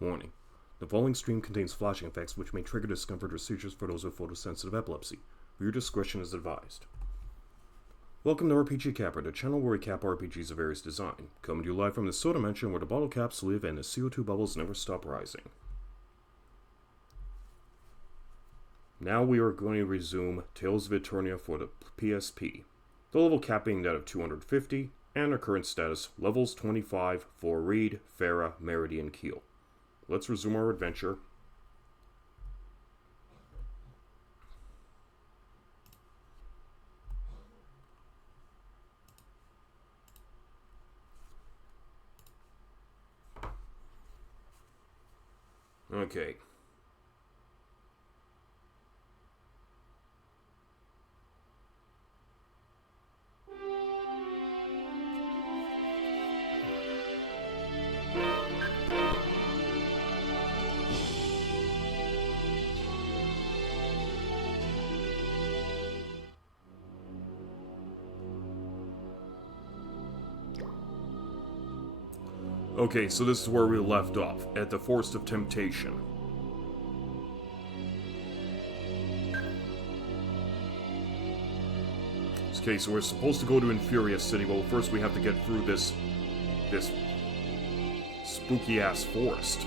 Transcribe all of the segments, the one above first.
Warning. The following stream contains flashing effects which may trigger discomfort or seizures for those with photosensitive epilepsy. Your discretion is advised. Welcome to RPG Capper, the channel where we cap RPGs of various design. Coming to you live from the soda dimension where the bottle caps live and the CO2 bubbles never stop rising. Now we are going to resume Tales of Eternia for the PSP. The level cap being that of 250, and our current status, levels 25 for REID, FARAH, MEREDY, and KEELE. Let's resume our adventure. Okay. Okay, so this is where we left off, at the Forest of Temptation. Okay, so we're supposed to go to Inferior City. Well, first we have to get through this spooky-ass forest.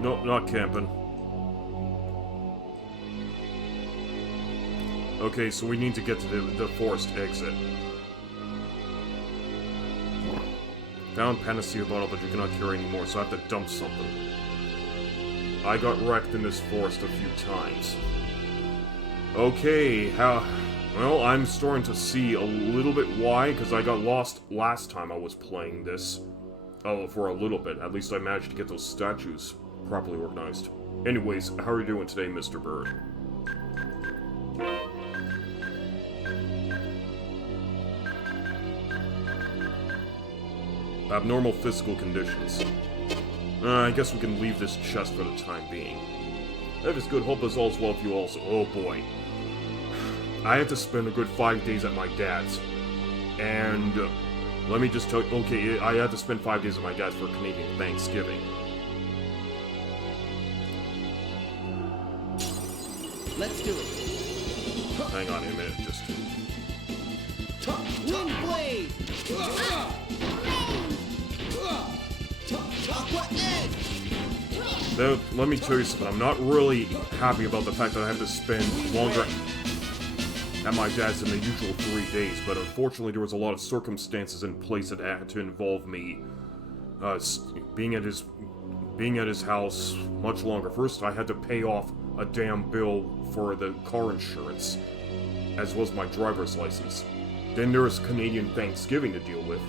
Nope, not camping. Okay, so we need to get to the forest exit. Found Panacea bottle, but you cannot carry anymore, so I have to dump something. I got wrecked in this forest a few times. Okay, well, I'm starting to see a little bit why, because I got lost last time I was playing this. Oh, for a little bit. At least I managed to get those statues properly organized. Anyways, how are you doing today, Mr. Bird? Abnormal physical conditions. I guess we can leave this chest for the time being. I have as good hope as all's well with you also. Oh boy. I had to spend a good 5 days at my dad's. And let me just tell you, okay, I had to spend 5 days at my dad's for Canadian Thanksgiving. Let's do it. Hang on a minute, just... Wind blade! Aqua edge! Let me tell you something, I'm not really happy about the fact that I have to spend longer at my dad's than the usual 3 days, but unfortunately there was a lot of circumstances in place that had to involve me being at his house much longer. First, I had to pay off a damn bill for the car insurance, as well as my driver's license. Then there was Canadian Thanksgiving to deal with.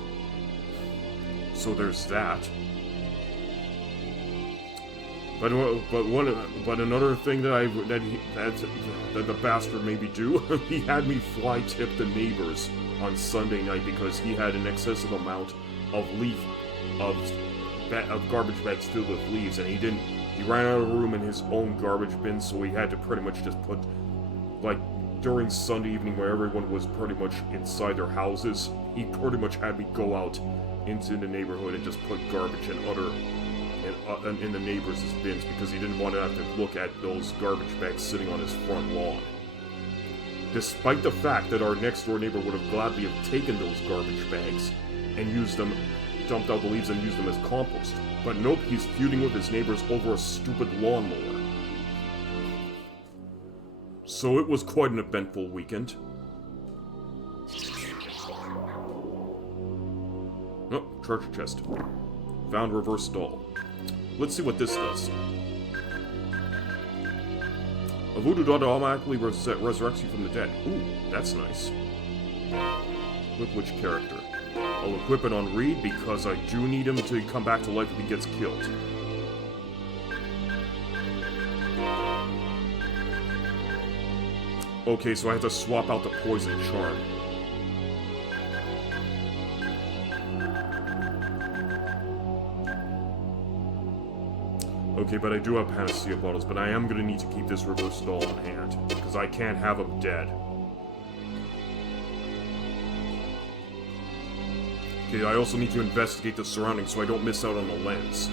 So there's that. But another thing that the bastard made me do, he had me fly tip the neighbors on Sunday night because he had an excessive amount of garbage bags filled with leaves, and he ran out of room in his own garbage bin, so he had to pretty much just put, like, during Sunday evening where everyone was pretty much inside their houses, he pretty much had me go out into the neighborhood and just put garbage in the neighbors' bins because he didn't want to have to look at those garbage bags sitting on his front lawn. Despite the fact that our next door neighbor would have gladly have taken those garbage bags and used them, dumped out the leaves and used them as compost. But nope, he's feuding with his neighbors over a stupid lawnmower. So it was quite an eventful weekend. Oh, treasure chest. Found reverse doll. Let's see what this does. A voodoo doll automatically resurrects you from the dead. Ooh, that's nice. Equip which character? I'll equip it on REID because I do need him to come back to life if he gets killed. Okay, so I have to swap out the poison charm. Okay, but I do have Panacea bottles, but I am gonna need to keep this reverse doll in hand, because I can't have him dead. Okay, I also need to investigate the surroundings so I don't miss out on the lens.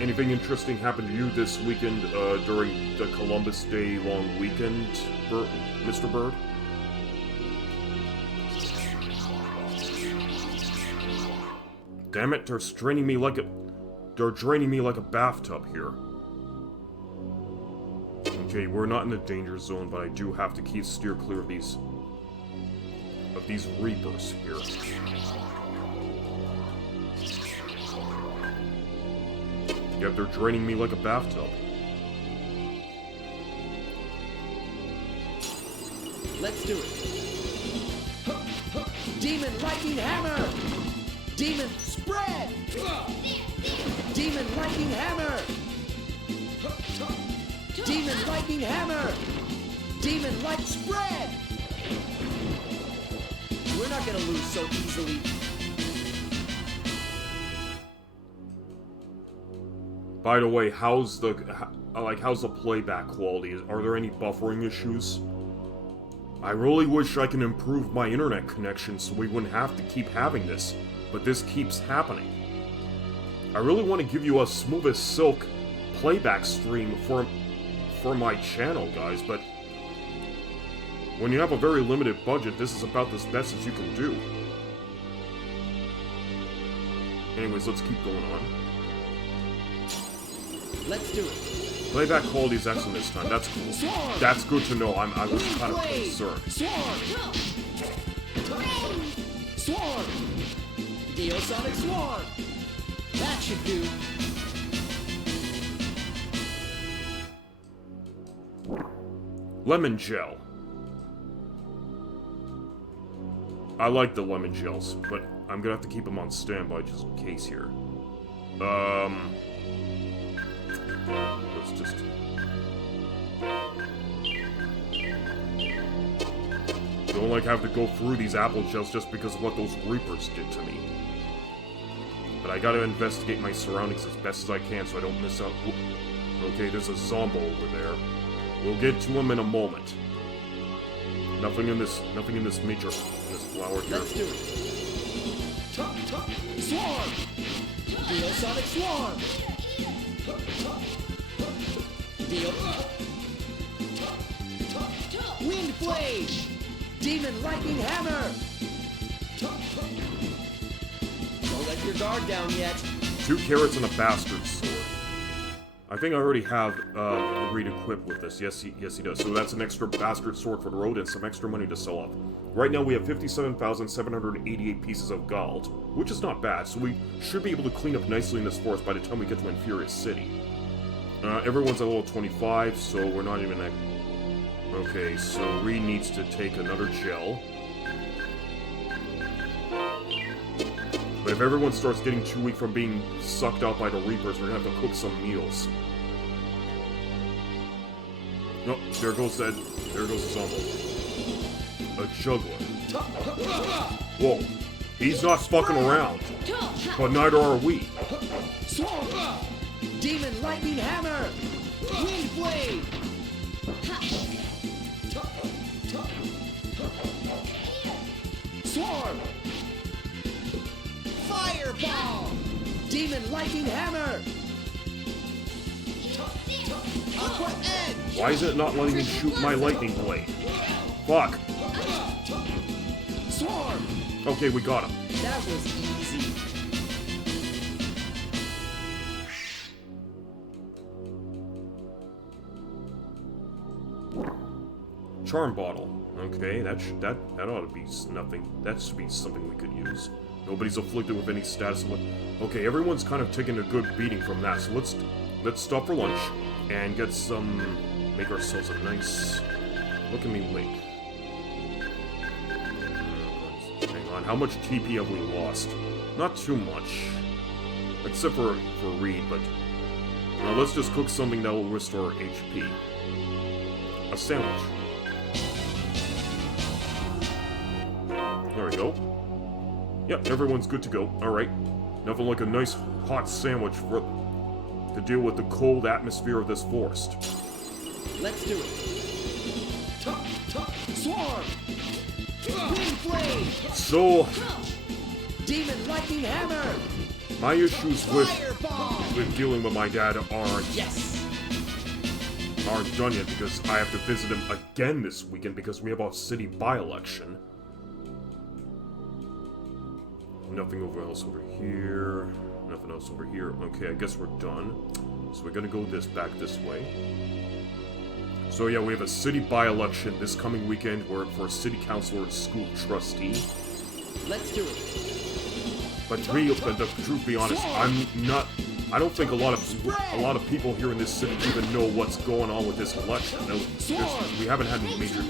Anything interesting happened to you this weekend, during the Columbus Day long weekend, Mr. Bird? Damn it, they're draining me like a bathtub here. Okay, we're not in the danger zone, but I do have to steer clear of these Reapers here. Yep, they're draining me like a bathtub. Let's do it. Demon lightning hammer. Demon spread. Demon lightning hammer. Demon lightning hammer. Demon light spread. We're not gonna lose so easily. By the way, how's the playback quality? Are there any buffering issues? I really wish I can improve my internet connection so we wouldn't have to keep having this, but this keeps happening. I really want to give you a smooth as silk playback stream for my channel, guys, but when you have a very limited budget, this is about as best as you can do. Anyways, let's keep going on. Let's do it. Playback quality is excellent this time. That's cool. Swarm. That's good to know. I was kind of concerned. Swarm. Swarm. Deosonic Swarm. That should do. Lemon gel. I like the lemon gels, but I'm gonna have to keep them on standby just in case here. Let's just... Don't like have to go through these apple gels just because of what those Reapers did to me. But I gotta investigate my surroundings as best as I can so I don't miss out. Okay, there's a zombie over there. We'll get to him in a moment. Nothing in this major, this flower here. Let's do it. Swarm. Deosonic Swarm. Wind Blade! Demon Lightning Hammer! Don't let your guard down yet. 2 carrots and a bastard sword. I think I already have REID equipped with this. Yes, he does. So that's an extra bastard sword for the road and some extra money to sell off. Right now we have 57,788 pieces of gold, which is not bad. So we should be able to clean up nicely in this forest by the time we get to Inferior City. Everyone's at level 25, so we're not even at... Okay, so REID needs to take another gel. But if everyone starts getting too weak from being sucked out by the Reapers, we're gonna have to cook some meals. Oh, there goes the zombie. A juggler. Whoa, he's not fucking around. But neither are we. Swarm! Demon Lightning Hammer! Wind Blade! Swarm! Fireball! Demon Lightning Hammer! Aqua Edge! Why is it not letting me shoot my lightning blade? Fuck. Swarm! Okay, we got him. That was easy. Charm bottle. Okay, that ought to be nothing. That should be something we could use. Nobody's afflicted with any status. Okay, everyone's kind of taking a good beating from that. So let's stop for lunch and get some. Make ourselves a nice. Look at me wink. Hang on. How much TP have we lost? Not too much, except for REID. But let's just cook something that will restore HP. A sandwich. There we go. Yep, everyone's good to go. Alright. Nothing like a nice hot sandwich to deal with the cold atmosphere of this forest. Let's do it. Swarm! Wind blade! So, Demon lightning hammer! my issues with Fireball! dealing with my dad Yes! aren't done yet because I have to visit him again this weekend because we have our city by-election. Nothing else over here. Nothing else over here. Okay, I guess we're done. So we're gonna go back this way. So yeah, we have a city by-election this coming weekend for a city councilor and school trustee. Let's do it. But to truth be honest, I don't think a lot of people here in this city even know what's going on with this election. We haven't had any major.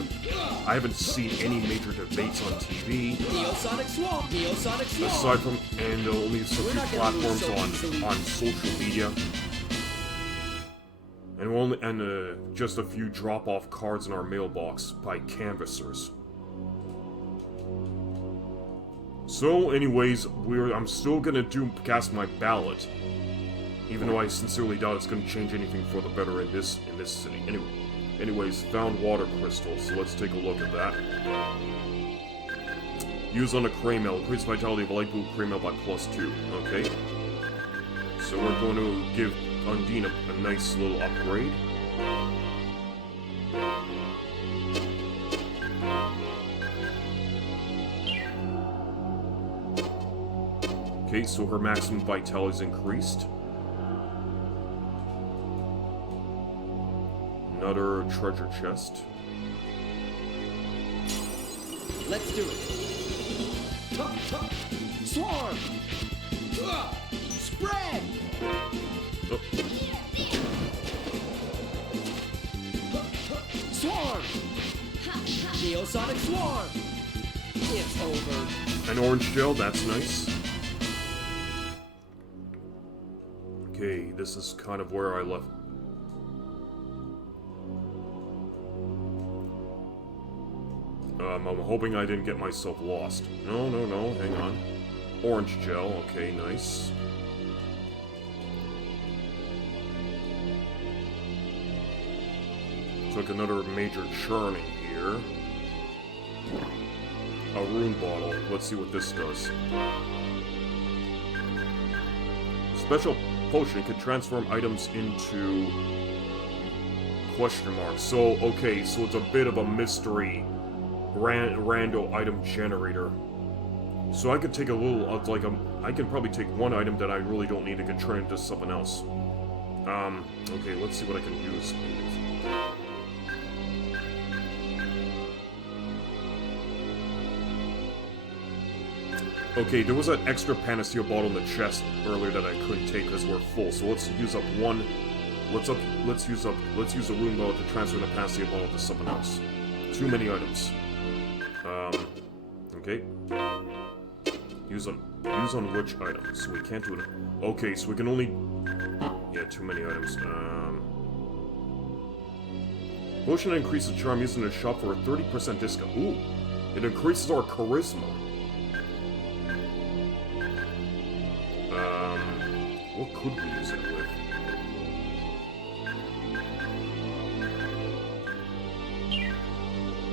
I haven't seen any major debates on TV. Neosonic Swarm! Neosonic Swarm! Aside from only some few platforms on social media, and just a few drop-off cards in our mailbox by canvassers. So, anyways, I'm still gonna cast my ballot, even though I sincerely doubt it's gonna change anything for the better in this city. Anyways, found water crystals, so let's take a look at that. Use on a Craymel, increase vitality of a light blue Craymel by +2. Okay. So we're going to give Undine a nice little upgrade. Okay, so her maximum vitality is increased. Another treasure chest. Let's do it. Swarm! Spread! Oh. Swarm! Neosonic Swarm! It's over. An orange gel, that's nice. Okay, this is kind of where I left. I'm hoping I didn't get myself lost. No, hang on. Orange gel, okay, nice. Took another major churning here. A rune bottle. Let's see what this does. Special potion can transform items into question marks. So, okay, so it's a bit of a mystery rando item generator. So I could take a little of I can probably take one item that I really don't need and can turn into something else. Okay, let's see what I can use. Okay, there was an extra Panacea bottle in the chest earlier that I couldn't take because we're full. So let's use up one. Let's use a rune bottle to transfer the Panacea bottle to someone else. Too many items. Okay. Use on which item? So we can't do it. Okay, so we can only. Yeah, too many items. Potion increases charm used in the shop for a 30% discount. Ooh, it increases our charisma. What could we use it with?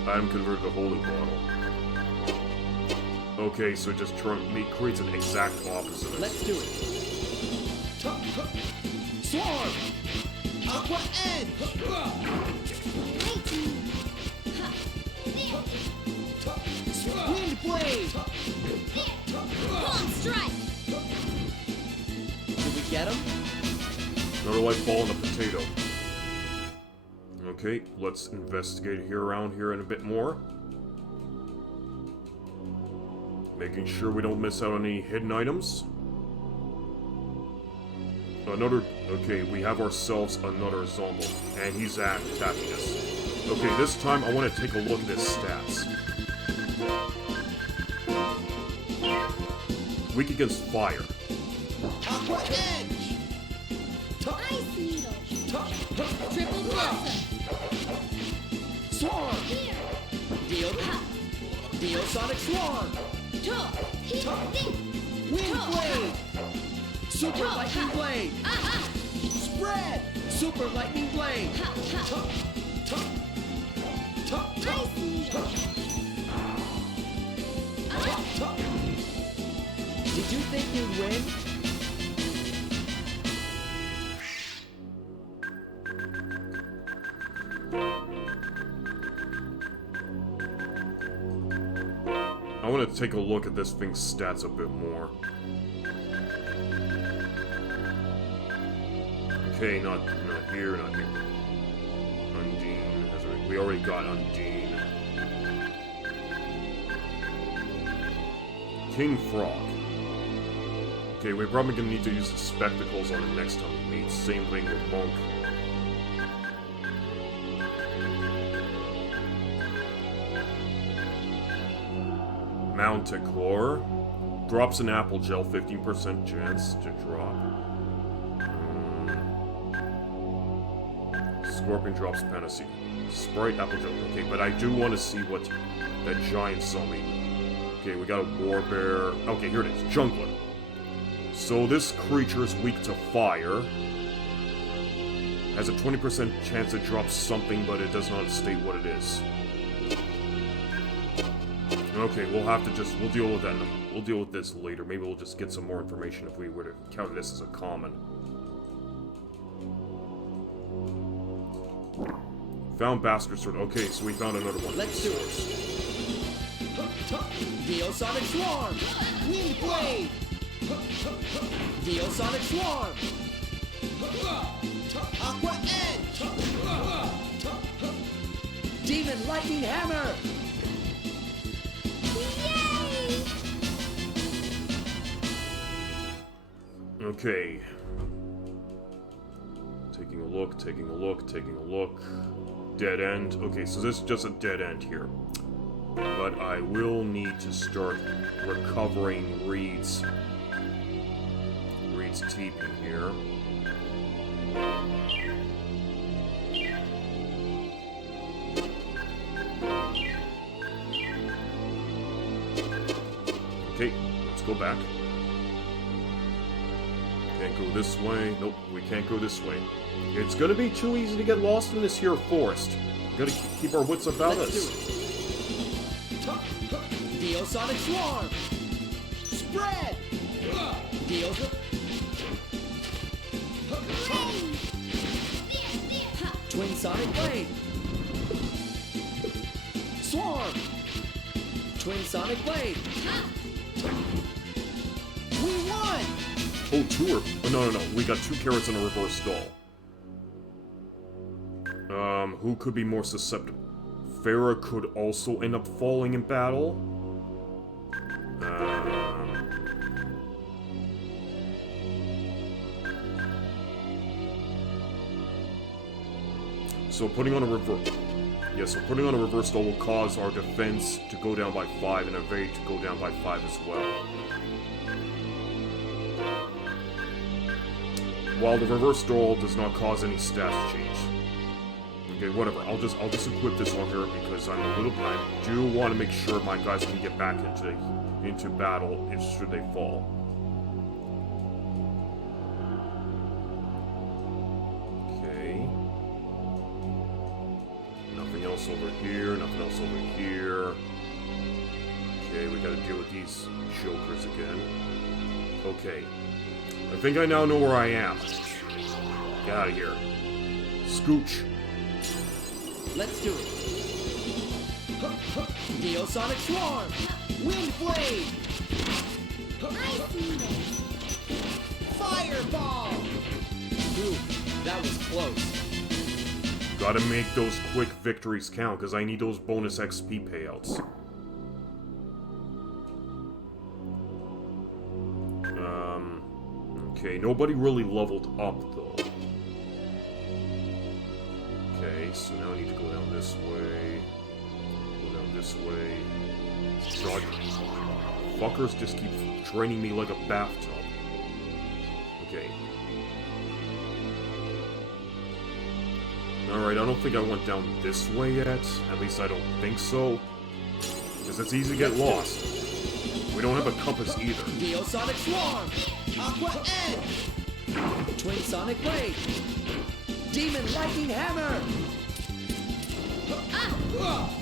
Item converted to holy bottle. Okay, so it just creates an exact opposite of Let's do it. Swarm! Aqua Edge! Wind Blade! Bomb Strike! Did we get him? Another light ball and a potato. Okay, let's investigate around here in a bit more. Making sure we don't miss out on any hidden items. Okay, we have ourselves another zombie, and he's attacking us. Okay, this time I want to take a look at his stats. Weak against fire. Aqua Edge! Ice Needle! Triple Blossom! Swarm! Neosonic Swarm! Wind Blade! Super lightning blade. Spread. Super lightning blade. Ice needle. Did you think you'd win? I want to take a look at this thing's stats a bit more. Okay, not here, not here. Undine. We already got Undine. King Frog. Okay, we're probably gonna need to use the spectacles on it next time we meet. Same thing with Monk. Manticore. Drops an apple gel, 15% chance to drop. Scorpion drops Panacea. Sprite, apple gel. Okay, but I do want to see what that giant zombie. Okay, we got a Warbear. Okay, here it is. Jungler. So this creature is weak to fire. Has a 20% chance it drops something, but it does not state what it is. Okay, we'll have to just... We'll deal with that. We'll deal with this later. Maybe we'll just get some more information if we were to count this as a common. Found Bastard Sword. Okay, so we found another one. Let's do it. Neosonic Swarm. Wind Blade. Neosonic Swarm. Aqua Edge. Demon Lightning Hammer. Yay! Okay. Taking a look, taking a look, taking a look. Dead end. Okay, so this is just a dead end here. But I will need to start recovering Reed's teepee here. Okay, let's go back. Can't go this way. Nope, we can't go this way. It's gonna be too easy to get lost in this here forest. We gotta keep our wits about us. Neosonic Swarm. Spread. Twin Sonic Blade. Swarm. Twin Sonic Blade. We won! Oh, two are... Oh, no. We got 2 carrots and a reverse stall. Who could be more susceptible? FARAH could also end up falling in battle. So putting on a reverse... Yeah, so putting on a reverse stall will cause our defense to go down by 5 and evade to go down by 5 as well. While the reverse stall does not cause any stats change. Okay, whatever. I'll just equip this on her because I do want to make sure my guys can get back into battle if should they fall. Okay. Nothing else over here, nothing else over here. Okay, we gotta deal with these jokers again. Okay. I think I now know where I am. Get out of here. Scooch. Let's do it. Neosonic Swarm. Wind Blade. Ice needle. Fireball. Ooh, that was close. Gotta make those quick victories count, because I need those bonus XP payouts. Okay, nobody really leveled up, though. Okay, so now I need to go down this way. Go down this way. God, fuckers just keep draining me like a bathtub. Okay. Alright, I don't think I went down this way yet. At least I don't think so. Because it's easy to get lost. We don't have a compass either. Neosonic Swarm. Aqua Edge! Twin Sonic Blade! Demon Lightning Hammer!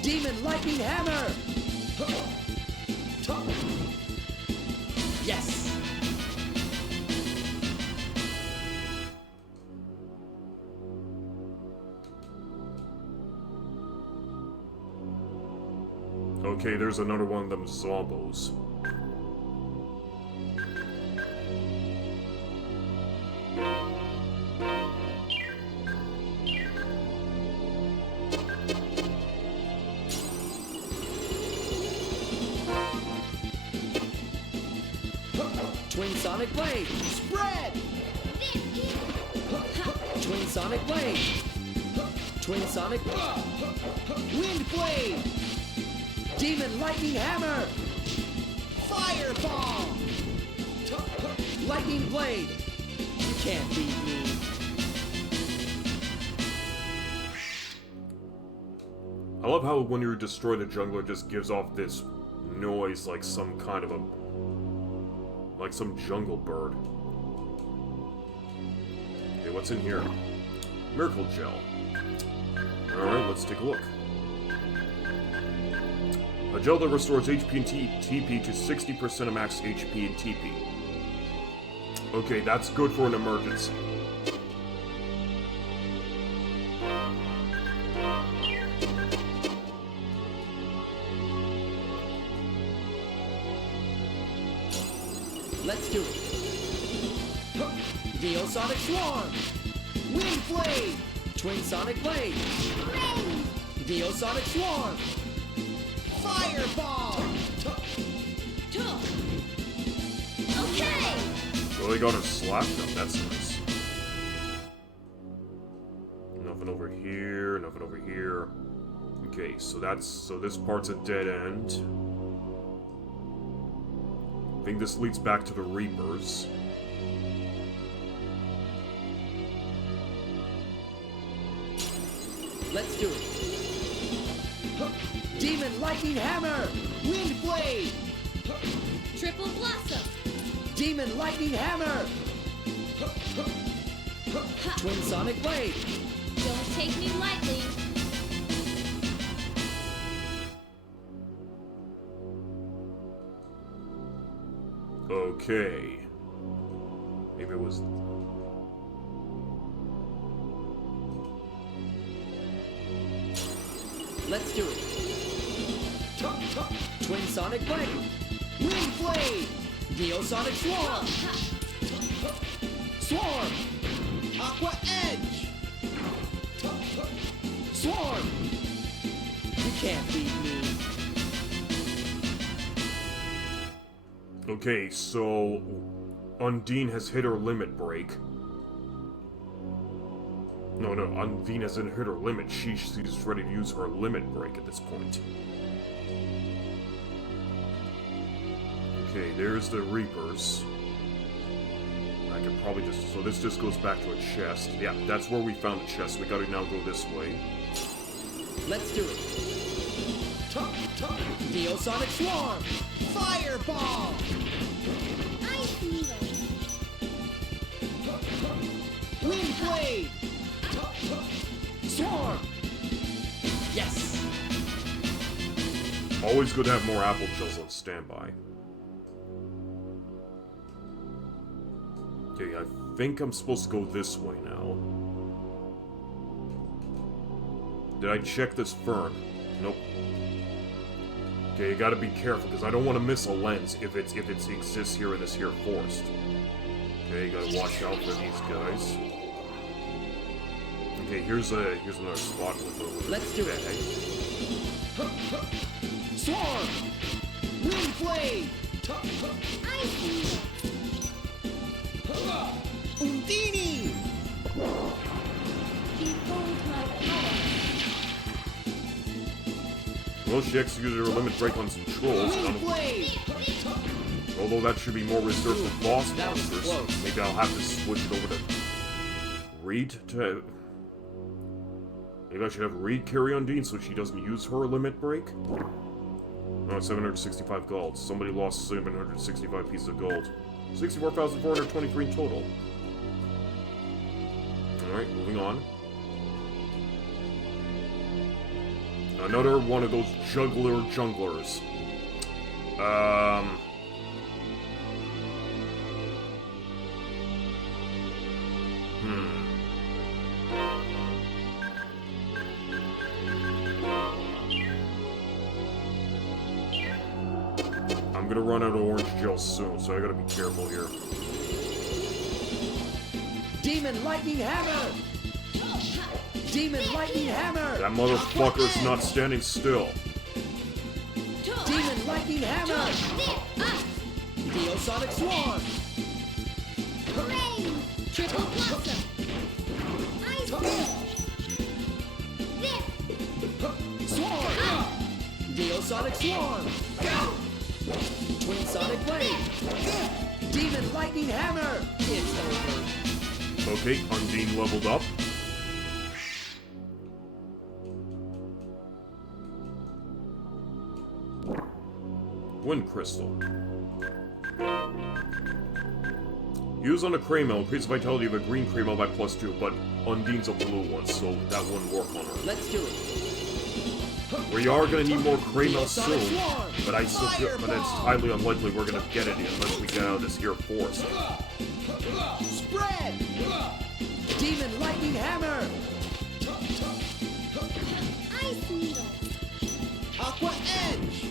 Demon Lightning Hammer! Yes! Okay, there's another one of them zombos. Twin Sonic Blade! Spread! Twin Sonic Blade! Twin Sonic... Wind Blade! Demon Lightning Hammer! Fireball! Lightning Blade! You can't beat me. I love how when you destroy the jungler, it just gives off this noise like some kind of a... like some jungle bird. Okay, what's in here? Miracle Gel. Alright, let's take a look. A gel that restores HP and TP to 60% of max HP and TP. Okay, that's good for an emergency. Let's do it. Dio Sonic Swarm! Wind Blade! Twin Sonic Blade! Dio Sonic Swarm! Fireball! Okay. Oh, they got a slap them. That's nice. Nothing over here. Nothing over here. Okay, so this part's a dead end. I think this leads back to the Reapers. Let's do it. Demon Lightning Hammer! Wind Blade! Triple Blossom. Demon Lightning Hammer! Twin Sonic Blade! Don't take me lightly. Okay. Maybe it was... Let's do it. Twin Sonic Blade! Wind Blade! Dio Sonic Swarm! Swarm! Aqua Edge! Swarm! You can't beat me. Okay, so... Undine has hit her limit break. No, Undine hasn't hit her limit. She's ready to use her limit break at this point. Okay, there's the Reapers. I could probably just... So this just goes back to a chest. Yeah, that's where we found the chest. We gotta now go this way. Let's do it. Dio Sonic Swarm! Fireball! Ice Needle. Wind Blade! Swarm! Yes! Always good to have more apple gels on standby. Okay, I think I'm supposed to go this way now. Did I check this fern? Nope. Okay, you gotta be careful, because I don't want to miss a lens if it exists here in this here forest. Okay, you gotta watch out for these guys. Okay, here's another spot with a Let's do it. Swarm! Wind Blade! Ice Needle. Undini! Behold my power. Well, she executed her limit break on some trolls. Wind Blade! Although that should be more reserved for boss That was monsters. close. Maybe I'll have to switch it over to REID to... Maybe I should have REID carry Undine so she doesn't use her limit break? Oh, 765 gold. Somebody lost 765 pieces of gold. 64,423 in total. Alright, moving on. Another one of those junglers. I'm gonna run out of orange gel soon, so I gotta be careful here. Demon Lightning Hammer! Demon Lightning Hammer! That motherfucker's not standing still. Demon Lightning Hammer! Neosonic Swarm! Rain! Triple Blossom! Ice Beam! Swarm! Neosonic Swarm! Twin Sonic Blade! Demon Lightning Hammer! It's over. Okay, Undine leveled up. Wind Crystal. Use on a Kraymel, increase the vitality of a green Kraymel by +2, but Undine's a blue one, so that wouldn't work on her. Let's do it. We are gonna need more Kraymel soon, but I still feel, but it's highly unlikely we're gonna get it unless we get out of this here forest. Spread! Demon Lightning Hammer! Ice Needle! Aqua Edge!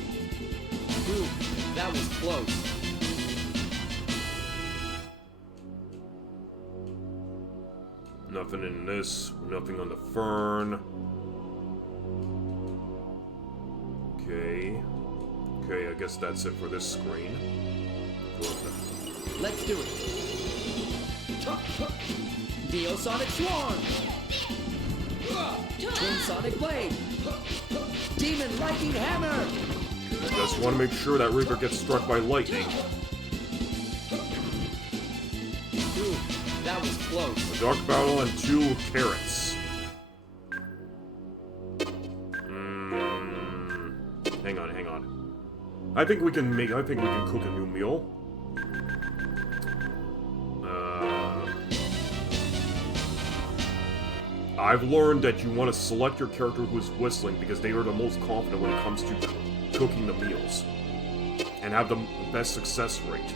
Ooh, that was close. Nothing in this, nothing on the Fern. Okay. Okay, I guess that's it for this screen. Let's do it. Neosonic Swarm! Twin Sonic Blade! Demon Lightning Hammer! Just want to make sure that Reaper gets struck by lightning. Ooh, that was close. A dark battle and 2 carrots. Hang on. I think we can cook a new meal. I've learned that you want to select your character who is whistling because they are the most confident when it comes to cooking the meals and have the best success rate.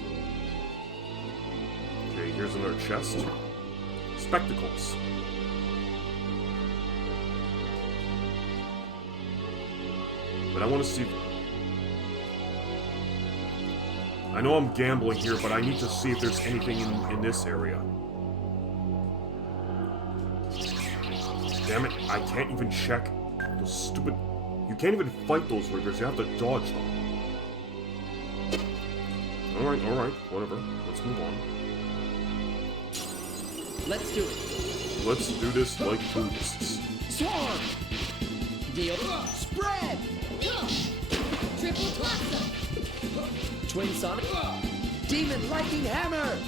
Okay, here's another chest. Spectacles. But I want to see... I know I'm gambling here, but I need to see if there's anything in this area. Damn it, I can't even check those stupid... You can't even fight those Reapers, you have to dodge them. Alright, whatever. Let's move on. Let's do it. Let's do this like Buddhists. Swarm! Deal. Spread! Triple Blossom! Twin Sonic. Demon Lightning Hammer!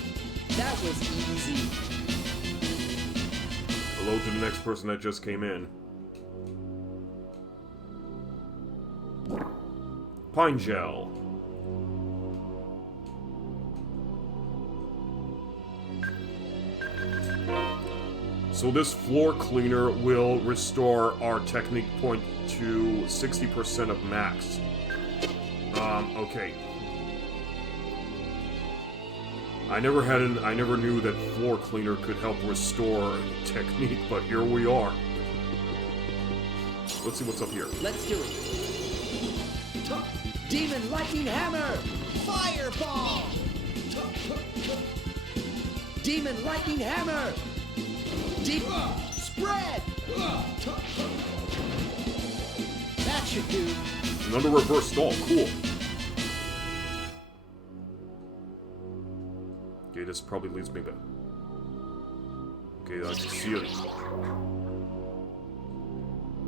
That was easy. Hello to the next person that just came in. Pine Gel. So this floor cleaner will restore our technique point to 60% of max. Okay. I never knew that floor cleaner could help restore technique, but here we are. Let's see what's up here. Let's do it. Demon Lightning Hammer! Fireball! Demon Lightning Hammer! Spread! That should do. Another reverse stall, cool. Okay, this probably leads me back. Okay, I can see it.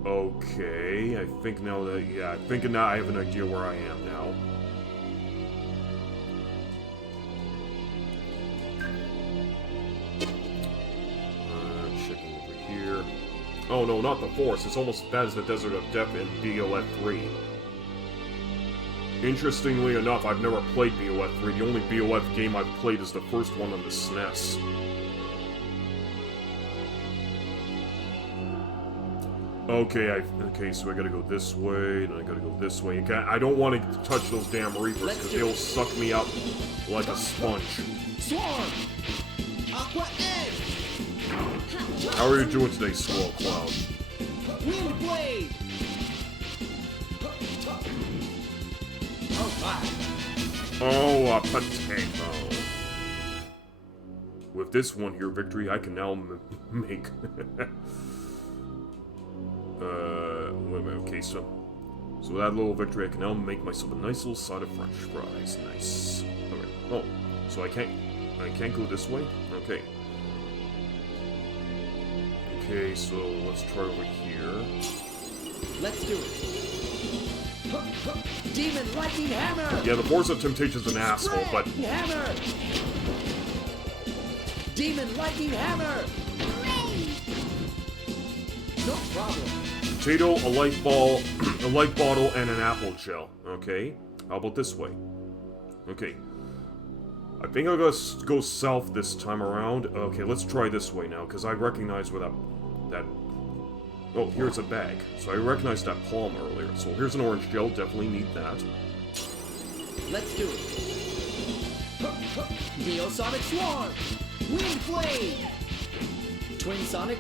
Okay, I think now that, yeah, I think now I have an idea where I am now. Checking over here. Oh no, not the forest. It's almost as bad as the Desert of Death in DOF 3. Interestingly enough, I've never played BOF 3. The only BOF game I've played is the first one on the SNES. Okay, so I gotta go this way, then I gotta go this way. I don't want to touch those damn Reapers, because they'll suck me up like a sponge. Swarm! Aqua Edge! How are you doing today, Swirl Cloud? Wind Blade! Oh my! Oh, a potato. With this one here victory, I can now make... wait a minute, okay, so with that little victory, I can now make myself a nice little side of French fries. Nice. Okay. Oh, so I can't go this way? Okay. Okay, so let's try over here. Let's do it. Demon Lightning Hammer! Yeah, the Force of Temptation's an asshole, but... Hammer! Demon Lightning Hammer! No problem. Potato, a light ball, a light bottle, and an apple shell. Okay. How about this way? Okay. I think I'll go south this time around. Okay, let's try this way now, because I recognize where that... Oh, here's a bag. So I recognized that palm earlier. So here's an orange gel, definitely need that. Let's do it. Neosonic Swarm! Wind Blade! Twin Sonic...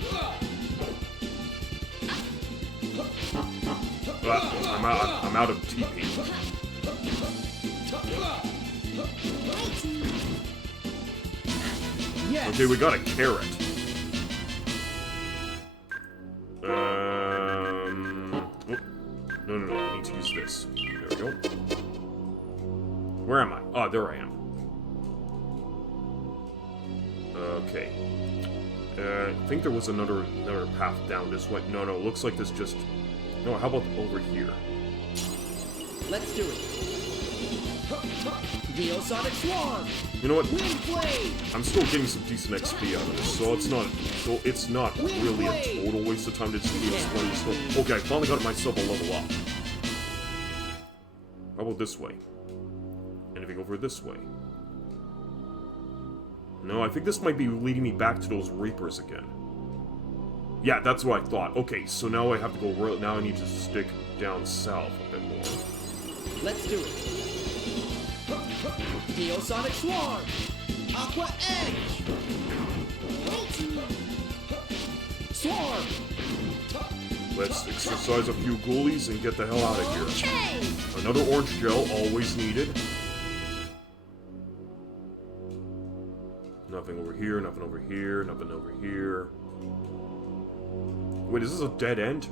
I'm out of TP. Yes. Okay, we got a carrot. Oh, no, I need to use this. There we go. Where am I? Oh, there I am. Okay. I think there was another path down this way. No, looks like this just... No, how about over here? Let's do it. Neosonic Swarm! You know what? Wind Blade! I'm still getting some decent XP out of this, so it's not really a total waste of time to just keep exploring this. Okay, I finally got myself a level up. How about this way? Anything over this way? No, I think this might be leading me back to those Reapers again. Yeah, that's what I thought. Okay, so now I have to go... Now I need to stick down south a bit more. Let's do it. Neosonic Swarm! Aqua Edge! Swarm! Let's exercise a few ghoulies and get the hell out of here. Okay. Another orange gel, always needed. Nothing over here, nothing over here, nothing over here. Wait, is this a dead end?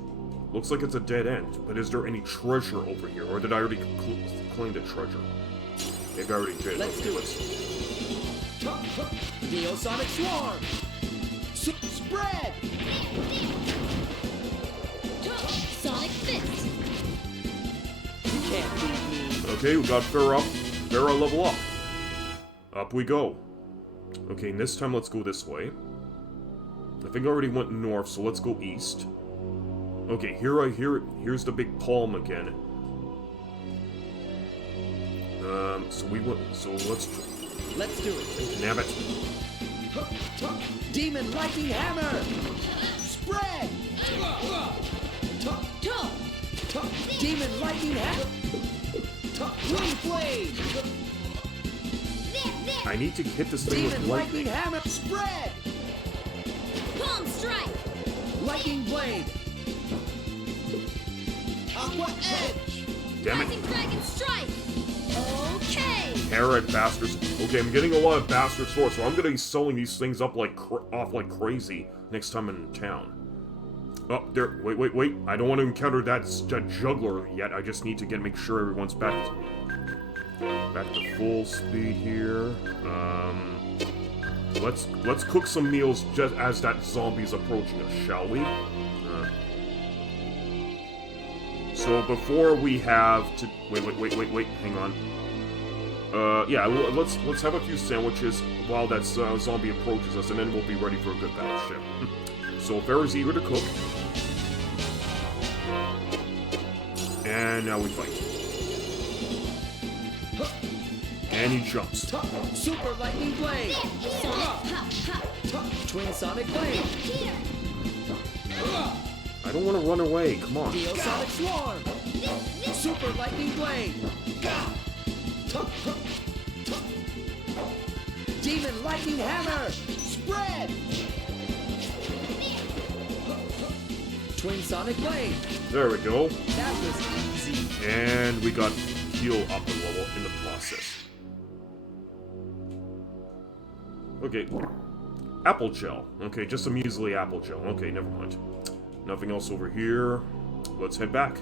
Looks like it's a dead end, but is there any treasure over here? Or did I already claim the treasure? Maybe I already did. Let's do it. Neosonic Swarm! Spread! Sonic Fist. You can't beat me. Okay, we got FARAH. FARAH level up. Up we go. Okay, and this time let's go this way. I think I already went north, so let's go east. Okay, here's the big palm again. Let's do it. Damn it. Demon Lightning Hammer! Spread! Demon Lightning Hammer! Wind Blade! I need to hit this thing with Demon Lightning lightning. Hammer! Spread! Palm Strike. Lightning Blade! Aqua Edge! Damn it. Rising Dragon Strike. Okay. Carrot bastards. Okay, I'm getting a lot of bastard swords, so I'm gonna be selling these things up like off like crazy next time in town. Oh, there. Wait. I don't want to encounter that juggler yet. I just need to make sure everyone's back to full speed here. Let's cook some meals just as that zombie's approaching us, shall we? So before we have to wait, hang on. Yeah, let's have a few sandwiches while that zombie approaches us, and then we'll be ready for a good battleship. So FARAH's eager to cook, and now we fight. And he jumps. Super Lightning Blade. Twin Sonic Blade. Here. I don't want to run away. Come on. Dio Sonic Swarm. Super Lightning Blade. Demon Lightning Hammer. Spread. Twin Sonic Blade. There we go. That was easy. And we got KEELE up a level in the process. Okay. Apple gel. Okay, just a measly apple gel. Okay, never mind. Nothing else over here. Let's head back.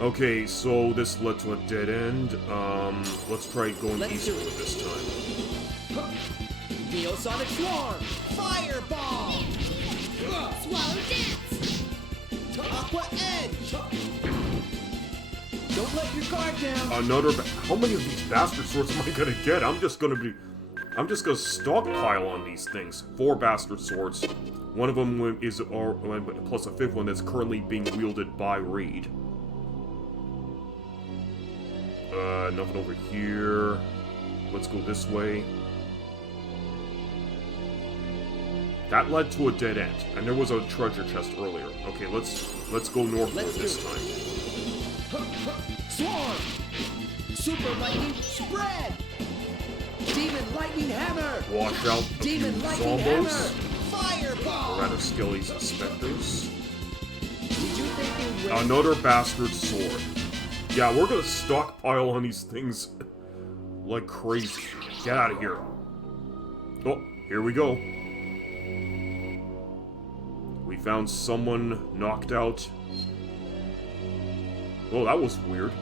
Okay, so this led to a dead end. Let's try going eastward this time. Dio Sonic Swarm. Fireball. Swallow dance. Aqua Edge. Don't let your guard down. Another. How many of these bastard swords am I gonna get? I'm just gonna stockpile on these things. 4 bastard swords. One of them is plus a 5th one that's currently being wielded by REID. Nothing over here. Let's go this way. That led to a dead end, and there was a treasure chest earlier. Okay, let's go northward this time. Swarm. Super Lightning Spread. Demon Lightning Hammer. Wash out a few Demon Lightning Hammer. zombos. Fireball. Loretta Skelly's inspectors. Did you think you win? Another bastard sword. Yeah, we're gonna stockpile on these things like crazy. Get out of here. Oh, here we go. We found someone knocked out. Oh, that was weird.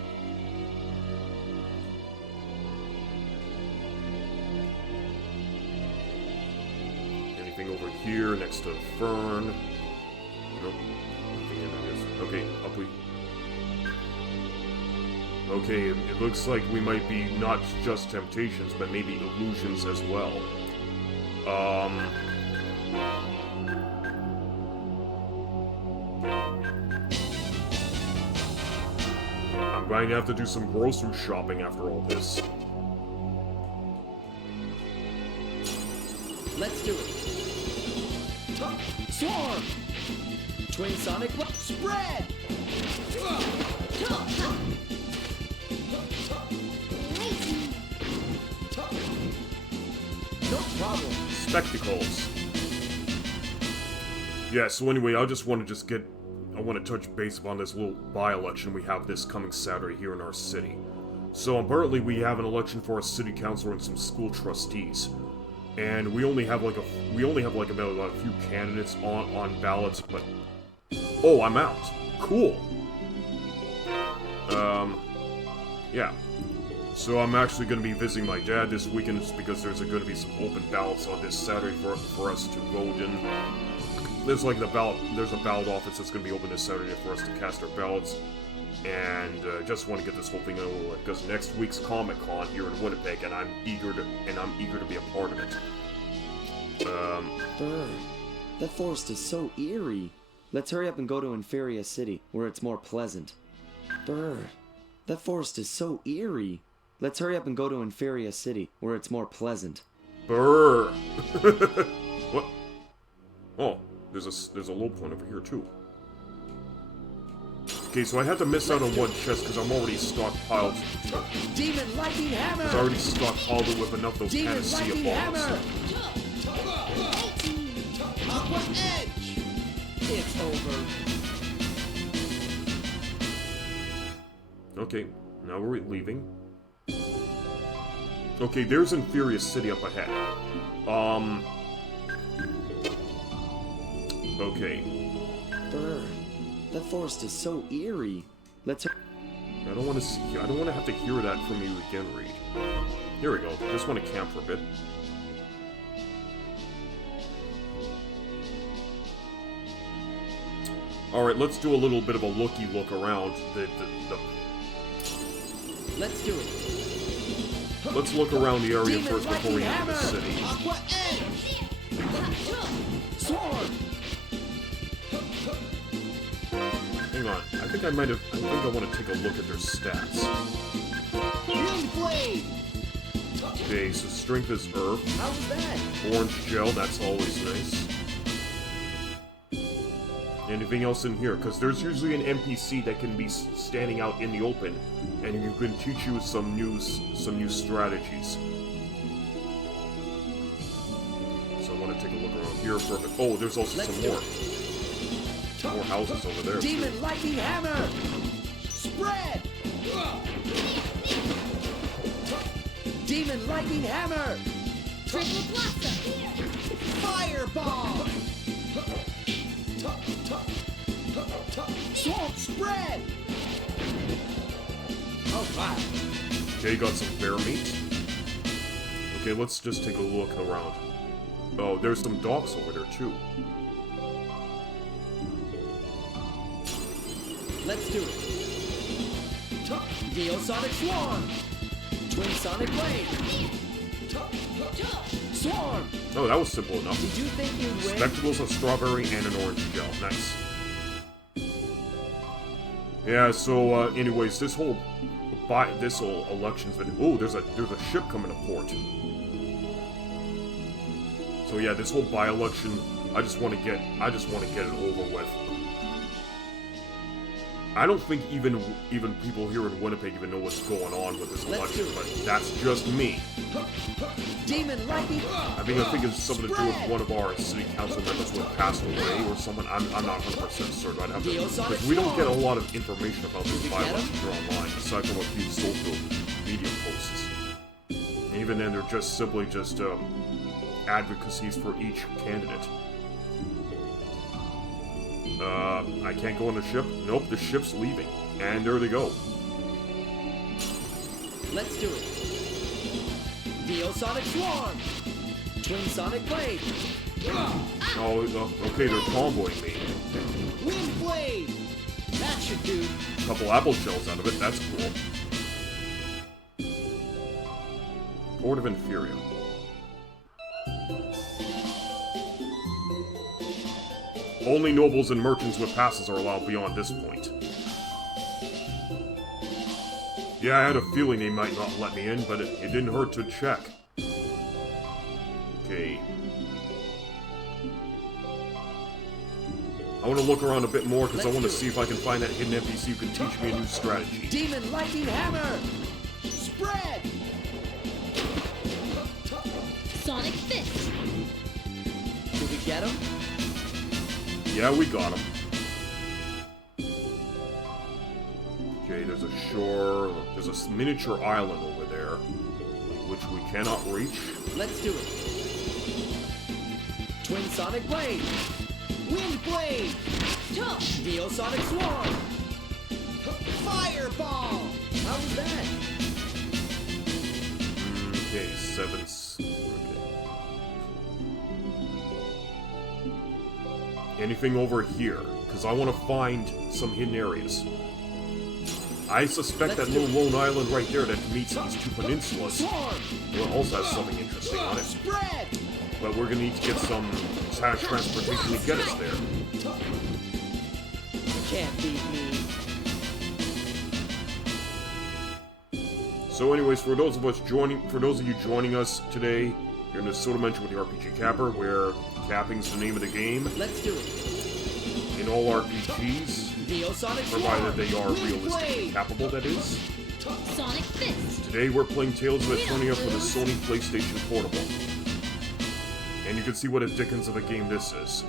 Anything over here next to Fern? Nope. Nothing in there. Okay, up we... Okay, it looks like we might be not just temptations, but maybe illusions as well. I'm going to have to do some grocery shopping after all this. Let's do it. Swarm. Twin Sonic Spread. No problem. Spectacles. Yeah, so anyway, I want to touch base upon this little by-election we have this coming Saturday here in our city. So apparently we have an election for a city councilor and some school trustees. And we only have about a few candidates on ballots, but... Oh, I'm out. Cool. Yeah. So I'm actually going to be visiting my dad this weekend because there's going to be some open ballots on this Saturday for us to vote in. There's a ballot office that's going to be open this Saturday for us to cast our ballots. And just want to get this whole thing over with because next week's Comic-Con here in Winnipeg, and I'm eager to be a part of it. Brr, that forest is so eerie. Let's hurry up and go to Inferia City, where it's more pleasant. Brr, that forest is so eerie. Let's hurry up and go to Inferia City, where it's more pleasant. Brr. What? Oh, there's a low point over here too. Okay, so I had to miss out on one chest because I'm already stockpiled. Demon Lightning Hammer! I already stockpiled it with enough of those Demon panacea Lightning balls. Hammer! Aqua Edge! It's over. Okay, now we're leaving. Okay, there's Inferia City up ahead. Okay. Brr, that forest is so eerie. Let's... I don't want to have to hear that from you again, Reed. Here we go. Just want to camp for a bit. Alright, let's do a little bit of a look around Let's do it. Let's look around the area Demon first before we Lightning enter the Hammer! city. Aqua Edge! Sword! Hang on. I think I want to take a look at their stats. Okay, so strength is Earth. How was that? Orange gel, that's always nice. Anything else in here? Because there's usually an NPC that can be standing out in the open, and you can teach you some new strategies. So I want to take a look around here for a bit. Oh, there's also some more houses over there. Demon lightning hammer! Spread! Demon lightning hammer! Triple blossom. Fireball! Swamp spread! Alright. Okay, got some bear meat. Okay, let's just take a look around. Oh, there's some docks over there too. Let's do it. Neosonic Swarm! Twin Sonic Blade! Swarm! Oh, that was simple enough. Did you think you'd win? Spectacles, a strawberry, and an orange gel. Nice. Yeah, so, anyways, this whole election's been... Oh, there's a ship coming to port. So yeah, this whole by-election, I just want to get it over with. I don't think even people here in Winnipeg even know what's going on with this election, but that's just me. Demon lightning! I think it's something to do with one of our city council members who had passed away or someone. I'm not 100% certain. I'd have to, because we don't get a lot of information about this by-election here online, aside from a few social media posts. And even then, they're just simply advocacies for each candidate. I can't go on the ship? Nope, the ship's leaving. And there they go. Let's do it. Neosonic Swarm! Twin Sonic Blade! Oh, okay, they're comboing me. Wind Blade! That should do. A couple apple shells out of it, that's cool. Port of Inferior. Only nobles and merchants with passes are allowed beyond this point. Yeah, I had a feeling they might not let me in, but it didn't hurt to check. Okay. I want to look around a bit more because I want to see if I can find that hidden NPC who can teach me a new strategy. Demon lightning hammer! Spread! Sonic fist. Did we get him? Yeah, we got him. Okay, there's a shore. There's a miniature island over there, which we cannot reach. Let's do it. Twin Sonic Blade! Wind Blade! Neosonic Swarm! Fireball! How was that? Okay, okay. Anything over here? Because I want to find some hidden areas. I suspect that little lone island right there that meets these two peninsulas also has something interesting on it. But we're gonna need to get some transportation to get us there. Can't beat me. So anyways, for those of you joining us today, you're in the Soda Mention with the RPG Capper, where capping's the name of the game. Let's do it. In all RPGs, provided they are realistically capable, that is. Sonic fist. Today we're playing Tales of Eternia for the Sony PlayStation Portable. And you can see what a dickens of a game this is.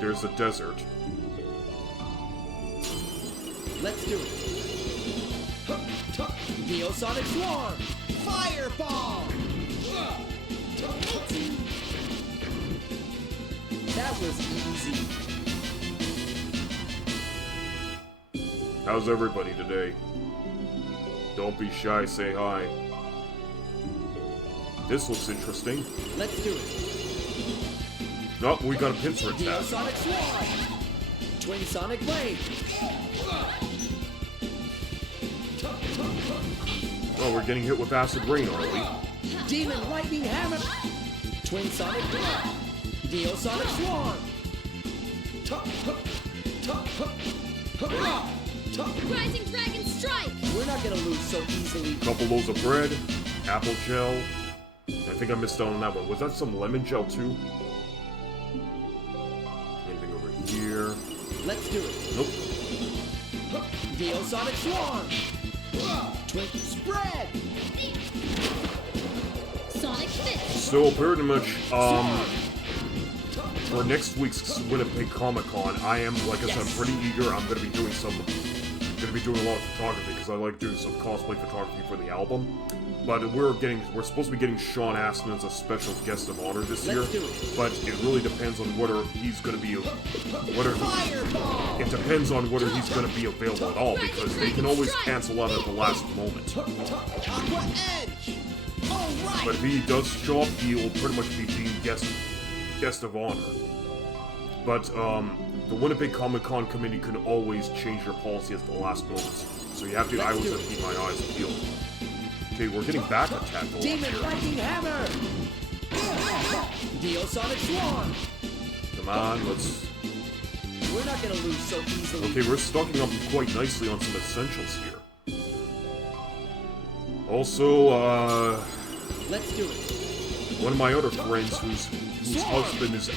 There's the desert. Let's do it. Neosonic Swarm! Fireball! That was easy. How's everybody today? Don't be shy, say hi. This looks interesting. Let's do it. Oh, we got a pincer attack. Neosonic Swarm! Twin Sonic Blade! Oh, we're getting hit with acid rain, aren't we? Demon Lightning Hammer! Twin Sonic Blade! Neosonic Swarm! Rising Dragon Strike. We're not gonna lose so easily. Couple loaves of bread, apple gel. I think I missed out on that one. Was that some lemon gel too? Anything over here? Let's do it. Nope. Sonic Swarm. Twink spread. Sonic Fit. So pretty much, for next week's Winnipeg Comic Con, I am, like I said, I'm pretty eager. I'm gonna be doing a lot of photography because I like doing some cosplay photography for the album. But we're supposed to be getting Sean Astin as a special guest of honor this year. But it really depends on whether he's gonna be it depends on whether he's gonna be available at all, because they can always cancel out at the last moment. But if he does show up, he will pretty much be deemed guest of honor. But the Winnipeg Comic Con committee can always change their policy at the last moment, so you have to. I always have to keep my eyes peeled. Okay, we're getting back attacked a lot Demon here. Lightning Hammer. Sonic Swarm. Come on, let's. We're not gonna lose so easily. Okay, we're stocking up quite nicely on some essentials here. Also, Let's do it. one of my other friends whose husband is a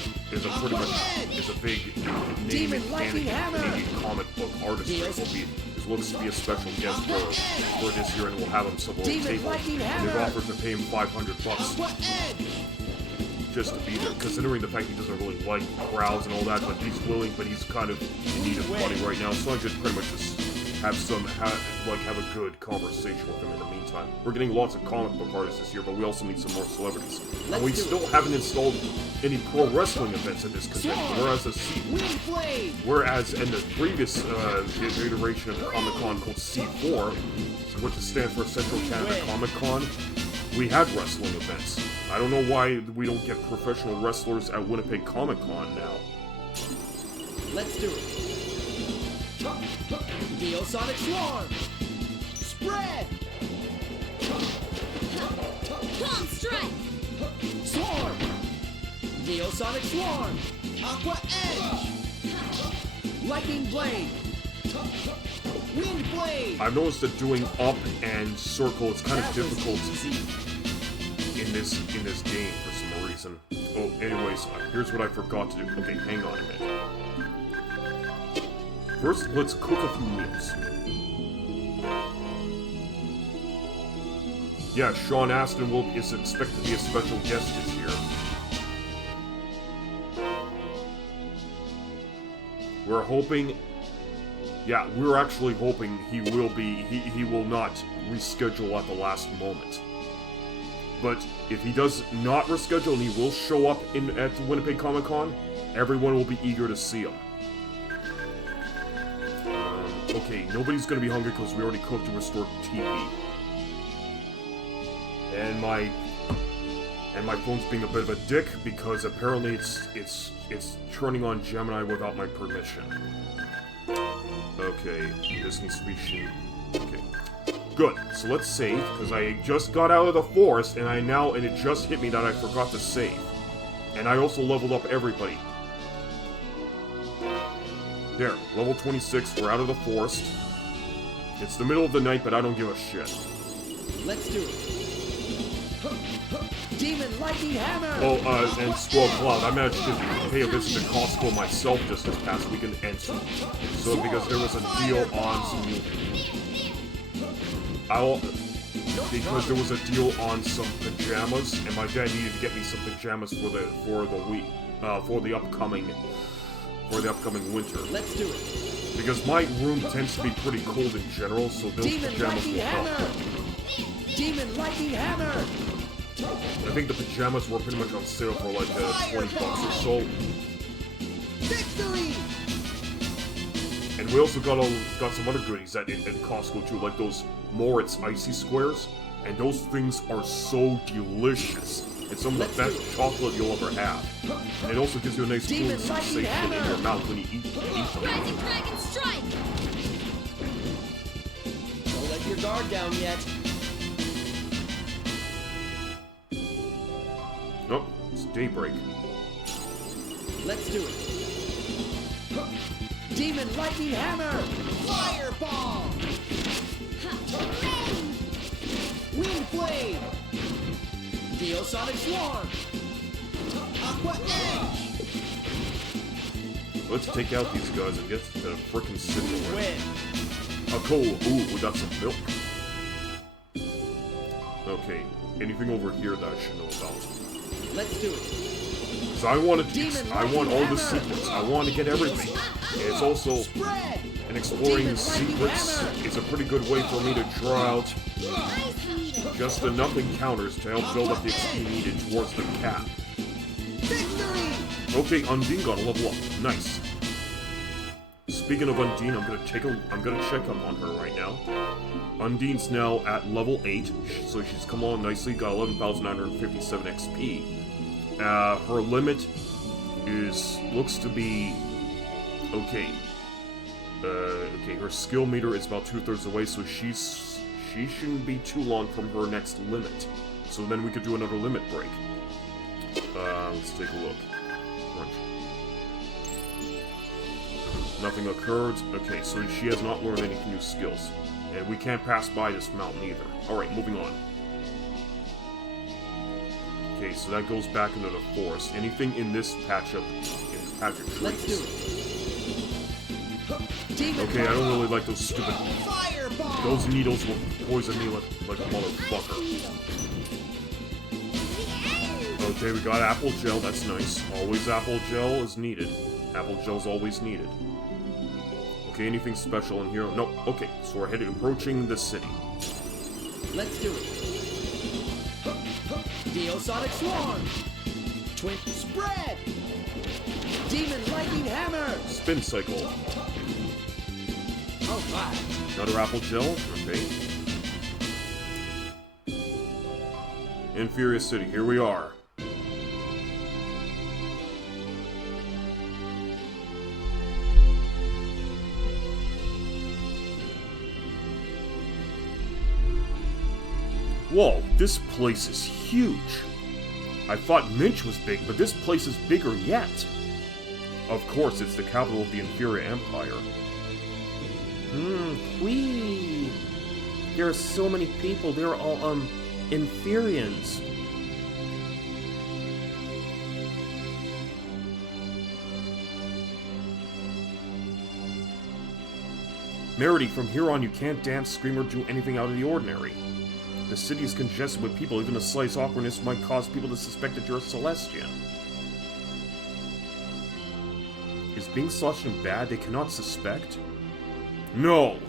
big name in Canadian comic book artist looks to be a special guest for this year, and we'll have him some little table. And they've offered to pay him $500 just to be there, considering the fact he doesn't really like crowds and all that, but he's willing, but he's kind of in need of money right now, so I just pretty much just have a good conversation with him in the meantime. We're getting lots of comic book artists this year, but we also need some more celebrities. And we still haven't installed any pro wrestling events at this convention, whereas in the previous iteration of the Comic Con called C4, which stands for Central Canada Comic Con, we had wrestling events. I don't know why we don't get professional wrestlers at Winnipeg Comic Con now. Let's do it. Sonic Swarm. Spread. Palm Strike. Swarm. Sonic Swarm. Aqua Edge. Lightning Blade. Wind Blade. I've noticed that doing up and circle is kind of difficult in this game for some reason. Oh, anyways, here's what I forgot to do. Okay, hang on a minute. First, let's cook a few meals. Yeah, Sean Astin is expected to be a special guest this year. We're hoping. Yeah, we're actually hoping he will not reschedule at the last moment. But if he does not reschedule and he will show up at Winnipeg Comic Con, everyone will be eager to see him. Okay, nobody's gonna be hungry because we already cooked and restored TV. And my phone's being a bit of a dick because apparently it's turning on Gemini without my permission. Okay, this needs to be Okay. Good. So let's save, because I just got out of the forest and it just hit me that I forgot to save. And I also leveled up everybody. There, level 26, we're out of the forest. It's the middle of the night, but I don't give a shit. Let's do it. Demon Lightning Hammer! Oh, and Squall Cloud, I managed to pay a visit to Costco myself just this past weekend, and so because there was a deal on some because there was a deal on some pajamas, and my dad needed to get me some pajamas for the upcoming winter. Let's do it. Because my room tends to be pretty cold in general, so those pajamas will help. Demon Lightning Hammer! I think the pajamas were pretty much on sale for like $20 or so. Victory! And we also got some other goodies in Costco too, like those Moritz Icy Squares. And those things are so delicious. It's some of the best chocolate you'll ever have. And it also gives you a nice cool sensation in your mouth when you eat them. Rising Dragon Strike! Don't let your guard down yet. Nope, it's daybreak. Let's do it. Demon Lightning Hammer! Fireball! Sonic Swarm! Aqua Edge! Let's take out these guys and get to the frickin' city already. Win! A cola. Ooh, we got some milk. Okay, anything over here that I should know about? Let's do it! So I want all the Hammer. secrets. I want to get everything. And it's also, Spread! in exploring the Demon Lightning secrets, Hammer. it's a pretty good way for me to draw out Ice Needle. just enough encounters to help build up the XP needed towards the cap. Victory! Okay, Undine got a level up. Nice. Speaking of Undine, I'm gonna check up on her right now. Undine's now at level 8, so she's come on nicely, got 11,957 XP. Her limit looks to be okay. Okay, her skill meter is about 2/3 away, so she shouldn't be too long from her next limit. So then we could do another limit break. Let's take a look. Crunch. Nothing occurred. Okay, so she has not learned any new skills. And we can't pass by this mountain either. Alright, moving on. Okay, so that goes back into the forest. Anything in this patch of trees? Let's do it! Demon Okay, I don't really like those stupid... Fireball! Those needles will poison me like a Ice motherfucker. Needle. The end. Okay, we got apple gel, that's nice. Always apple gel is needed. Apple gel's always needed. Okay, anything special in here? No. Okay, so we're approaching the city. Let's do it! Sonic Swarm! Twin Spread! Demon Lightning Hammer! Spin cycle. Alright! Another apple gel. Okay. Inferior City, here we are. Whoa, this place is huge. I thought Minch was big, but this place is bigger yet. Of course, it's the capital of the Inferior Empire. Whee! There are so many people, they're all, Inferians. Meredy, from here on you can't dance, scream, or do anything out of the ordinary. The city is congested with people, even a slight awkwardness might cause people to suspect that you're a Celestian. Is being Celestian bad? They cannot suspect? No!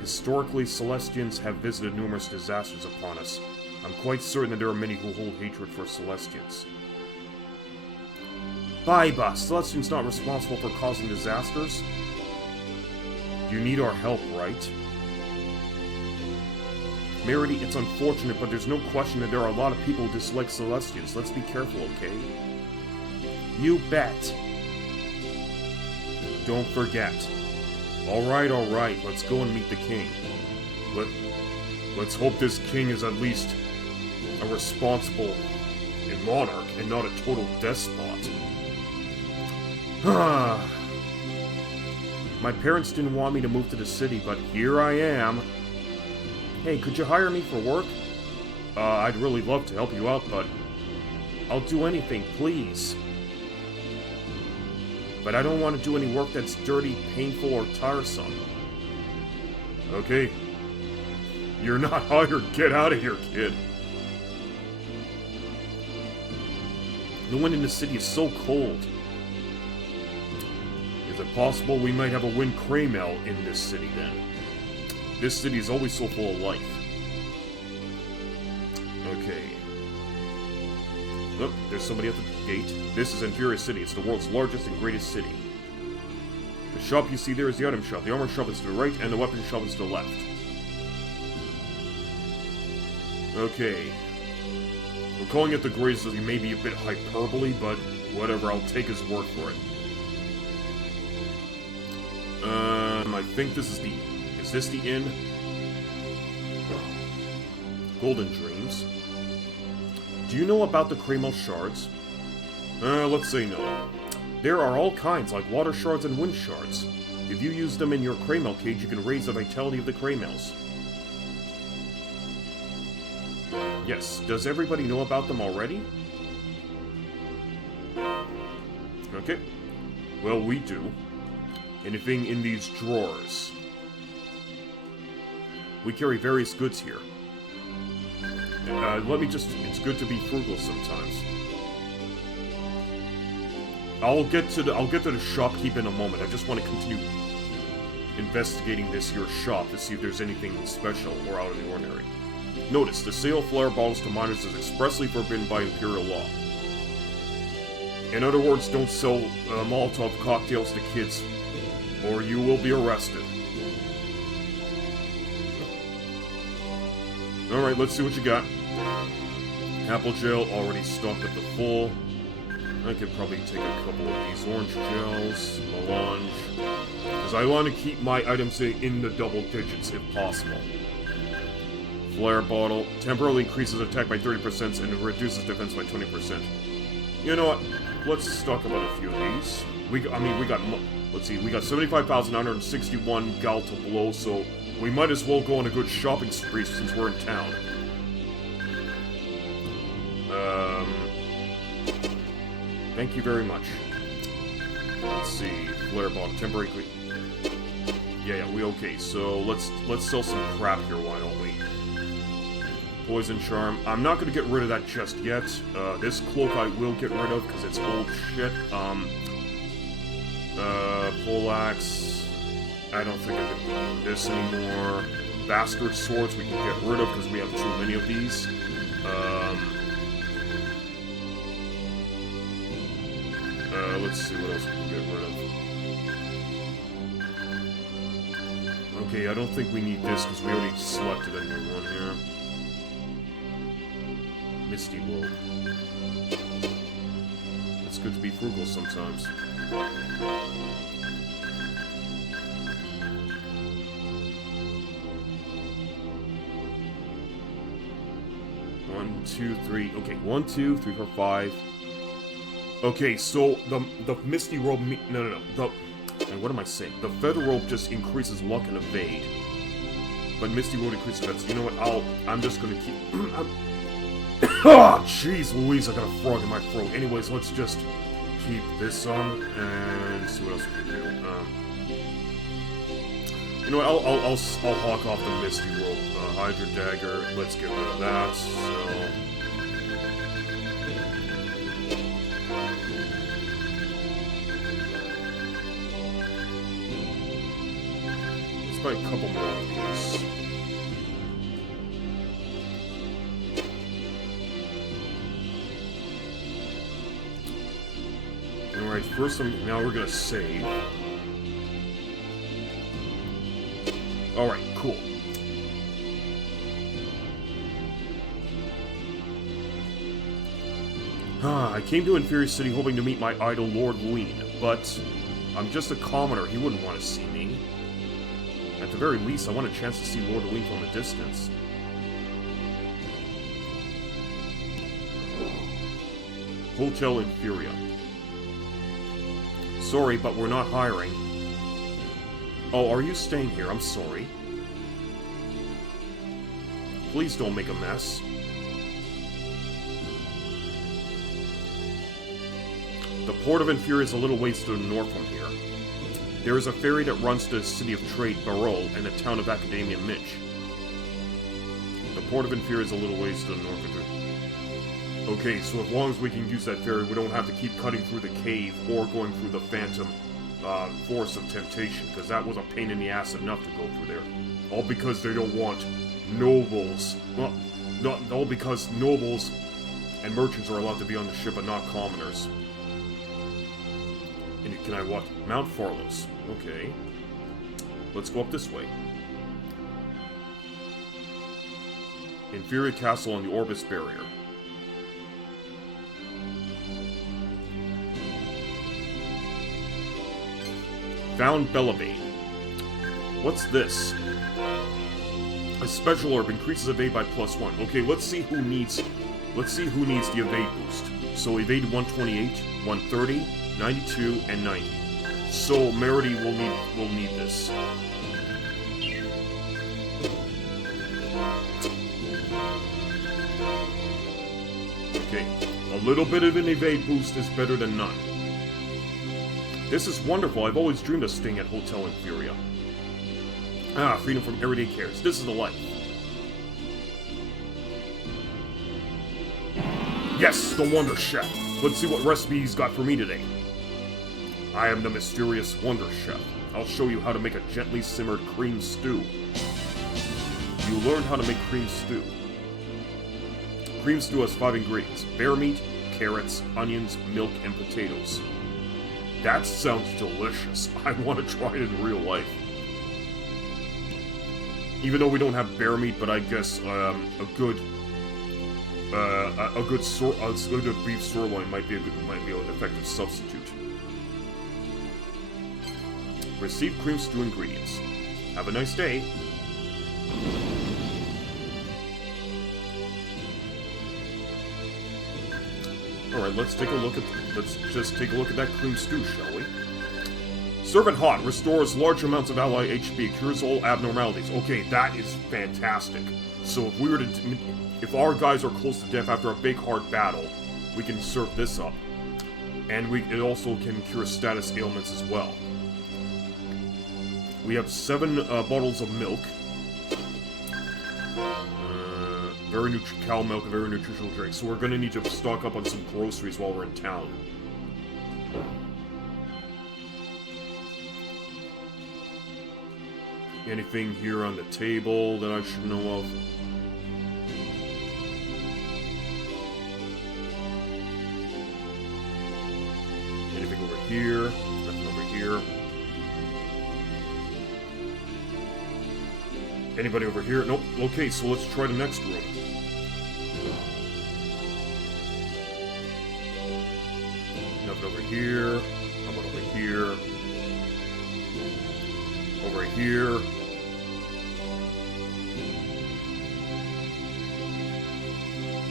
Historically, Celestians have visited numerous disasters upon us. I'm quite certain that there are many who hold hatred for Celestians. Baiba, Celestians not responsible for causing disasters? You need our help, right? Meredy, it's unfortunate, but there's no question that there are a lot of people who dislike Celestians. Let's be careful, okay? You bet. Don't forget. Alright, let's go and meet the king. Let's hope this king is at least a responsible monarch and not a total despot. My parents didn't want me to move to the city, but here I am. Hey, could you hire me for work? I'd really love to help you out, but I'll do anything, please. But I don't want to do any work that's dirty, painful, or tiresome. Okay. You're not hired. Get out of here, kid. The wind in the city is so cold. Is it possible we might have a wind Kraymel in this city, then? This city is always so full of life. Okay. Look, there's somebody at the gate. This is Inferior City. It's the world's largest and greatest city. The shop you see there is the item shop. The armor shop is to the right, and the weapon shop is to the left. Okay. We're calling it the greatest as it may be a bit hyperbole, but whatever, I'll take his word for it. I think this is the... Is this the inn? Golden Dreams. Do you know about the Kraymel shards? Let's say no. There are all kinds, like water shards and wind shards. If you use them in your Kraymel cage, you can raise the vitality of the Kraymels. Yes, does everybody know about them already? Okay. Well, we do. Anything in these drawers? We carry various goods here. Let me just... It's good to be frugal sometimes. I'll get to the shopkeep in a moment. I just want to continue investigating this here shop to see if there's anything special or out of the ordinary. Notice, the sale of flare bottles to minors is expressly forbidden by Imperial law. In other words, don't sell Molotov cocktails to kids, or you will be arrested. Alright, let's see what you got. Apple gel already stocked at the full. I could probably take a couple of these orange gels, melange, because I want to keep my items in the double digits if possible. Flare bottle temporarily increases attack by 30% and reduces defense by 20%. You know what? Let's talk about a few of these. Let's see, we got 75,961 gal to blow, so we might as well go on a good shopping spree since we're in town. Thank you very much. Let's see, flare bottle, temporary. Yeah, we okay. So let's sell some crap here, why don't we? Poison charm. I'm not gonna get rid of that just yet. This cloak I will get rid of because it's old shit. Poleaxe. I don't think I can do this anymore. Bastard swords we can get rid of because we have too many of these. Let's see what else we can get rid of. Okay, I don't think we need this because we already selected a new one here. Misty Robe. It's good to be frugal sometimes. One, two, three. Okay, 1, 2, 3, 4, 5. Okay, so the Misty Robe... No. What am I saying? The Feather Robe just increases luck and evade. But Misty Robe increases defense. You know what? I'm just gonna keep... Ah, jeez Louise, I got a frog in my throat. Anyways, let's just keep this on and see what else we can do. You know what? I'll hawk off the Misty Robe. Hydra Dagger. Let's get rid of that. So... a couple more of these. Alright, first now we're gonna save. Alright, cool. I came to Inferior City hoping to meet my idol Lord Ween, but I'm just a commoner. He wouldn't want to see me. At the very least, I want a chance to see Lord Ween from a distance. Hotel Inferior. Sorry, but we're not hiring. Oh, are you staying here? I'm sorry. Please don't make a mess. The port of Inferior is a little ways to the north from here. There is a ferry that runs to the city of Trade, Barol, and the town of Academia, Minch. The port of Inferior is a little ways to the north of it. Okay, so as long as we can use that ferry, we don't have to keep cutting through the cave or going through the phantom forest of temptation, because that was a pain in the ass enough to go through there. All because they don't want nobles. Well, all because nobles and merchants are allowed to be on the ship, but not commoners. And can I what? Mount Farlos. Okay. Let's go up this way. Inferior Castle on the Orbis Barrier. Found Bellabane. What's this? A special orb increases evade by +1. Okay, let's see who needs the evade boost. So evade 128, 130, 92, and 90. So Meredy will need this. Okay, a little bit of an evade boost is better than none. This is wonderful. I've always dreamed of staying at Hotel Eternia. Ah, freedom from everyday cares. This is the life. Yes, the Wonder Chef. Let's see what recipe he's got for me today. I am the mysterious Wonder Chef. I'll show you how to make a gently simmered cream stew. You learned how to make cream stew. Cream stew has 5 ingredients: bear meat, carrots, onions, milk, and potatoes. That sounds delicious. I want to try it in real life. Even though we don't have bear meat, but I guess a good beef sirloin might be an effective substitute. Receive cream stew ingredients. Have a nice day. Alright, let's just take a look at that cream stew, shall we? Serve it hot, restores large amounts of ally HP, cures all abnormalities. Okay, that is fantastic. So if our guys are close to death after a big hard battle, we can serve this up. And it also can cure status ailments as well. We have 7 bottles of milk. Cow milk, a very nutritional drink. So we're gonna need to stock up on some groceries while we're in town. Anything here on the table that I should know of? Anything over here? Nothing over here. Anybody over here? Nope. Okay, so let's try the next room. Nothing over here. How about over here? Over here.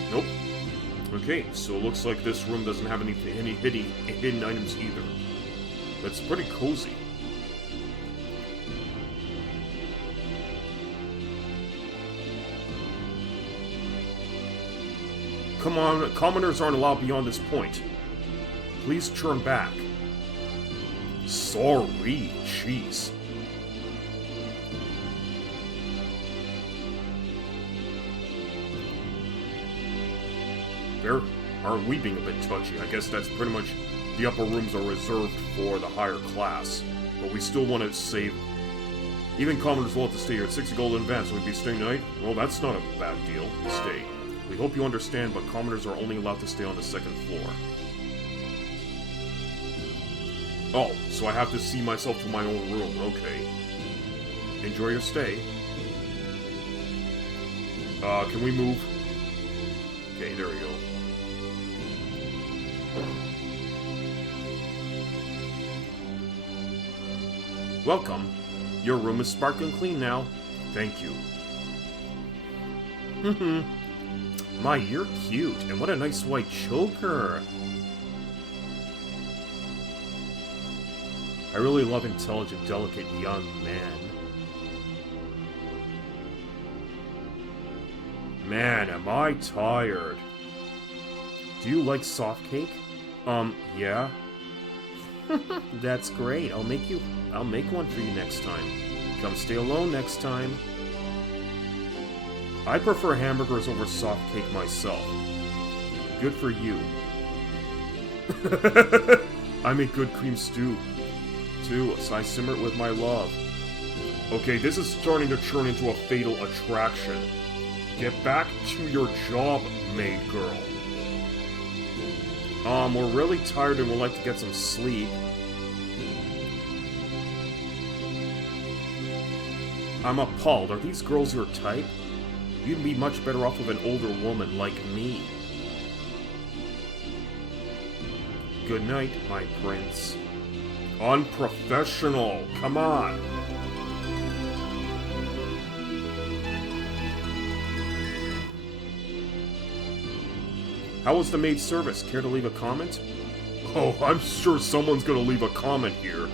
Nope. Okay, so it looks like this room doesn't have any hidden items either. That's pretty cozy. Come on, commoners aren't allowed beyond this point. Please turn back. Sorry, jeez. Aren't we being a bit touchy? I guess that's pretty much the upper rooms are reserved for the higher class. But we still want to save. Even commoners will have to stay here at 60 gold in advance. Will we be staying tonight? Well, that's not a bad deal. Stay. We hope you understand, but commoners are only allowed to stay on the 2nd floor. Oh, so I have to see myself to my own room. Okay. Enjoy your stay. Can we move? Okay, there we go. Welcome. Your room is sparkling clean now. Thank you. My, you're cute, and what a nice white choker. I really love intelligent, delicate young men. Man, am I tired. Do you like soft cake? Yeah. That's great. I'll make one for you next time. Come stay alone next time. I prefer hamburgers over soft cake myself. Good for you. I make good cream stew, too, so I simmer it with my love. Okay, this is starting to turn into a fatal attraction. Get back to your job, maid girl. We're really tired and would like to get some sleep. I'm appalled. Are these girls your type? You'd be much better off with an older woman like me. Good night, my prince. Unprofessional. Come on. How was the maid service? Care to leave a comment? Oh, I'm sure someone's gonna leave a comment here.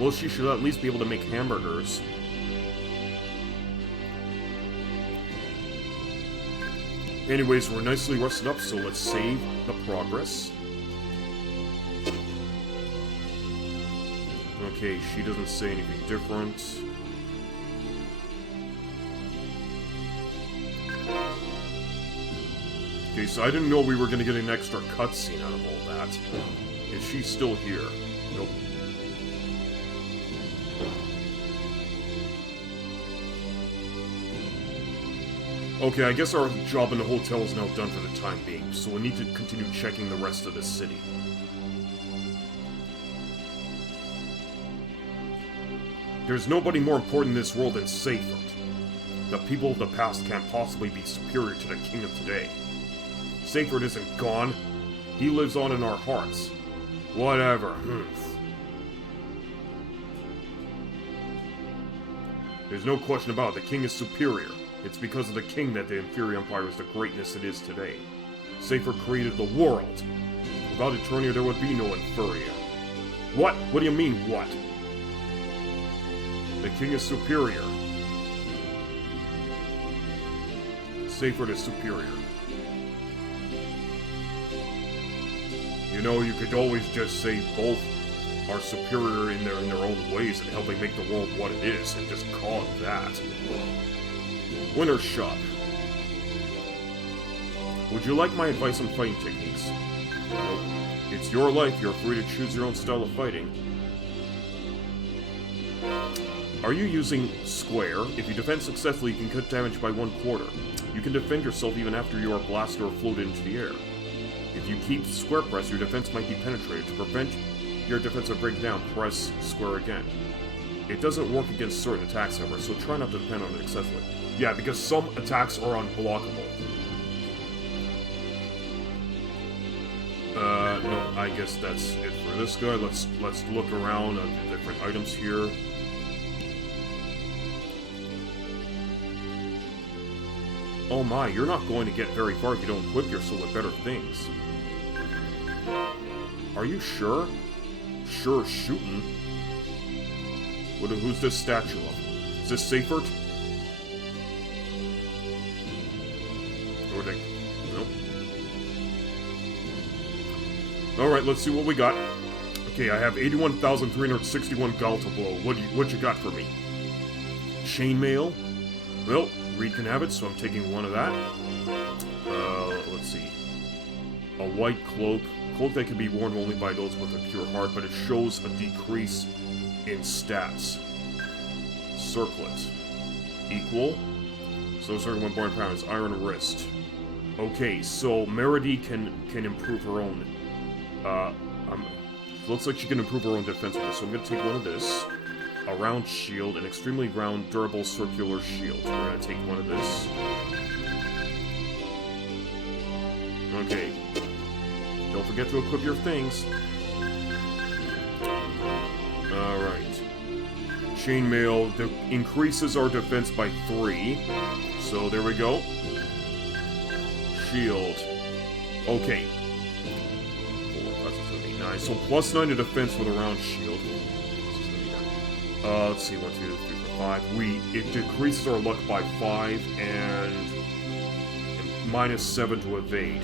Well, she should at least be able to make hamburgers. Anyways, we're nicely rested up, so let's save the progress. Okay, she doesn't say anything different. Okay, so I didn't know we were gonna get an extra cutscene out of all that. Is she still here? Nope. Okay, I guess our job in the hotel is now done for the time being, so we need to continue checking the rest of the city. There's nobody more important in this world than Seyfert. The people of the past can't possibly be superior to the king of today. Seyfert isn't gone. He lives on in our hearts. Whatever. There's no question about it. The king is superior. It's because of the king that the Inferior Empire is the greatness it is today. Seyfert created the world. Without Eternia, there would be no Inferior. What? What do you mean, what? The king is superior. Seyfert is superior. You know, you could always just say both are superior in their own ways and helping make the world what it is, and just call it that. Winner's Shop. Would you like my advice on fighting techniques? Nope. It's your life, you're free to choose your own style of fighting. Are you using square? If you defend successfully, you can cut damage by 1/4. You can defend yourself even after you are blasted or floated into the air. If you keep square press, your defense might be penetrated. To prevent your defensive breakdown, press square again. It doesn't work against certain attacks, however, so try not to depend on it excessively. Yeah, because some attacks are unblockable. No, I guess that's it for this guy. Let's look around at the different items here. Oh my, you're not going to get very far if you don't equip yourself with better things. Are you sure? Sure shooting. Who's this statue of? Is this Seyfert? Or they... Nope. Alright, let's see what we got. Okay, I have 81,361 Galta blow. What you got for me? Chainmail? Well, Reed can have it, so I'm taking one of that. Let's see. A white cloak. Cloak that can be worn only by those with a pure heart, but it shows a decrease in stats. Circlet. Equal. So circle when born pounds. Iron wrist. Okay, so Meredy can improve her own. Looks like she can improve her own defense with this, so I'm gonna take one of this. A round shield, an extremely round, durable circular shield. We're gonna take one of this. Okay. Don't forget to equip your things. Alright. Chainmail increases our defense by 3. So there we go. Shield. Okay. 4, that's 79. So +9 to defense with a round shield. Let's see, 1, 2, 3, 4, 5. It decreases our luck by 5 and -7 to evade.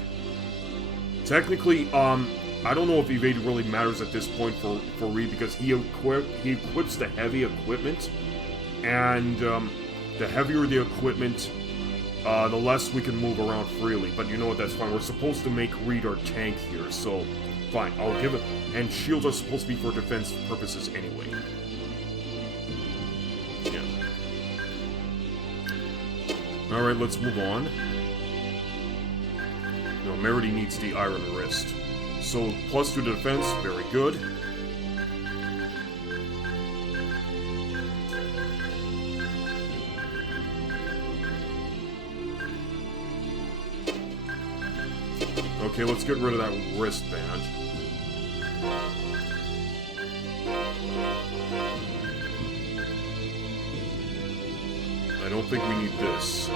Technically, I don't know if evade really matters at this point for Reed because he equips the heavy equipment, and the heavier the equipment, the less we can move around freely. But you know what? That's fine. We're supposed to make Reed our tank here, so fine. I'll give it. And shields are supposed to be for defense purposes anyway. Yeah. All right, let's move on. No, Meredy needs the iron wrist. So, +2 to defense, very good. Okay, let's get rid of that wristband. I don't think we need this.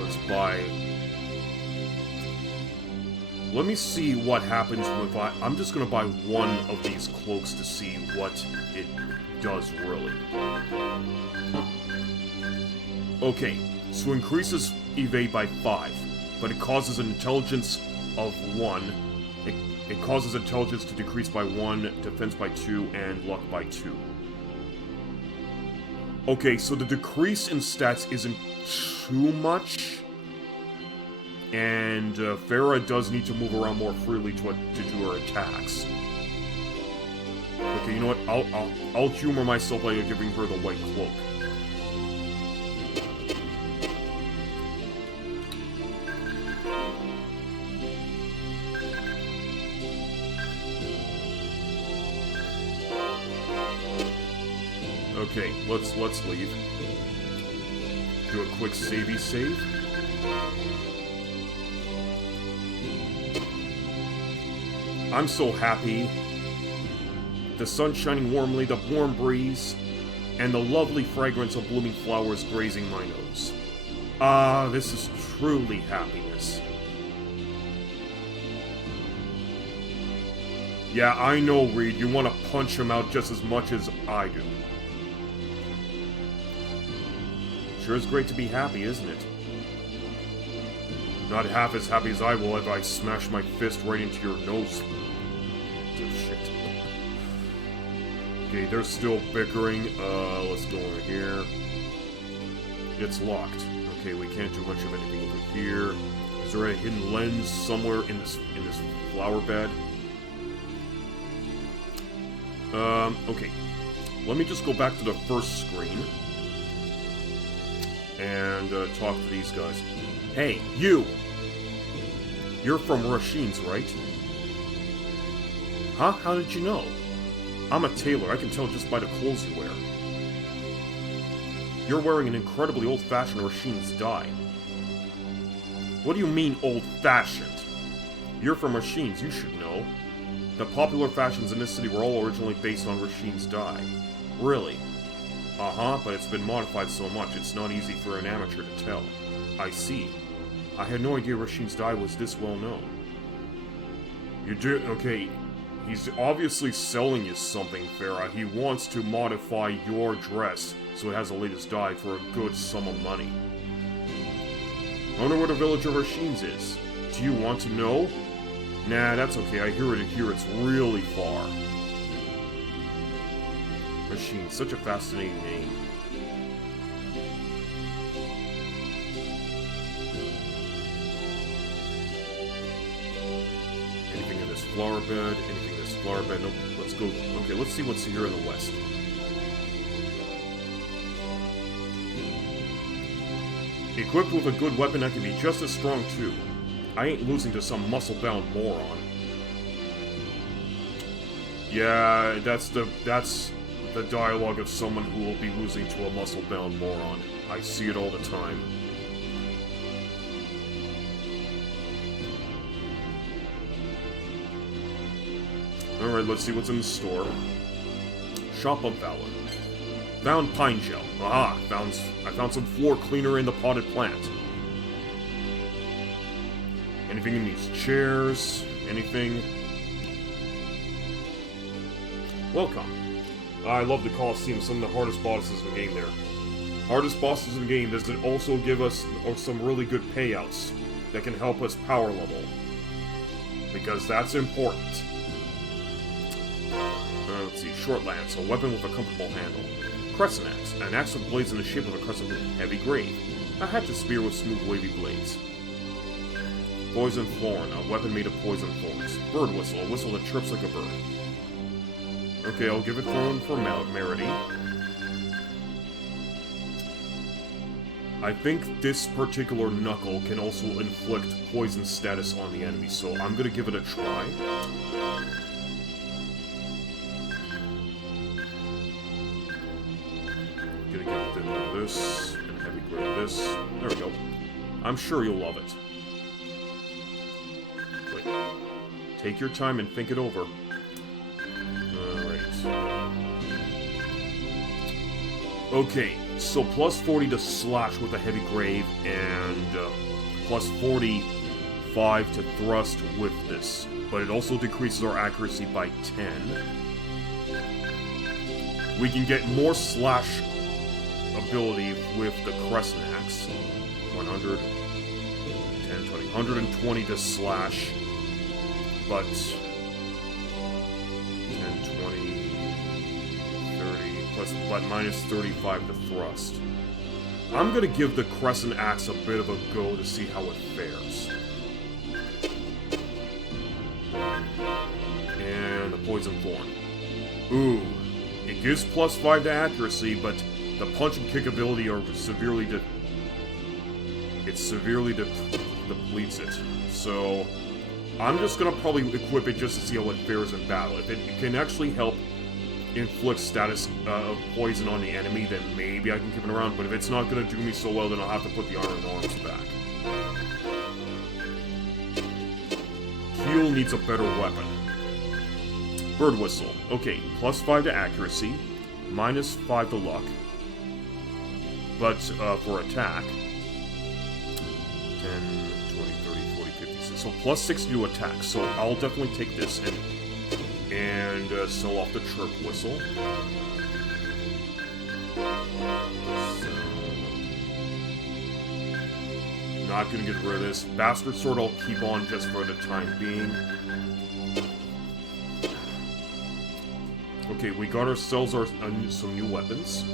Let's buy... Let me see what happens if I'm just gonna buy one of these cloaks to see what it does really. Okay, so increases evade by 5, but it causes an intelligence of 1. It causes intelligence to decrease by 1, defense by 2, and luck by 2. Okay, so the decrease in stats isn't too much. And FARAH does need to move around more freely to do her attacks. Okay, you know what? I'll humor myself by giving her the white cloak. Okay, let's leave. Do a quick savey save. I'm so happy. The sun shining warmly, the warm breeze, and the lovely fragrance of blooming flowers grazing my nose. Ah, this is truly happiness. Yeah, I know, Reed, you want to punch him out just as much as I do. Sure is great to be happy, isn't it? Not half as happy as I will if I smash my fist right into your nose. Dipshit. Okay, they're still bickering. Let's go over here. It's locked. Okay, we can't do much of anything over here. Is there a hidden lens somewhere in this flower bed? Okay. Let me just go back to the first screen and talk to these guys. Hey, you! You're from Rasheen's, right? Huh? How did you know? I'm a tailor. I can tell just by the clothes you wear. You're wearing an incredibly old-fashioned Rasheen's dye. What do you mean, old-fashioned? You're from Rasheen's. You should know. The popular fashions in this city were all originally based on Rasheen's dye. Really? Uh-huh, but it's been modified so much, it's not easy for an amateur to tell. I see. I had no idea Rasheen's dye was this well known. You do? Okay, he's obviously selling you something, FARAH. He wants to modify your dress so it has the latest dye for a good sum of money. I wonder where the village of Rasheen's is. Do you want to know? Nah, that's okay. I hear it's really far. Rasheen, such a fascinating name. Anything in this flower bed? Anything in this flower bed? Nope. Let's go. Okay, let's see what's here in the west. Equipped with a good weapon, I can be just as strong too. I ain't losing to some muscle-bound moron. Yeah, that's the dialogue of someone who will be losing to a muscle-bound moron. I see it all the time. Alright, let's see what's in the store. Shop of Valor. Found pine gel. Aha! I found some floor cleaner in the potted plant. Anything in these chairs? Anything? Welcome. I love the Coliseum, some of the hardest bosses in the game there. Hardest bosses in the game, does it also give us some really good payouts that can help us power level? Because that's important. Let's see, short lance, a weapon with a comfortable handle. Crescent axe, an axe with blades in the shape of a crescent moon. Heavy grave, a hatchet spear with smooth wavy blades. Poison thorn, a weapon made of poison thorns. Bird whistle, a whistle that chirps like a bird. Okay, I'll give it one for MEREDY. I think this particular knuckle can also inflict poison status on the enemy, so I'm gonna give it a try. Gonna give it this, and heavy grip this. There we go. I'm sure you'll love it. Wait. Take your time and think it over. Okay, so plus 40 to slash with a heavy grave, and plus 45 to thrust with this. But it also decreases our accuracy by 10. We can get more slash ability with the Crescent Axe. 100, 10, 20, 120 to slash, but 10, 20, 30, plus, but minus 35 to thrust. I'm gonna give the Crescent Axe a bit of a go to see how it fares. And the Poison Thorn. Ooh. It gives plus 5 to accuracy, but the punch and kick ability are severely depletes it. So, I'm just gonna probably equip it just to see how it fares in battle. If it can actually help inflict status of poison on the enemy, then maybe I can keep it around, but if it's not gonna do me so well, then I'll have to put the Iron Arms back. Keele needs a better weapon. Bird Whistle. Okay, plus 5 to accuracy, minus 5 to luck, but for attack, 10, 20, 30, 40, 50, so plus 60 to attack, so I'll definitely take this and sell off the Chirp Whistle. So, not gonna get rid of this. Bastard Sword I'll keep on just for the time being. Okay, we got ourselves some new weapons.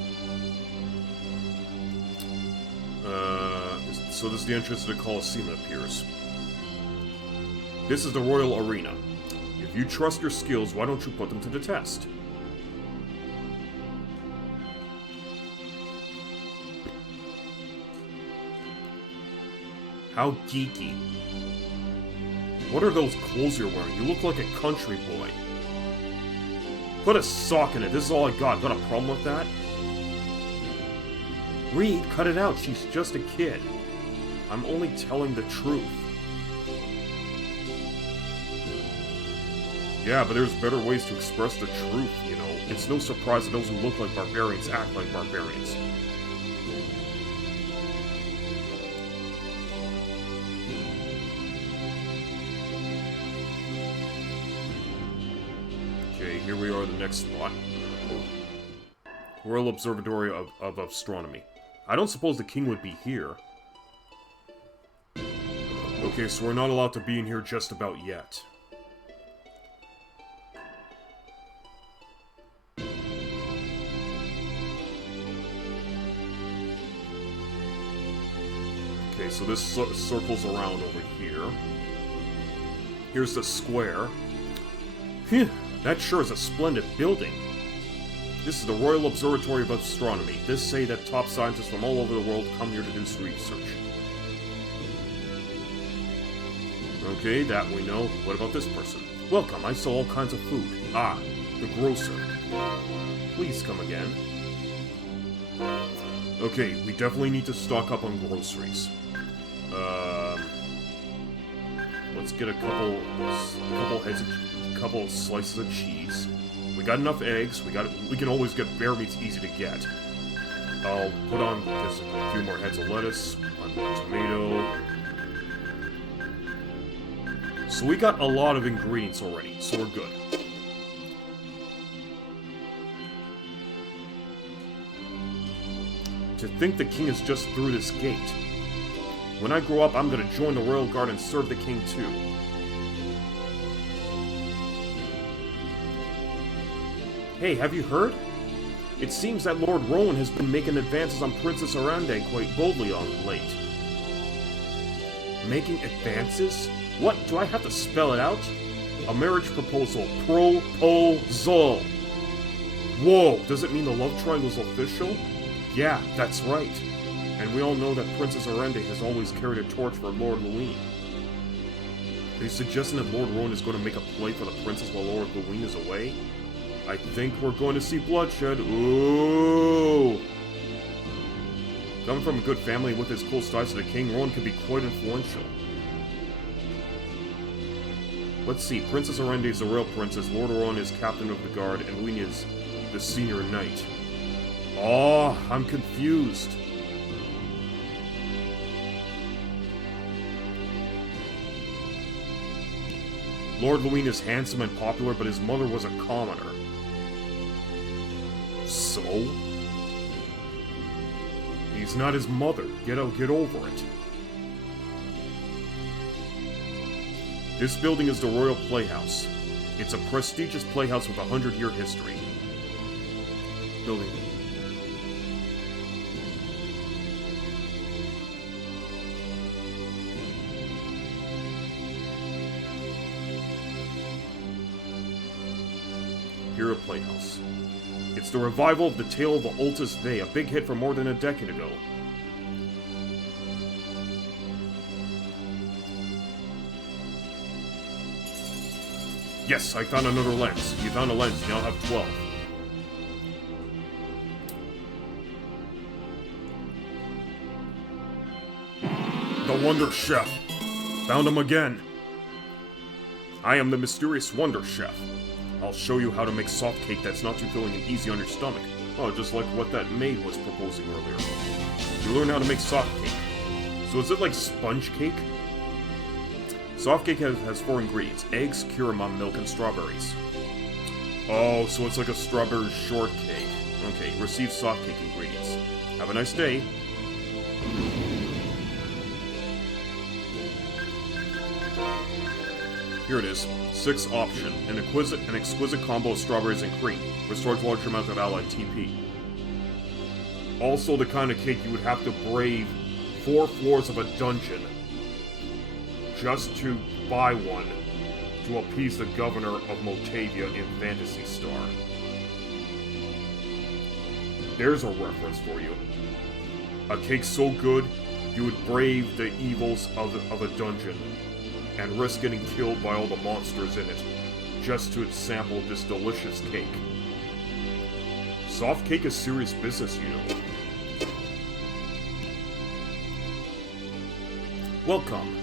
So this is the entrance to the Colosseum, it appears. This is the Royal Arena. If you trust your skills, why don't you put them to the test? How geeky. What are those clothes you're wearing? You look like a country boy. Put a sock in it. This is all I got. Got a problem with that? Reed, cut it out. She's just a kid. I'm only telling the truth. Yeah, but there's better ways to express the truth, you know. It's no surprise that those who look like barbarians act like barbarians. Okay, here we are at the next spot. Royal Observatory of Astronomy. I don't suppose the king would be here. Okay, so we're not allowed to be in here just about yet. Okay, so this circles around over here. Here's the square. Phew, that sure is a splendid building. This is the Royal Observatory of Astronomy. This say that top scientists from all over the world come here to do research. Okay, that we know. What about this person? Welcome, I sell all kinds of food. Ah, the grocer. Please come again. Okay, we definitely need to stock up on groceries. Let's get a couple slices of cheese. We got enough eggs. We can always get bear meat's easy to get. I'll put on just a few more heads of lettuce, a tomato. So we got a lot of ingredients already, so we're good. To think the king is just through this gate. When I grow up, I'm gonna join the Royal Guard and serve the king too. Hey, have you heard? It seems that Lord Rowan has been making advances on Princess Arande quite boldly on late. Making advances? What, do I have to spell it out? A marriage proposal. Proposal! Whoa, does it mean the love triangle's official? Yeah, that's right. And we all know that Princess Arande has always carried a torch for Lord Luwine. Are you suggesting that Lord Rowan is going to make a play for the princess while Lord Luwine is away? I think we're going to see bloodshed. Ooh! Coming from a good family with his close ties to the king, Rowan can be quite influential. Let's see, Princess Arande is the royal princess, Lord Rowan is captain of the guard, and Luwine is the senior knight. Oh, I'm confused. Lord Luwine is handsome and popular, but his mother was a commoner. So? She's not his mother. Get over it. This building is the Royal Playhouse. It's a prestigious playhouse with a 100-year history. Building. Hero Playhouse. It's the revival of the tale of the Altus Vey, a big hit from more than a decade ago. Yes, I found another lens. You found a lens, you now have 12. The Wonder Chef. Found him again. I am the mysterious Wonder Chef. I'll show you how to make soft cake that's not too filling and easy on your stomach. Oh, just like what that maid was proposing earlier. You learn how to make soft cake. So is it like sponge cake? Soft cake has 4 ingredients: eggs, curcuma, milk, and strawberries. Oh, so it's like a strawberry shortcake. Okay, receive soft cake ingredients. Have a nice day. Here it is. 6th option. An exquisite combo of strawberries and cream. Restores large amount of allied TP. Also the kind of cake you would have to brave 4 floors of a dungeon just to buy one to appease the governor of Motavia in Phantasy Star. There's a reference for you. A cake so good, you would brave the evils of a dungeon and risk getting killed by all the monsters in it just to sample this delicious cake. Soft cake is serious business, you know. Welcome.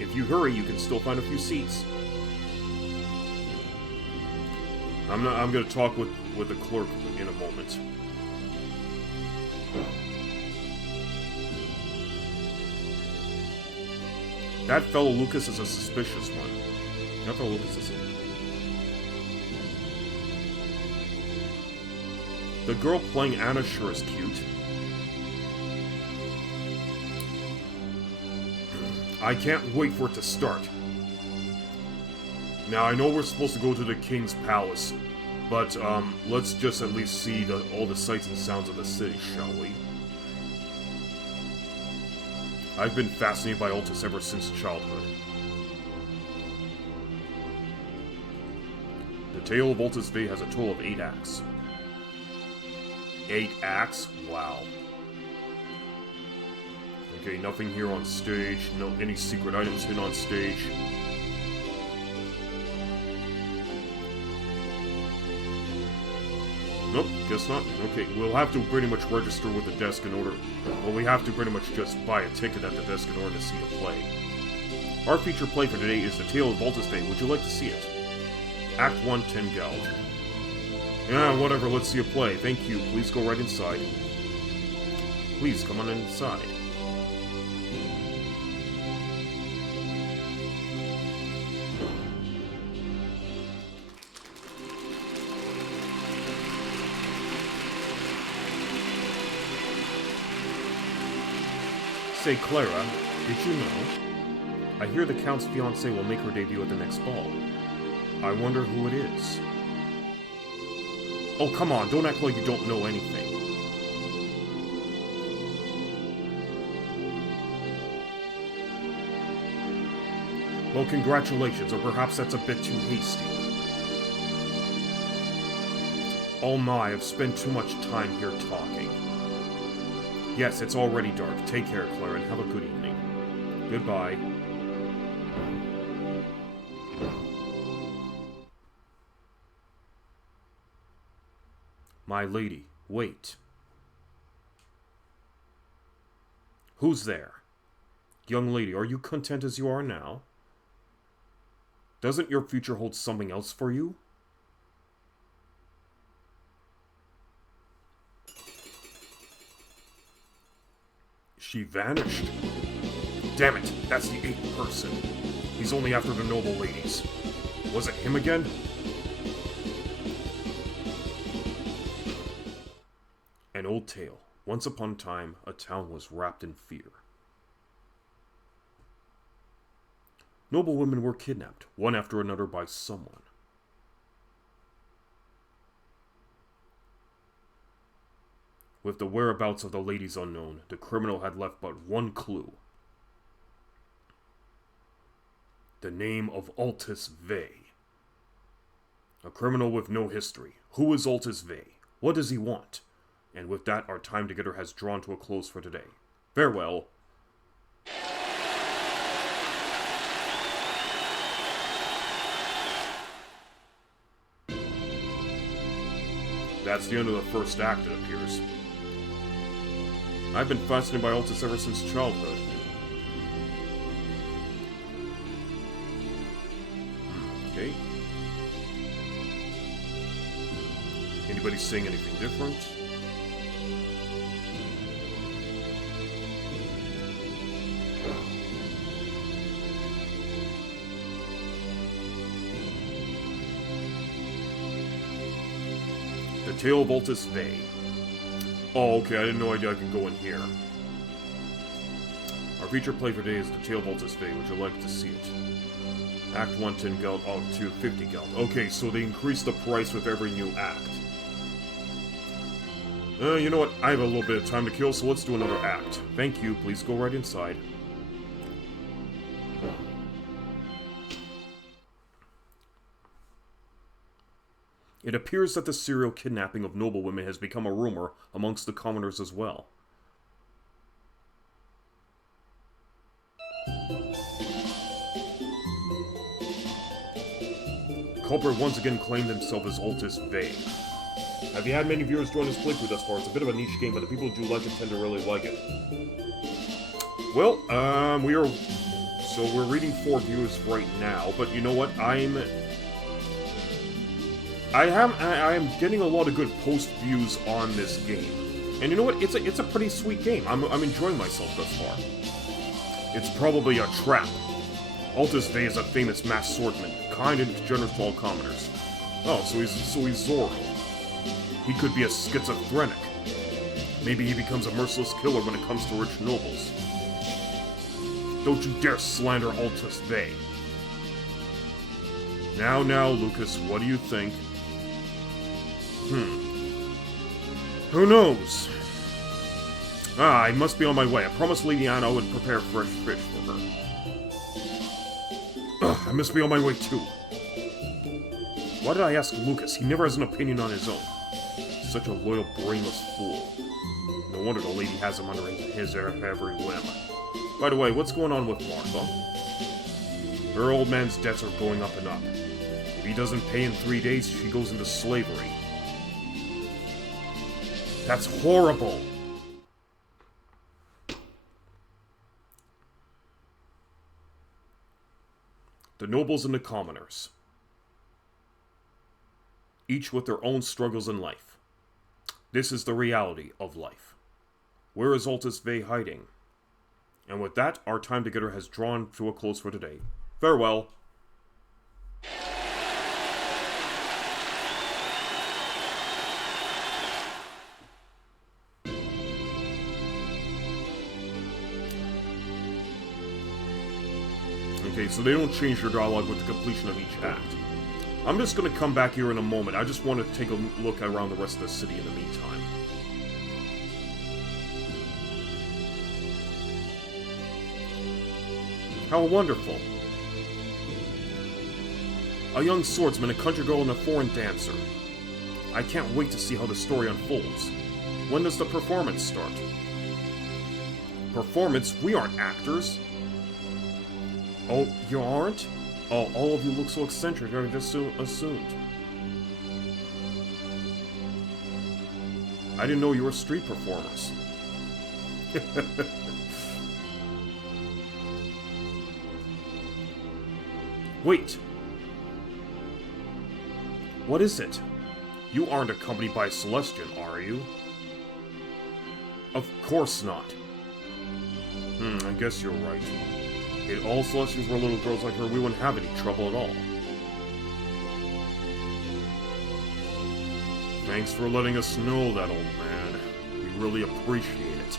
If you hurry, you can still find a few seats. I'm gonna talk with the clerk in a moment. That fellow Lucas is a suspicious one. That fellow Lucas is The girl playing Anna sure is cute. I can't wait for it to start. Now, I know we're supposed to go to the King's Palace, but, let's just at least see all the sights and sounds of the city, shall we? I've been fascinated by Altus ever since childhood. The tale of Altus Vey has a total of 8 acts. 8 acts? Wow. Okay, nothing here on stage. No, any secret items hidden on stage. Nope, guess not. Okay, we'll have to pretty much register with the desk in order... Well, we have to pretty much just buy a ticket at the desk in order to see the play. Our feature play for today is The Tale of Altus Vey. Would you like to see it? Act 1, 10 Geld. Yeah, whatever, let's see a play. Thank you. Please go right inside. Please, come on inside. Say, Clara, did you know? I hear the Count's fiancée will make her debut at the next ball. I wonder who it is. Oh, come on, don't act like you don't know anything. Well, congratulations, or perhaps that's a bit too hasty. Oh my, I've spent too much time here talking. Yes, it's already dark. Take care, Clara, and have a good evening. Goodbye. My lady, wait. Who's there? Young lady, are you content as you are now? Doesn't your future hold something else for you? She vanished. Damn it, that's the 8th person. He's only after the noble ladies. Was it him again? An old tale. Once upon a time, a town was wrapped in fear. Noble women were kidnapped, one after another, by someone. With the whereabouts of the ladies unknown, the criminal had left but one clue. The name of Altus Vey. A criminal with no history. Who is Altus Vey? What does he want? And with that, our time together has drawn to a close for today. Farewell. That's the end of the first act, it appears. I've been fascinated by Altus ever since childhood. Okay. Anybody saying anything different? The Tale of Altus Vey. Oh, okay, I didn't know I could go in here. Our feature play for today is The Tale of Altus Vey. Would you like to see it? Act 1, 10 geld, oh, 2, 50 geld. Okay, so they increase the price with every new act. You know what? I have a little bit of time to kill, so let's do another act. Thank you. Please go right inside. It appears that the serial kidnapping of noblewomen has become a rumor amongst the commoners as well. The culprit once again claimed himself as Altus Vey. Have you had many viewers join this playthrough thus far? It's a bit of a niche game, but the people who do like it tend to really like it. Well, we're reading 4 viewers right now, but you know what? I am getting a lot of good post views on this game, and you know what? It's a pretty sweet game. I'm enjoying myself thus far. It's probably a trap. Altus Vey is a famous masked swordsman, kind and generous to all commoners. Oh, so he's Zorro. He could be a schizophrenic. Maybe he becomes a merciless killer when it comes to rich nobles. Don't you dare slander Altus Vey. Now, Lucas, what do you think? Who knows? I must be on my way. I promised Lady Anna I would prepare fresh fish for her. I must be on my way too. Why did I ask Lucas? He never has an opinion on his own. Such a loyal, brainless fool. No wonder the lady has him under his every whim. By the way, what's going on with Martha? Her old man's debts are going up and up. If he doesn't pay in 3 days, she goes into slavery. That's horrible! The nobles and the commoners. Each with their own struggles in life. This is the reality of life. Where is Altus Vey hiding? And with that, our time together has drawn to a close for today. Farewell. Okay, so they don't change their dialogue with the completion of each act. I'm just going to come back here in a moment. I just want to take a look around the rest of the city in the meantime. How wonderful. A young swordsman, a country girl, and a foreign dancer. I can't wait to see how the story unfolds. When does the performance start? Performance? We aren't actors. Oh, you aren't? Oh, all of you look so eccentric, I just assumed. I didn't know you were street performers. Wait. What is it? You aren't accompanied by a Celestian, are you? Of course not. I guess you're right. If all Celestians were little girls like her, we wouldn't have any trouble at all. Thanks for letting us know that, old man. We really appreciate it.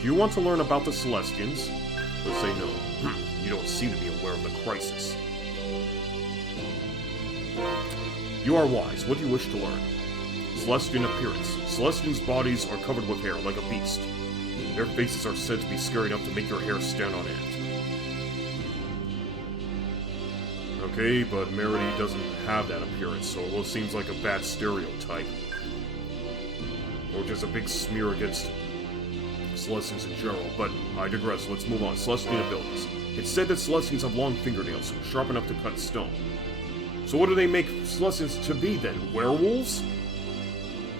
Do you want to learn about the Celestians? Let's say no. You don't seem to be aware of the crisis. You are wise. What do you wish to learn? Celestian appearance. Celestians' bodies are covered with hair, like a beast. Their faces are said to be scary enough to make your hair stand on end. Okay, but MEREDY doesn't have that appearance, so it seems like a bad stereotype. Or just a big smear against Celestians in general, but I digress. Let's move on. Celestian abilities. It's said that Celestians have long fingernails, sharp enough to cut stone. So what do they make Celestians to be, then? Werewolves?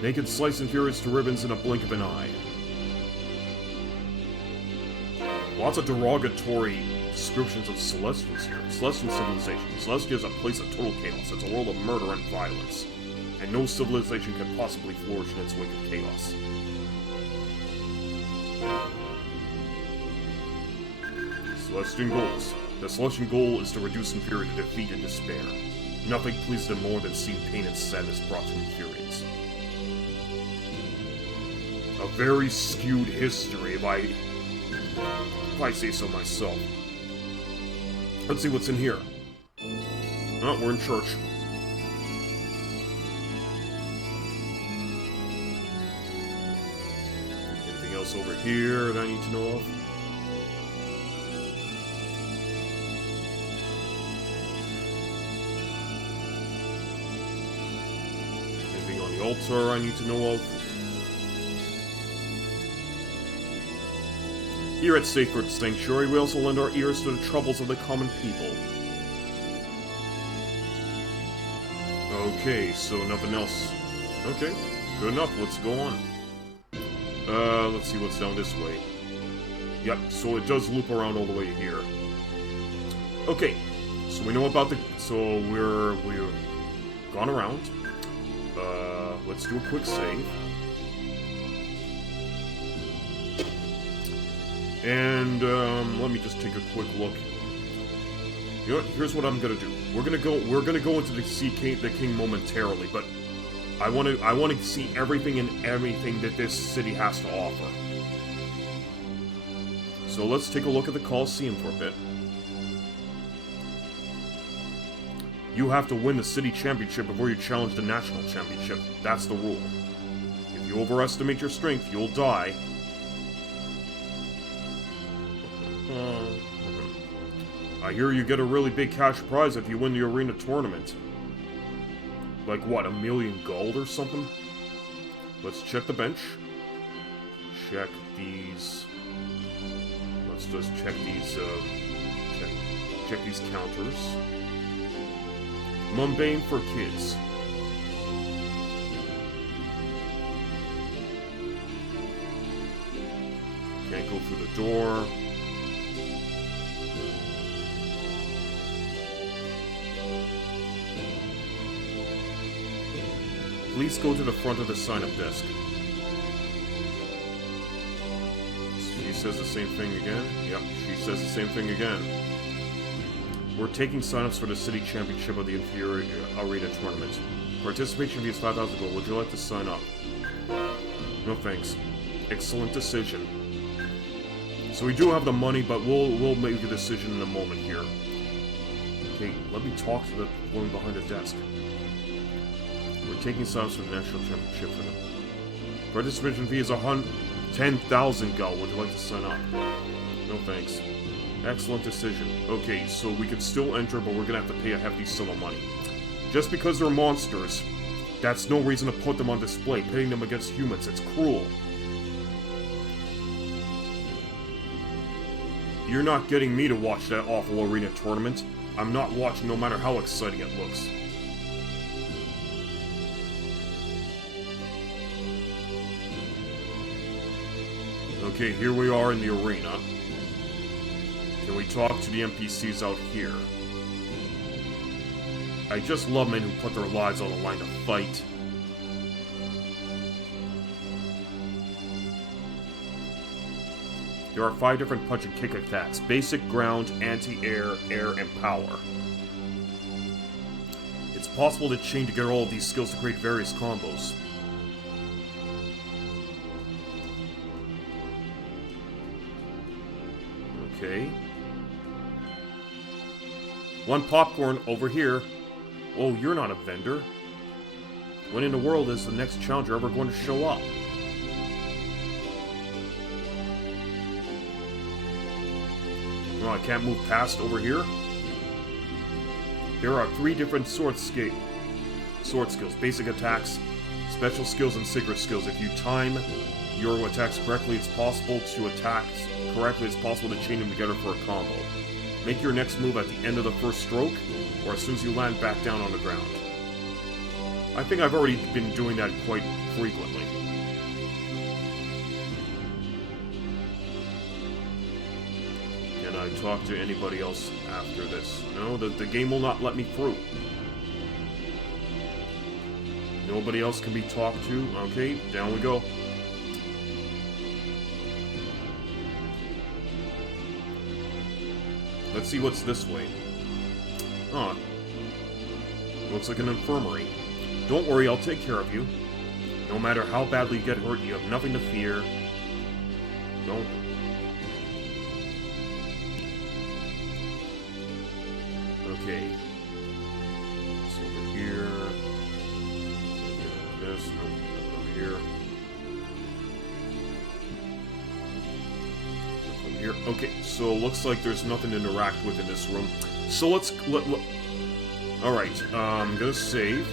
They can slice inferiors to ribbons in a blink of an eye. Lots of derogatory descriptions of Celestians here. Celestian civilization. Celestia is a place of total chaos. It's a world of murder and violence. And no civilization can possibly flourish in its wake of chaos. Celestian goals. The Celestian goal is to reduce inferior to defeat and despair. Nothing pleases them more than seeing pain and sadness brought to inferiors. A very skewed history, if I say so myself. Let's see what's in here. Oh, we're in church. Anything else over here that I need to know of? Anything on the altar I need to know of? Here at Sacred Sanctuary, we also lend our ears to the troubles of the common people. Okay, so nothing else. Okay, good enough, let's go on. Let's see what's down this way. Yep, so it does loop around all the way here. Okay, so we know about the... So we're gone around. Let's do a quick save. And, let me just take a quick look. You know what? Here's what I'm gonna do. We're gonna go into the king momentarily, but I wanna see everything that this city has to offer. So let's take a look at the Colosseum for a bit. You have to win the city championship before you challenge the national championship. That's the rule. If you overestimate your strength, you'll die. I hear you get a really big cash prize if you win the arena tournament. Like what, 1 million gold or something? Let's check the bench. Check these... Let's just check these, check these counters. Mundane for kids. Can't go through the door. Please go to the front of the sign-up desk. She says the same thing again. Yep, she says the same thing again. We're taking sign-ups for the City Championship of the Inferior Arena Tournament. Participation fee is 5,000 gold. Would you like to sign up? No thanks. Excellent decision. So we do have the money, but we'll make a decision in a moment here. Okay, let me talk to the woman behind the desk. We're taking sign-ups for the National Championship for them. Participation fee is 10,000 gold. Would you like to sign up? No thanks. Excellent decision. Okay, so we can still enter, but we're gonna have to pay a hefty sum of money. Just because they're monsters, that's no reason to put them on display. Pitting them against humans, it's cruel. You're not getting me to watch that awful arena tournament. I'm not watching no matter how exciting it looks. Okay, here we are in the arena. Can we talk to the NPCs out here? I just love men who put their lives on the line to fight. There are 5 different punch and kick attacks. Basic, ground, anti-air, air, and power. It's possible to chain together all of these skills to create various combos. Okay. 1 popcorn over here. Oh, you're not a vendor. When in the world is the next challenger ever going to show up? Oh, I can't move past over here? There are 3 different sword skills. Basic attacks, special skills, and secret skills. If you time your attacks correctly, it's possible to chain them together for a combo. Make your next move at the end of the first stroke, or as soon as you land back down on the ground. I think I've already been doing that quite frequently. Can I talk to anybody else after this? No, the game will not let me through. Nobody else can be talked to. Okay, down we go. Let's see what's this way. Huh. Looks like an infirmary. Don't worry, I'll take care of you. No matter how badly you get hurt, you have nothing to fear. Don't. Okay. It's over here. This, nope, over here. Here. Okay, so looks like there's nothing to interact with in this room. So let's alright, I'm gonna save.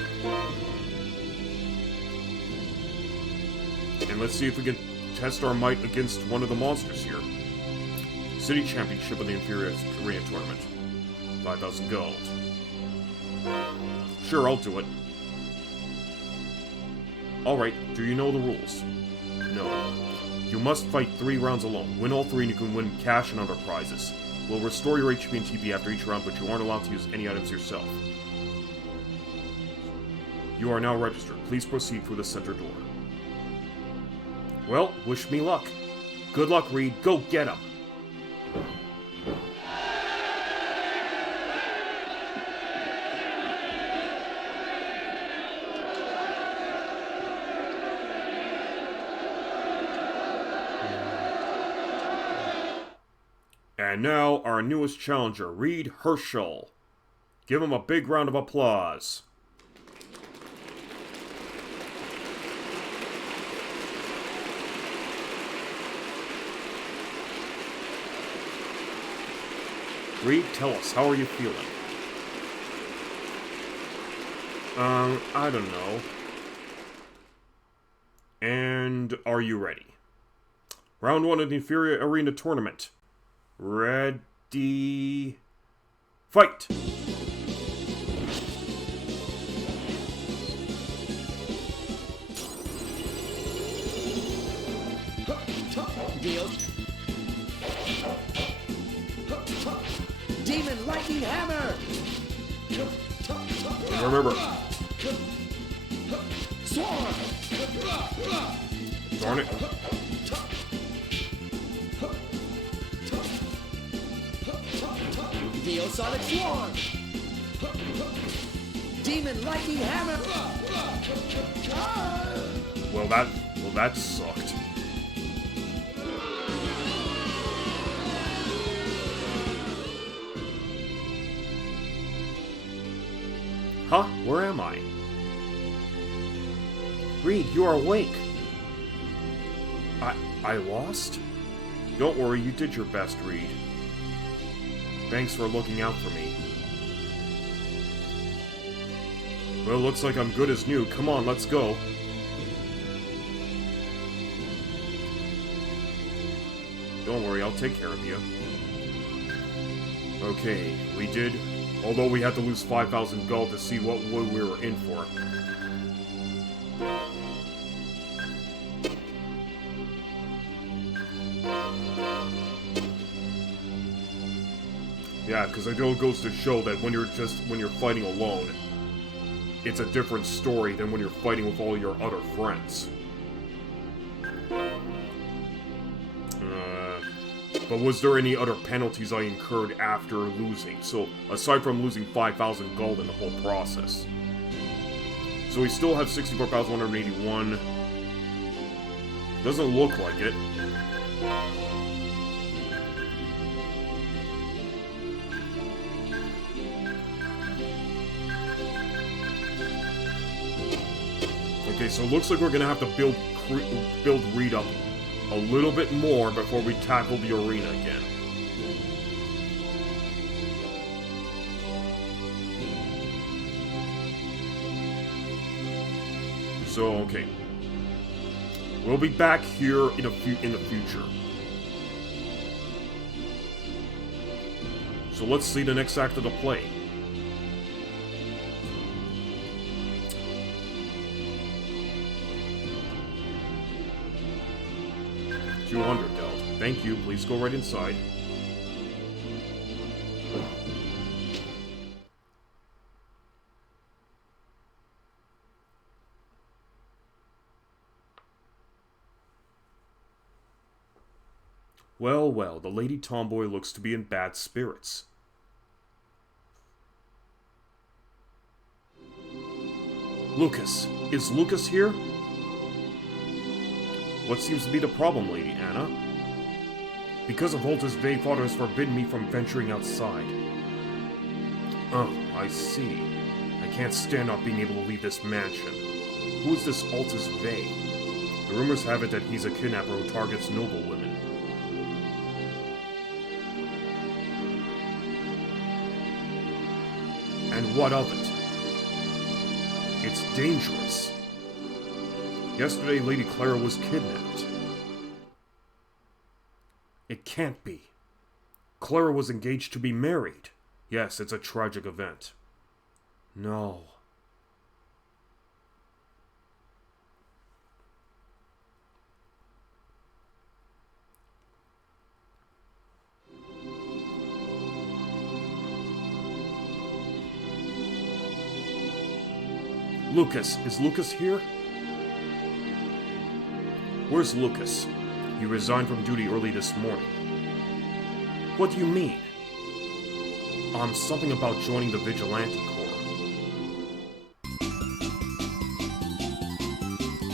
And let's see if we can test our might against one of the monsters here. City Championship of the Inferior Arena Tournament. 5,000 gold. Sure, I'll do it. Alright, do you know the rules? No. You must fight 3 rounds alone. Win all 3 and you can win cash and other prizes. We'll restore your HP and TP after each round, but you aren't allowed to use any items yourself. You are now registered. Please proceed through the center door. Well, wish me luck. Good luck, Reed. Go get him! And now, our newest challenger, Reed Herschel. Give him a big round of applause. Reed, tell us, how are you feeling? I don't know. And are you ready? Round 1 of the Inferior Arena Tournament. Ready... Fight! Deal. Demon Lightning Hammer! And remember... Swarm! Darn it. Deal Sonic Swarm! Demon Lightning Hammer! Well, that sucked. Huh? Where am I? Reed, you are awake. I lost? Don't worry, you did your best, Reed. Thanks for looking out for me. Well, looks like I'm good as new. Come on, let's go. Don't worry, I'll take care of you. Okay, we did. Although we had to lose 5,000 gold to see what we were in for. Yeah, because it goes to show that when you're fighting alone, it's a different story than when you're fighting with all your other friends. But was there any other penalties I incurred after losing? So, aside from losing 5,000 gold in the whole process. So we still have 64,181. Doesn't look like it. Okay, so it looks like we're gonna have to build REID up a little bit more before we tackle the arena again. So, okay. We'll be back here in the future. So let's see the next act of the play. $200 dealt. Thank you. Please go right inside. Well, well, the Lady Tomboy looks to be in bad spirits. Lucas. Is Lucas here? What seems to be the problem, Lady Anna? Because of Volta's Vey, Father has forbidden me from venturing outside. Oh, I see. I can't stand not being able to leave this mansion. Who is this Altus Vey? The rumors have it that he's a kidnapper who targets noble women. And what of it? It's dangerous. Yesterday, Lady Clara was kidnapped. It can't be. Clara was engaged to be married. Yes, it's a tragic event. No. Lucas. Is Lucas here? Where's Lucas? He resigned from duty early this morning. What do you mean? Something about joining the Vigilante Corps.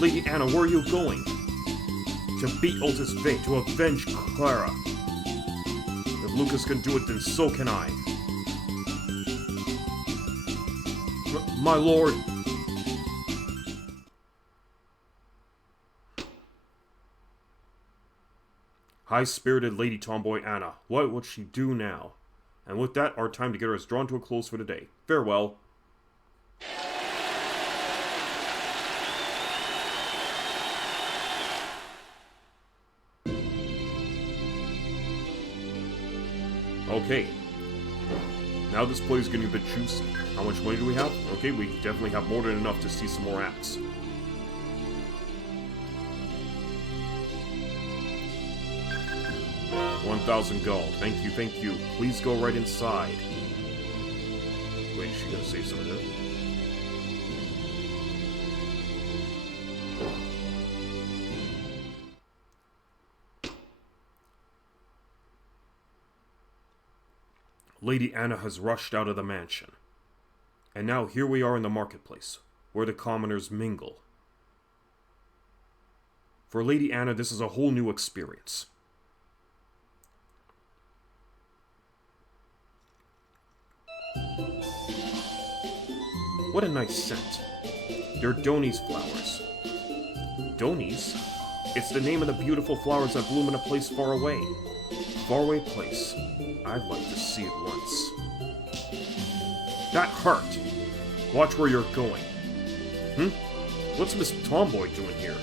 Lady Anna, where are you going? To beat Altus Vey, to avenge Clara. If Lucas can do it, then so can I. My lord! High-spirited Lady Tomboy Anna, what would she do now? And with that, our time together is drawn to a close for the day. Farewell. Okay. Now this play is getting a bit juicy. How much money do we have? Okay, we definitely have more than enough to see some more acts. $1,000 gold. Thank you, thank you. Please go right inside. Wait, is she gonna say something? Lady Anna has rushed out of the mansion. And now here we are in the marketplace, where the commoners mingle. For Lady Anna, this is a whole new experience. What a nice scent. They're Doni's flowers. Doni's? It's the name of the beautiful flowers that bloom in a place far away. Faraway place. I'd like to see it once. That hurt! Watch where you're going. What's Miss Tomboy doing here?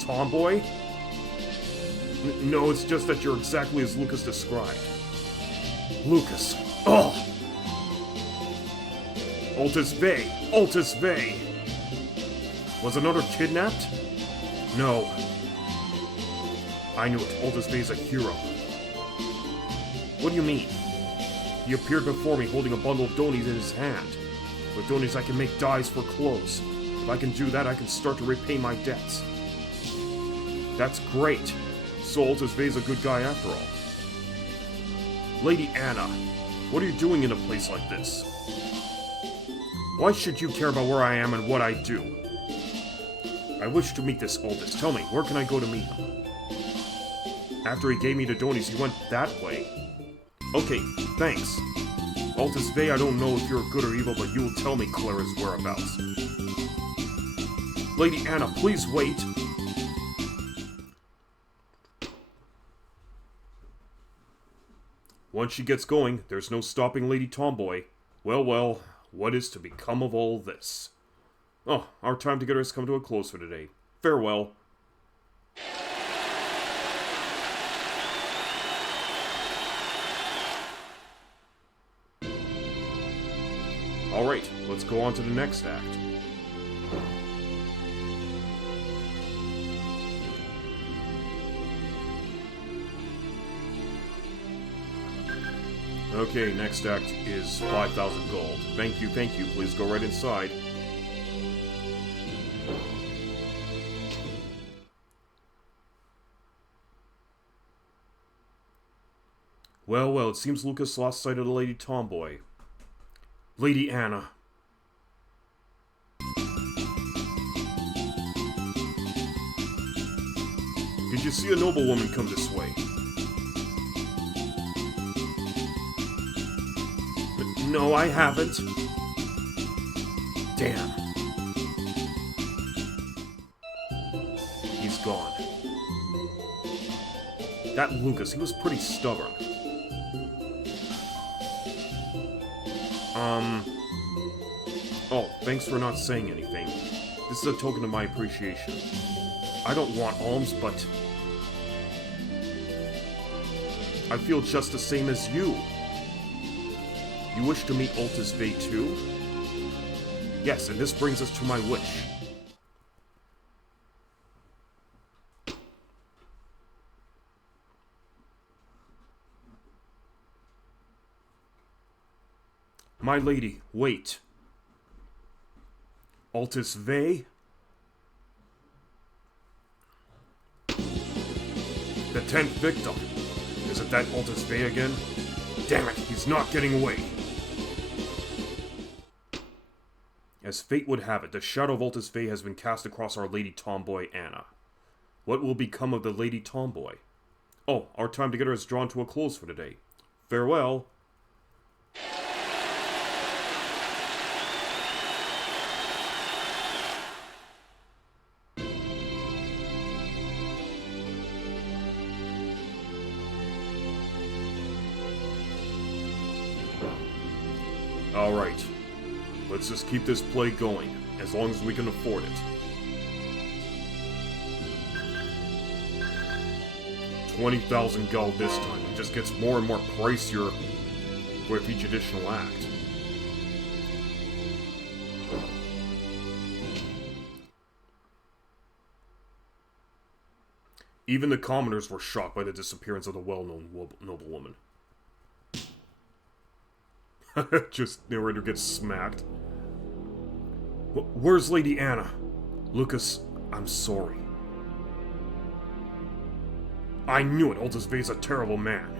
Tomboy? No, it's just that you're exactly as Lucas described. Lucas. Oh! Altus Vey! Altus Vey! Was another kidnapped? No. I knew it. Altus Vey is a hero. What do you mean? He appeared before me holding a bundle of donies in his hand. With donies I can make dyes for clothes. If I can do that, I can start to repay my debts. That's great. So Altus Vey is a good guy after all. Lady Anna, what are you doing in a place like this? Why should you care about where I am and what I do? I wish to meet this Altus. Tell me, where can I go to meet him? After he gave me the donies, he went that way. Okay, thanks. Altus Vey, I don't know if you're good or evil, but you will tell me Clara's whereabouts. Lady Anna, please wait. Once she gets going, there's no stopping Lady Tomboy. Well, well, what is to become of all this? Oh, our time together has come to a close for today. Farewell. Alright, let's go on to the next act. Okay, next act is 5,000 gold. Thank you, please go right inside. Well, well, it seems Lucas lost sight of the Lady Tomboy. Lady Anna. Did you see a noblewoman come this way? No, I haven't. Damn. He's gone. That Lucas, he was pretty stubborn. Oh, thanks for not saying anything. This is a token of my appreciation. I don't want alms, but I feel just the same as you. You wish to meet Altus Vey too? Yes, and this brings us to my wish. My lady, wait. Altus Vey? The 10th victim. Is it that Altus Vey again? Damn it, he's not getting away. As fate would have it, the shadow of Altus Vey has been cast across our Lady Tomboy Anna. What will become of the Lady Tomboy? Oh, our time together is drawn to a close for today. Farewell. Alright. Let's just keep this play going, as long as we can afford it. 20,000 gold this time. It just gets more and more pricier with each additional act. Even the commoners were shocked by the disappearance of the well-known noblewoman. Just narrator gets smacked. Where's Lady Anna? Lucas, I'm sorry. I knew it! Altus Vey's a terrible man.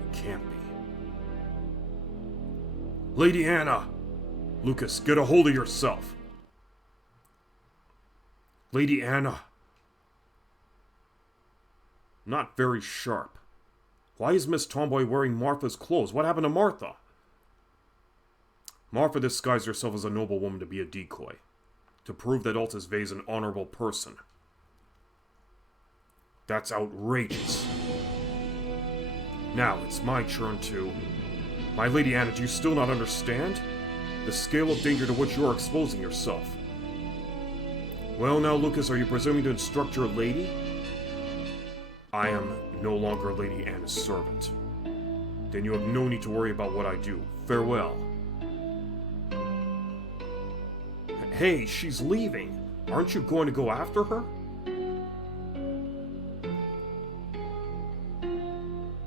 It can't be. Lady Anna! Lucas, get a hold of yourself! Lady Anna! Not very sharp. Why is Miss Tomboy wearing Martha's clothes? What happened to Martha? Martha disguised herself as a noblewoman to be a decoy, to prove that Altus Vey is an honorable person. That's outrageous. Now, it's my turn to... My Lady Anna, do you still not understand? The scale of danger to which you are exposing yourself. Well now, Lucas, are you presuming to instruct your lady? I am no longer Lady Anna's servant. Then you have no need to worry about what I do. Farewell. Hey, she's leaving. Aren't you going to go after her?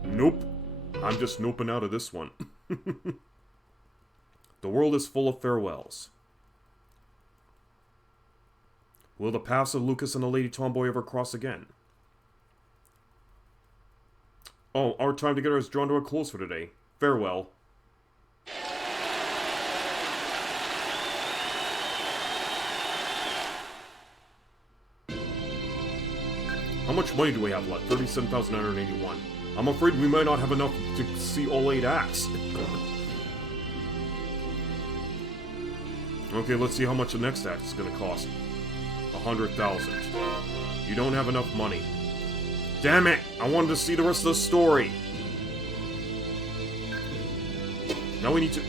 Nope. I'm just noping out of this one. The world is full of farewells. Will the paths of Lucas and the Lady Tomboy ever cross again? Oh, our time together is drawn to a close for today. Farewell. How much money do we have left? 37,981. I'm afraid we might not have enough to see all 8 acts. Okay, let's see how much the next act is going to cost. 100,000. You don't have enough money. Damn it! I wanted to see the rest of the story! Now we need to,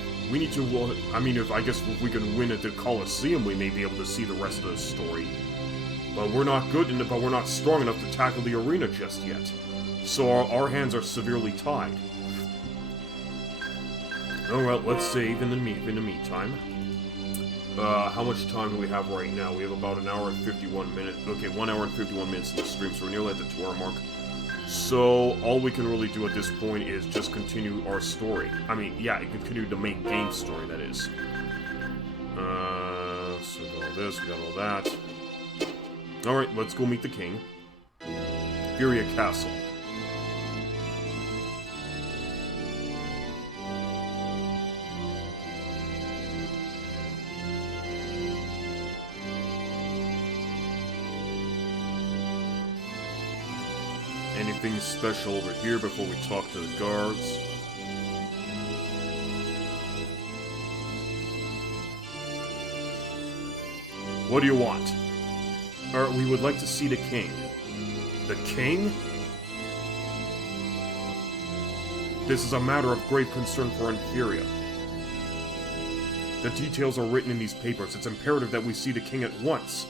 I mean, I guess if we can win at the Coliseum, we may be able to see the rest of the story. But we're not good enough, but we're not strong enough to tackle the arena just yet. So our hands are severely tied. Alright, let's save in the meantime. How much time do we have right now? We have about an hour and 51 minutes. Okay, 1 hour and 51 minutes in the stream, so we're nearly at the 2 hour mark. So, all we can really do at this point is just continue our story. I mean, yeah, continue the main game story, that is. So we got all this, we got all that. Alright, let's go meet the king. Furia Castle. Anything special over here before we talk to the guards? What do you want? We would like to see the king. The king? This is a matter of grave concern for Inferior. The details are written in these papers. It's imperative that we see the king at once.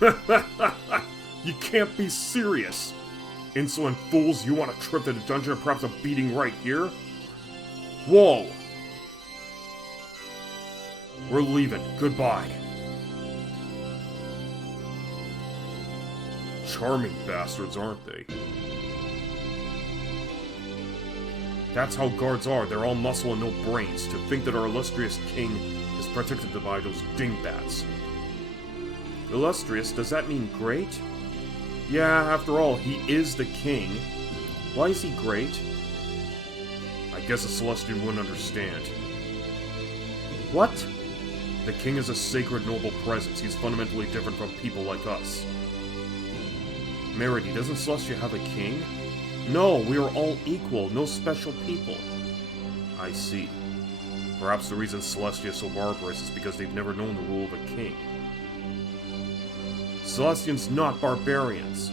You can't be serious! Insolent fools, you want a trip to the dungeon or perhaps a beating right here? Whoa! We're leaving. Goodbye. Charming bastards, aren't they? That's how guards are. They're all muscle and no brains. To think that our illustrious king is protected by those dingbats. Illustrious? Does that mean great? Yeah, after all, he is the king. Why is he great? I guess a Celestian wouldn't understand. What? The king is a sacred, noble presence. He's fundamentally different from people like us. Meredy, doesn't Celestia have a king? No, we are all equal, no special people. I see. Perhaps the reason Celestia is so barbarous is because they've never known the rule of a king. Celestians, not barbarians.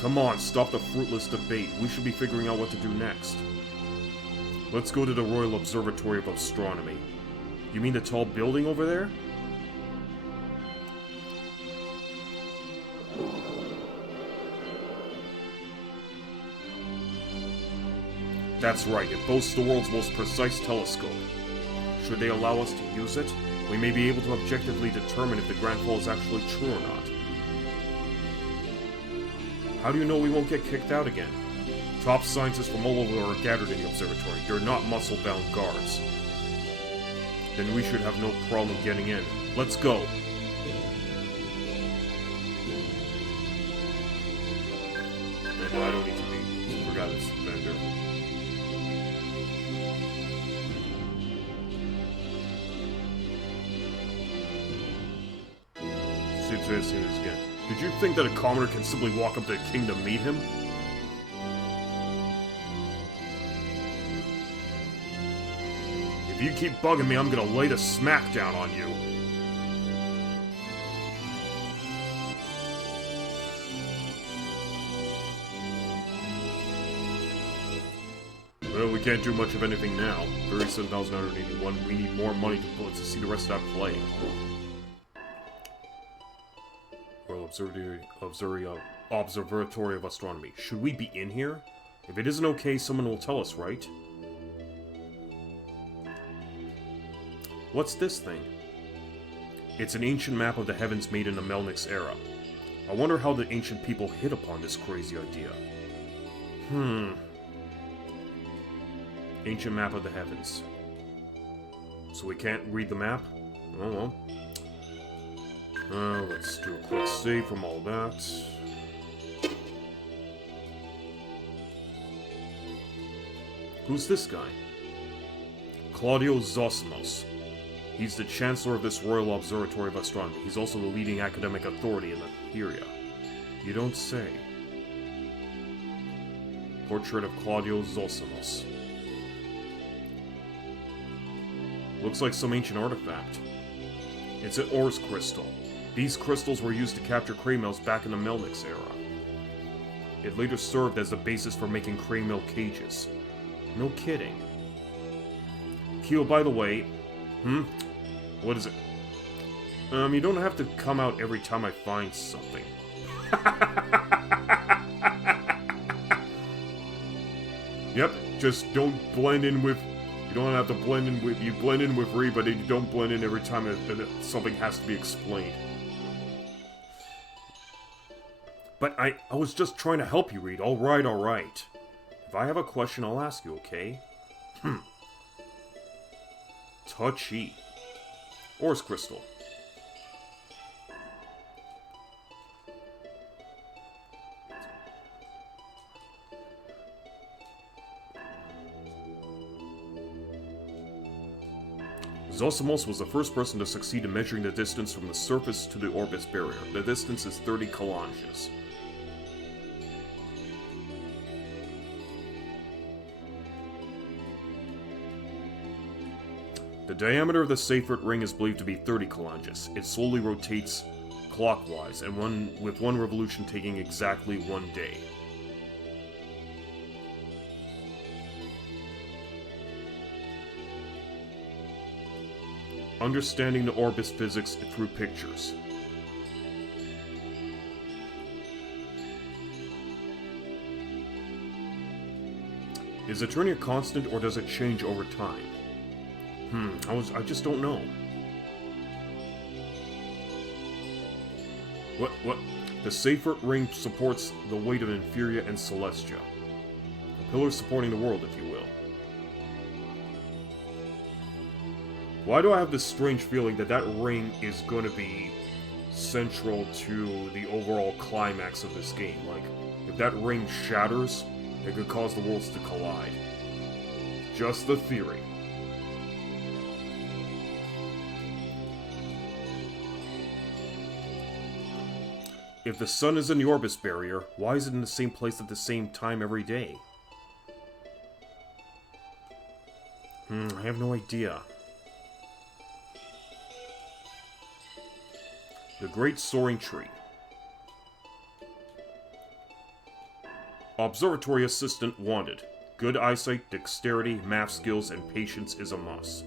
Come on, stop the fruitless debate. We should be figuring out what to do next. Let's go to the Royal Observatory of Astronomy. You mean the tall building over there? That's right, it boasts the world's most precise telescope. Should they allow us to use it, we may be able to objectively determine if the Grand Fall is actually true or not. How do you know we won't get kicked out again? Top scientists from all over are gathered in the observatory. They're not muscle-bound guards. Then we should have no problem getting in. Let's go! And I don't need to be... I forgot it's vendor. Suggesting this again. Did you think that a commoner can simply walk up to the king to meet him? If you keep bugging me, I'm gonna lay the smackdown on you. Well, we can't do much of anything now. 37,981. We need more money to see the rest of that play. Royal Observatory of Astronomy. Should we be in here? If it isn't okay, someone will tell us, right? What's this thing? It's an ancient map of the heavens made in the Melnyx era. I wonder how the ancient people hit upon this crazy idea. Ancient map of the heavens. So we can't read the map? Oh well. Let's do a quick save from all that. Who's this guy? Claudio Zosimos. He's the Chancellor of this Royal Observatory of Astronomy. He's also the leading academic authority in Etheria. You don't say. Portrait of Claudio Zosimos. Looks like some ancient artifact. It's an ores crystal. These crystals were used to capture Kraymels back in the Melnix era. It later served as the basis for making Kraymel cages. No kidding. Keele, by the way... What is it? You don't have to come out every time I find something. Yep, just don't blend in with... You don't have to blend in with... You blend in with REID, but you don't blend in every time something has to be explained. But I was just trying to help you, REID. Alright, alright. If I have a question, I'll ask you, okay? Touchy. Ores crystal. Zosimos was the first person to succeed in measuring the distance from the surface to the Orbis barrier. The distance is 30 kilometers. The diameter of the Seyfert ring is believed to be 30 kilometers. It slowly rotates clockwise, and with one revolution taking exactly 1 day. Understanding the Orbis physics through pictures. Is Eternia constant, or does it change over time? I just don't know. What? The Seyfert ring supports the weight of Inferior and Celestia. The pillars supporting the world, if you will. Why do I have this strange feeling that that ring is going to be central to the overall climax of this game? Like, if that ring shatters, it could cause the worlds to collide. Just the theory. If the sun is in the Orbis barrier, why is it in the same place at the same time every day? I have no idea. The Great Soaring Tree. Observatory Assistant wanted. Good eyesight, dexterity, math skills, and patience is a must.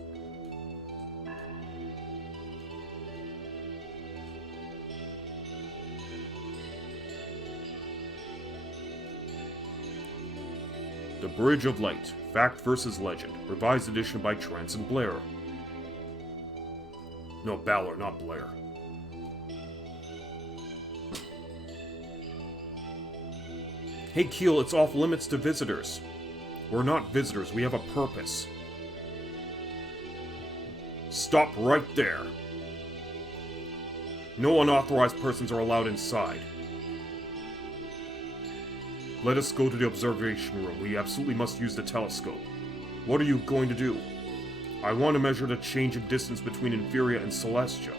The Bridge of Light. Fact vs. Legend. Revised edition by Trance and Blair. No, Balor, not Blair. Hey Keele, it's off limits to visitors. We're not visitors, we have a purpose. Stop right there. No unauthorized persons are allowed inside. Let us go to the observation room. We absolutely must use the telescope. What are you going to do? I want to measure the change in distance between Inferior and Celestia.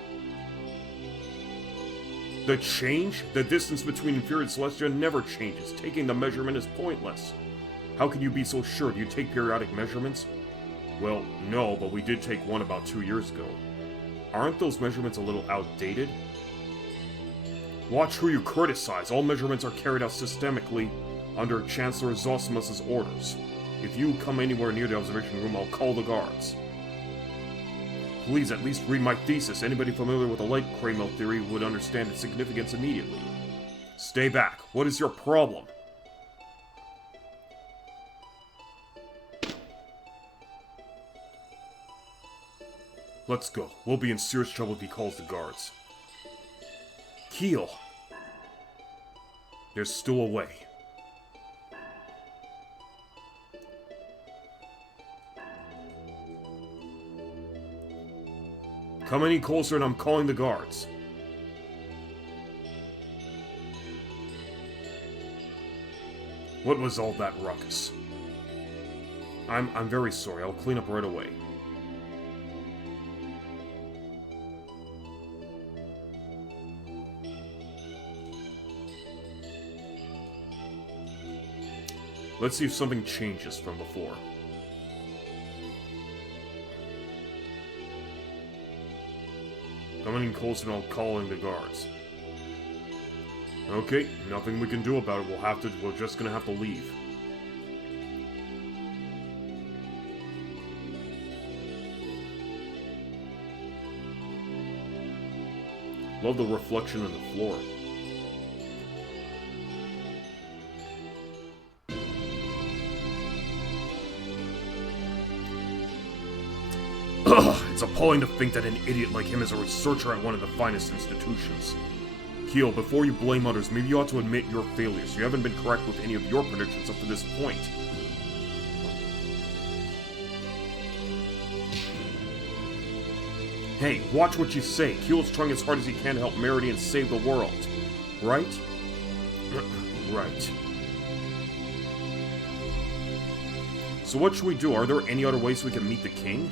The change? The distance between Inferior and Celestia never changes. Taking the measurement is pointless. How can you be so sure? Do you take periodic measurements? Well, no, but we did take one about 2 years ago. Aren't those measurements a little outdated? Watch who you criticize. All measurements are carried out systemically under Chancellor Zosimos' orders. If you come anywhere near the observation room, I'll call the guards. Please at least read my thesis. Anybody familiar with the light Kraymel theory would understand its significance immediately. Stay back. What is your problem? Let's go. We'll be in serious trouble if he calls the guards. Keele. There's still a way. Come any closer and I'm calling the guards. What was all that ruckus? I'm very sorry. I'll clean up right away. Let's see if something changes from before. Come finding Coulson while calling the guards. Okay, nothing we can do about it. We're just gonna have to leave. Love the reflection on the floor. Ugh, it's appalling to think that an idiot like him is a researcher at one of the finest institutions. Keele, before you blame others, maybe you ought to admit your failures. You haven't been correct with any of your predictions up to this point. Hey, watch what you say. Keele's trying as hard as he can to help MEREDY and save the world. Right? Right. So what should we do? Are there any other ways we can meet the king?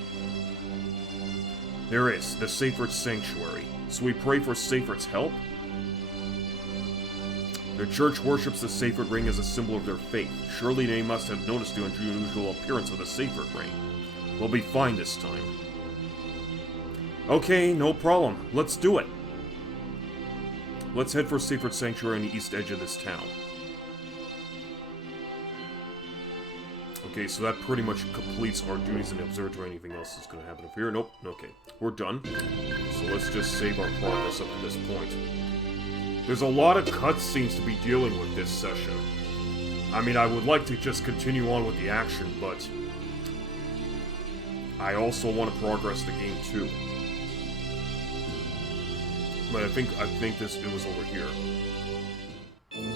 There is, the Sacred Sanctuary. So we pray for Sacred's help? The church worships the Sacred Ring as a symbol of their faith. Surely they must have noticed the unusual appearance of the Sacred Ring. We'll be fine this time. Okay, no problem. Let's do it. Let's head for Sacred Sanctuary on the east edge of this town. Okay, so that pretty much completes our duties in the observatory. Anything else is going to happen up here? Nope. Okay, we're done. So let's just save our progress up to this point. There's a lot of cutscenes to be dealing with this session. I mean, I would like to just continue on with the action, but I also want to progress the game too. But I think it was over here.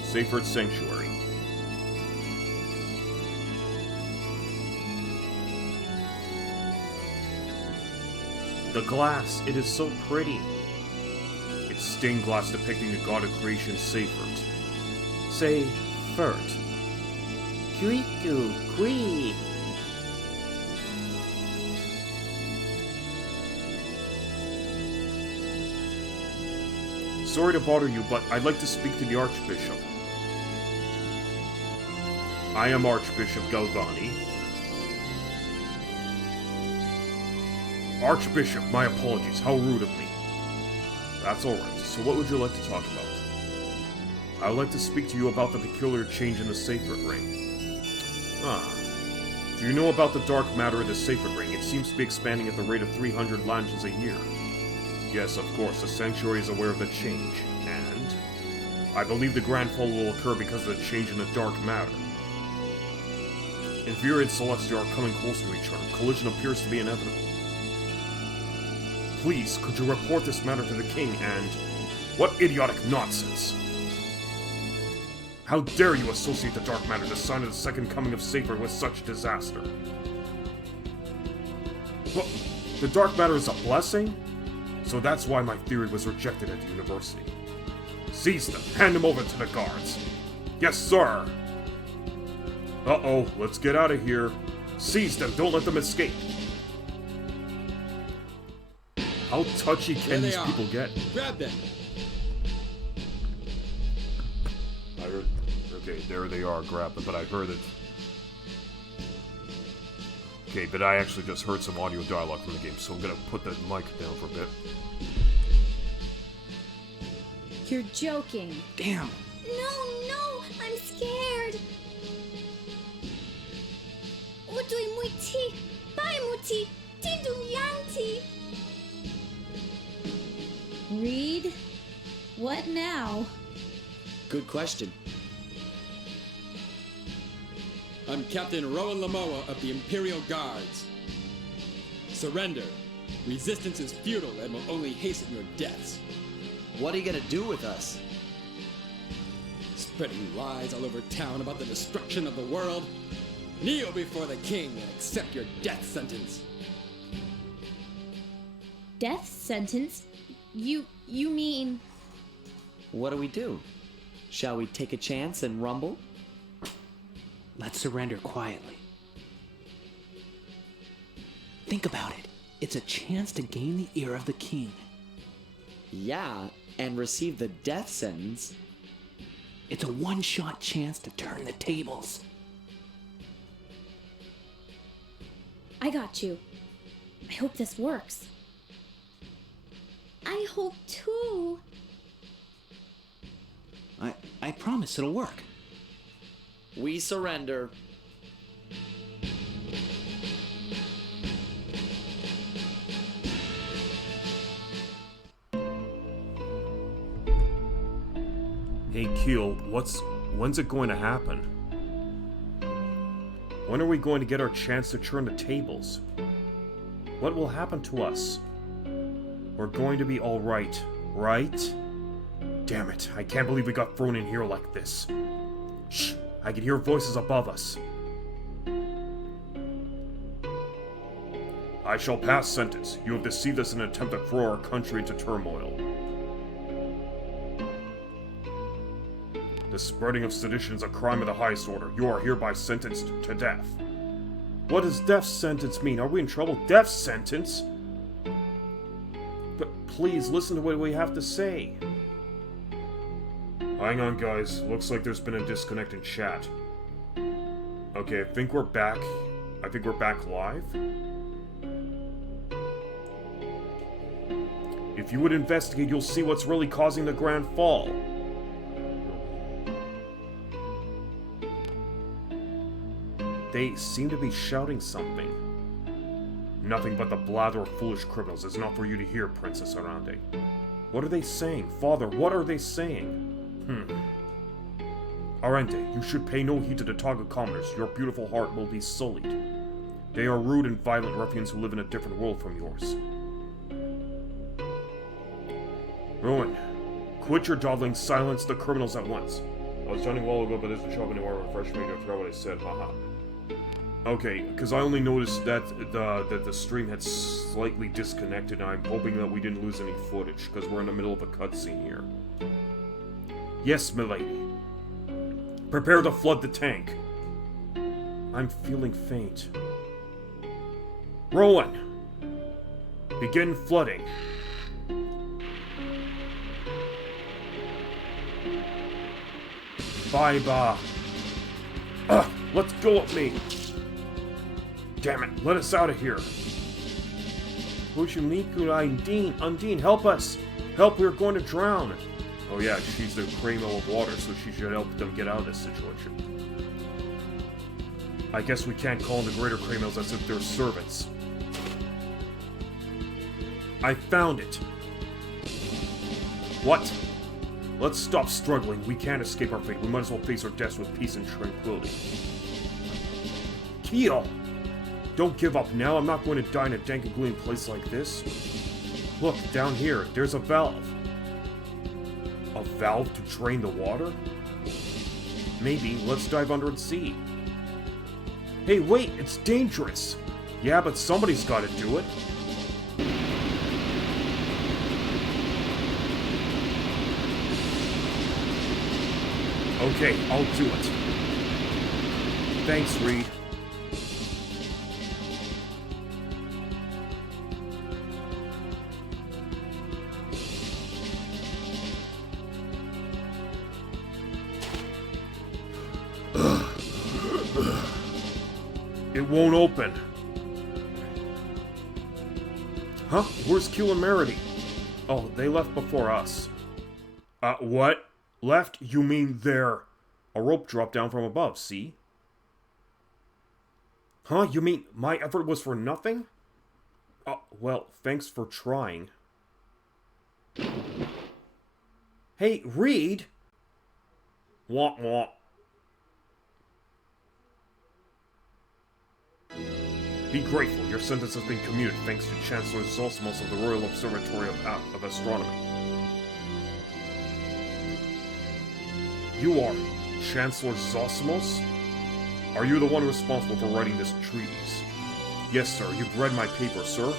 Sacred Sanctuary. The glass, it is so pretty. It's stained glass depicting the god of creation, Seyfert. Say, Fert. Kuiku, kui. Sorry to bother you, but I'd like to speak to the Archbishop. I am Archbishop Galvani. Archbishop, my apologies. How rude of me. That's alright. So what would you like to talk about? I'd like to speak to you about the peculiar change in the Sacred Ring. Ah. Do you know about the dark matter of the Sacred Ring? It seems to be expanding at the rate of 300 lanches a year. Yes, of course, the Sanctuary is aware of the change, and I believe the Grand Fall will occur because of the change in the dark matter. Inferior and Celestia are coming close to each other. Collision appears to be inevitable. Please, could you report this matter to the king and... What idiotic nonsense! How dare you associate the dark matter, the sign of the second coming of Seyfert, with such disaster? What? The dark matter is a blessing? So that's why my theory was rejected at the university. Seize them, hand them over to the guards. Yes, sir! Uh-oh, let's get out of here. Seize them, don't let them escape. How touchy can these people get? Grab them! I heard... Okay, there they are, grab them, but I heard it... Okay, but I actually just heard some audio dialogue from the game, so I'm gonna put that mic down for a bit. You're joking. Damn. No, I'm scared. Utoy muti, pai muti, tiduyanti. Reed, what now? Good question. I'm Captain Rowan Lamoa of the Imperial Guards. Surrender. Resistance is futile and will only hasten your deaths. What are you gonna do with us? Spreading lies all over town about the destruction of the world. Kneel before the king and accept your death sentence. Death sentence? You mean... What do we do? Shall we take a chance and rumble? Let's surrender quietly. Think about it. It's a chance to gain the ear of the king. Yeah, and receive the death sentence. It's a one-shot chance to turn the tables. I got you. I hope this works. I hope too. I promise it'll work. We surrender. Hey, Keel, when's it going to happen? When are we going to get our chance to turn the tables? What will happen to us? We're going to be alright, right? Damn it, I can't believe we got thrown in here like this. Shh, I can hear voices above us. I shall pass sentence. You have deceived us in an attempt to throw our country into turmoil. The spreading of sedition is a crime of the highest order. You are hereby sentenced to death. What does death sentence mean? Are we in trouble? Death sentence? But please listen to what we have to say. Hang on, guys. Looks like there's been a disconnect in chat. Okay, I think we're back. I think we're back live. If you would investigate, you'll see what's really causing the grand fall. They seem to be shouting something. Nothing but the blather of foolish criminals is not for you to hear, Princess Arande. What are they saying? Father, what are they saying? Arande, you should pay no heed to the talk of commoners. Your beautiful heart will be sullied. They are rude and violent ruffians who live in a different world from yours. Rowan, quit your dawdling, silence the criminals at once. I was trying a while ago, but there's a shop anywhere refresh me to throw what I said, haha. Okay, because I only noticed that the stream had slightly disconnected, and I'm hoping that we didn't lose any footage, because we're in the middle of a cutscene here. Yes, milady. Prepare to flood the tank. I'm feeling faint. Rowan! Begin flooding. Bye-bye. Let's go at me. Damn it, let us out of here. Ushimiku Undine, help us. Help, we're going to drown. Oh yeah, she's the Cramo of water, so she should help them get out of this situation. I guess we can't call in the greater Cramos as if they're servants. I found it. What? Let's stop struggling. We can't escape our fate. We might as well face our deaths with peace and tranquility. Keel! Don't give up now. I'm not going to die in a dank and gloomy place like this. Look, down here, there's a valve. A valve to drain the water? Maybe. Let's dive under and see. Hey, wait! It's dangerous! Yeah, but somebody's gotta do it. Okay, I'll do it. Thanks, REID. It won't open. Huh? Where's KEELE and MEREDY? Oh, they left before us. What? Left? You mean there? A rope dropped down from above, see? Huh? You mean my effort was for nothing? Well, thanks for trying. Hey, REID! Womp womp. Be grateful, your sentence has been commuted thanks to Chancellor Zosmos of the Royal Observatory of Astronomy. You are Chancellor Zosmos? Are you the one responsible for writing this treatise? Yes, sir, you've read my paper, sir.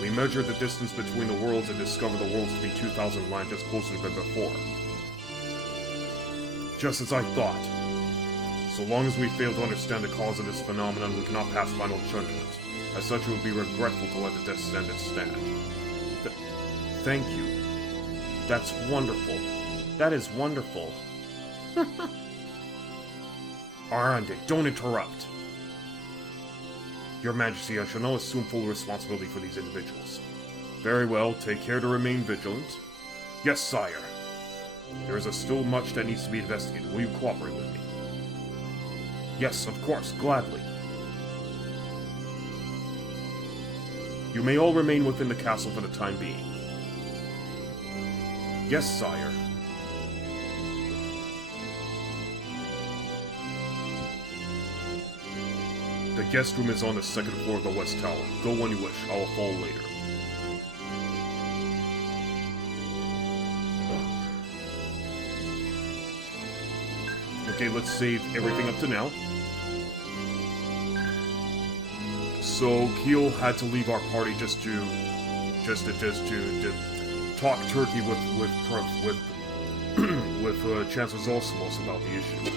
We measured the distance between the worlds and discovered the worlds to be 2,000 light years closer than before. Just as I thought. So long as we fail to understand the cause of this phenomenon, we cannot pass final judgment. As such, it would be regretful to let the death sentence stand. Thank you. That's wonderful. That is wonderful. Arande, don't interrupt. Your Majesty, I shall now assume full responsibility for these individuals. Very well, take care to remain vigilant. Yes, sire. There is still much that needs to be investigated. Will you cooperate with me? Yes, of course, gladly. You may all remain within the castle for the time being. Yes, sire. The guest room is on the second floor of the West Tower. Go when you wish. I will follow later. Okay, let's save everything up to now. So KEELE had to leave our party just to talk turkey with Chancellor Zolsimos about the issue.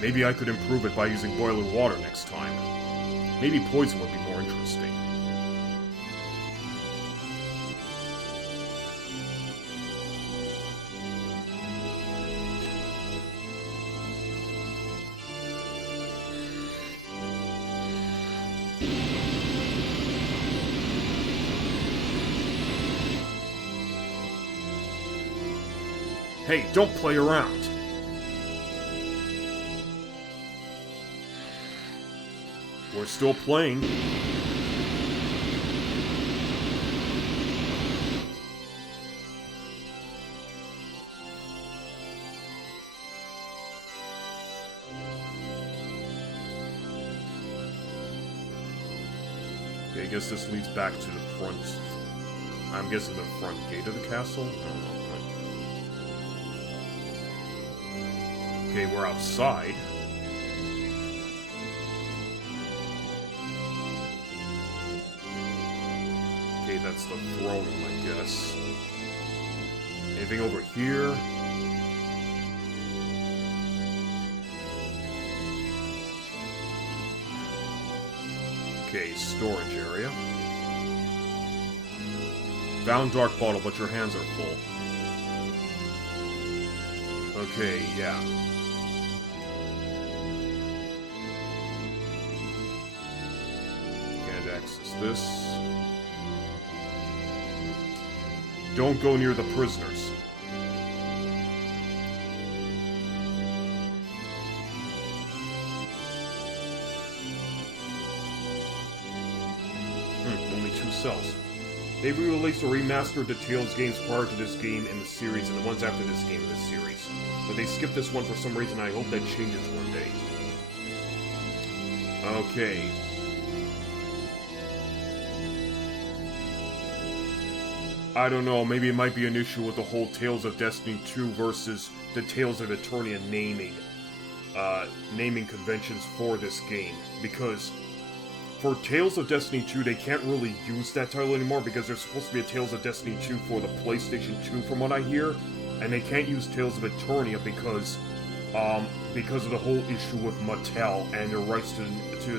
Maybe I could improve it by using boiling water next time. Maybe poison would be more interesting. Hey, don't play around! We're still playing. Okay, I guess this leads back to the front. I'm guessing the front gate of the castle? I don't know. Okay, we're outside. Okay, that's the throne room, I guess. Anything over here? Okay, storage area. Found dark bottle, but your hands are full. Okay, yeah. Can't access this. Don't go near the prisoners. Only 2 cells. They released a remastered the Tales games prior to this game in the series and the ones after this game in the series. But they skipped this one for some reason. I hope that changes one day. Okay. I don't know, maybe it might be an issue with the whole Tales of Destiny 2 versus the Tales of Eternia naming conventions for this game. Because for Tales of Destiny 2, they can't really use that title anymore because there's supposed to be a Tales of Destiny 2 for the PlayStation 2 from what I hear. And they can't use Tales of Eternia because of the whole issue with Mattel and their rights to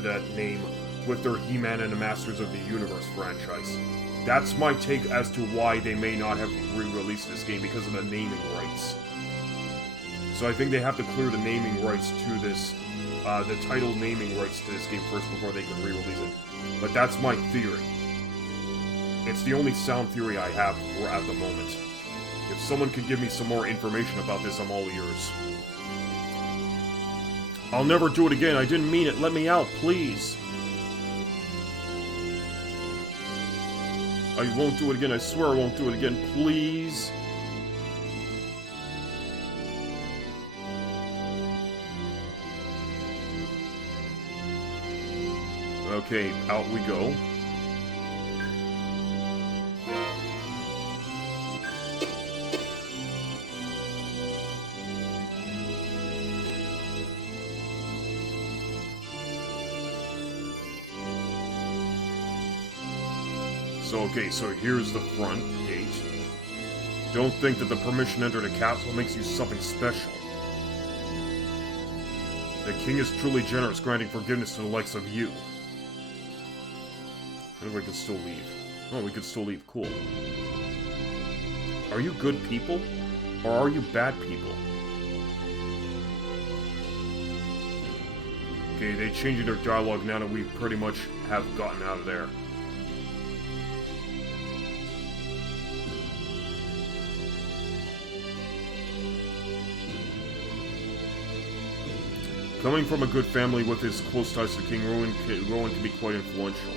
that name with their He-Man and the Masters of the Universe franchise. That's my take as to why they may not have re-released this game, because of the naming rights. So I think they have to clear the naming rights to this, the title naming rights to this game first before they can re-release it. But that's my theory. It's the only sound theory I have at the moment. If someone could give me some more information about this, I'm all ears. I'll never do it again, I didn't mean it, let me out, please! I won't do it again, I swear I won't do it again, please! Okay, out we go. So here's the front gate. Don't think that the permission to enter the castle makes you something special. The king is truly generous, granting forgiveness to the likes of you. And we can still leave. Oh, we can still leave. Cool. Are you good people? Or are you bad people? Okay, they changed their dialogue now that we pretty much have gotten out of there. Coming from a good family with his close ties to King Rowan can be quite influential.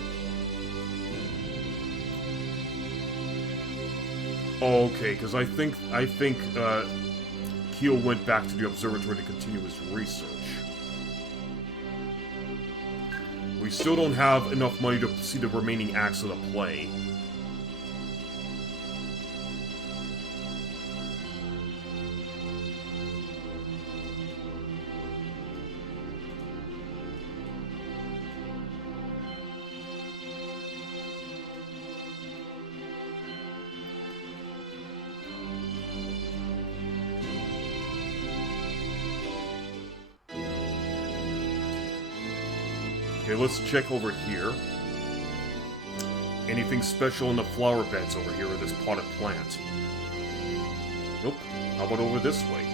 Okay, because I think Keele went back to the observatory to continue his research. We still don't have enough money to see the remaining acts of the play. Okay, let's check over here. Anything special in the flower beds over here or this potted plant? Nope. How about over this way?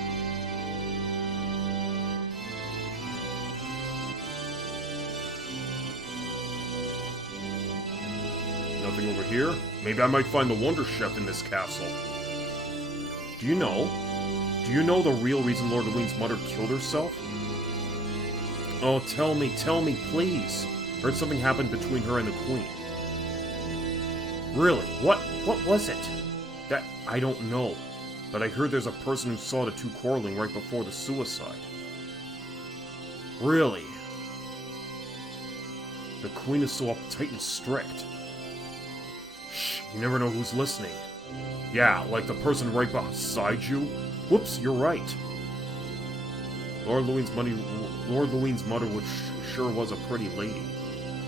Nothing over here? Maybe I might find the Wonder Chef in this castle. Do you know the real reason Lord Lewine's mother killed herself? Oh, tell me, please. Heard something happened between her and the Queen. Really? What was it? That, I don't know. But I heard there's a person who saw the two quarreling right before the suicide. Really? The Queen is so uptight and strict. Shh, you never know who's listening. Yeah, like the person right beside you. Whoops, you're right. Lord Lewine's mother sure was a pretty lady.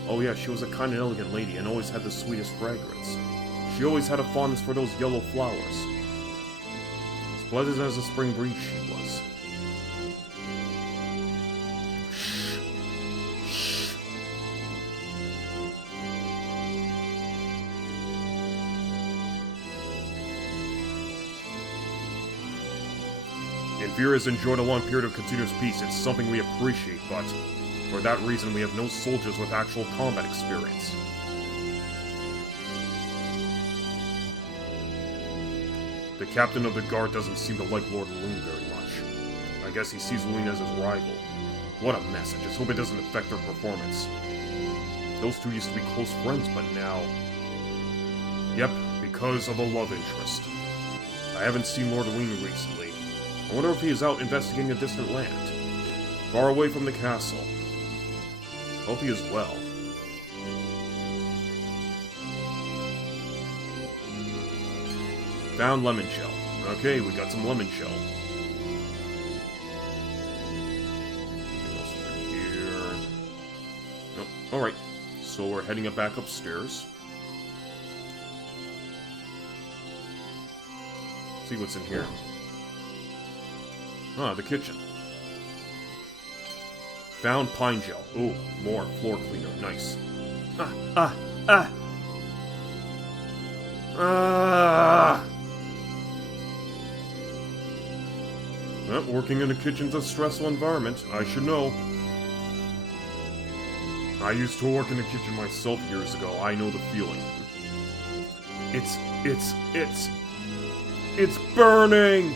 Oh yeah, she was a kind and elegant lady and always had the sweetest fragrance. She always had a fondness for those yellow flowers. As pleasant as a spring breeze she was. Shh. Shh. Inferior has enjoyed a long period of continuous peace. It's something we appreciate, but for that reason we have no soldiers with actual combat experience. The captain of the guard doesn't seem to like Lord Lewin very much. I guess he sees Lewin as his rival. What a mess. I just hope it doesn't affect their performance. Those two used to be close friends, but now... Yep, because of a love interest. I haven't seen Lord Lewin recently. I wonder if he is out investigating a distant land. Far away from the castle. Hope he is well. Found lemon shell. Okay, we got some lemon shell. Anything else over here? Nope. Alright. So we're heading back upstairs. See what's in here. Ah, the kitchen. Found pine gel. Ooh, more floor cleaner. Nice. Well, working in a kitchen's a stressful environment. I should know. I used to work in a kitchen myself years ago. I know the feeling. It's burning!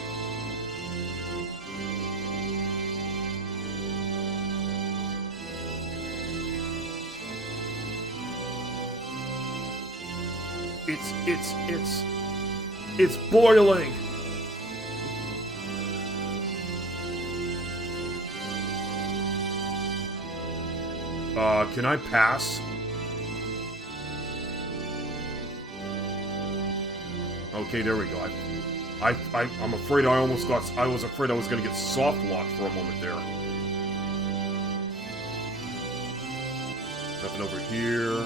It's boiling! Can I pass? Okay, there we go. I'm afraid I was afraid I was gonna get soft locked for a moment there. Nothing over here.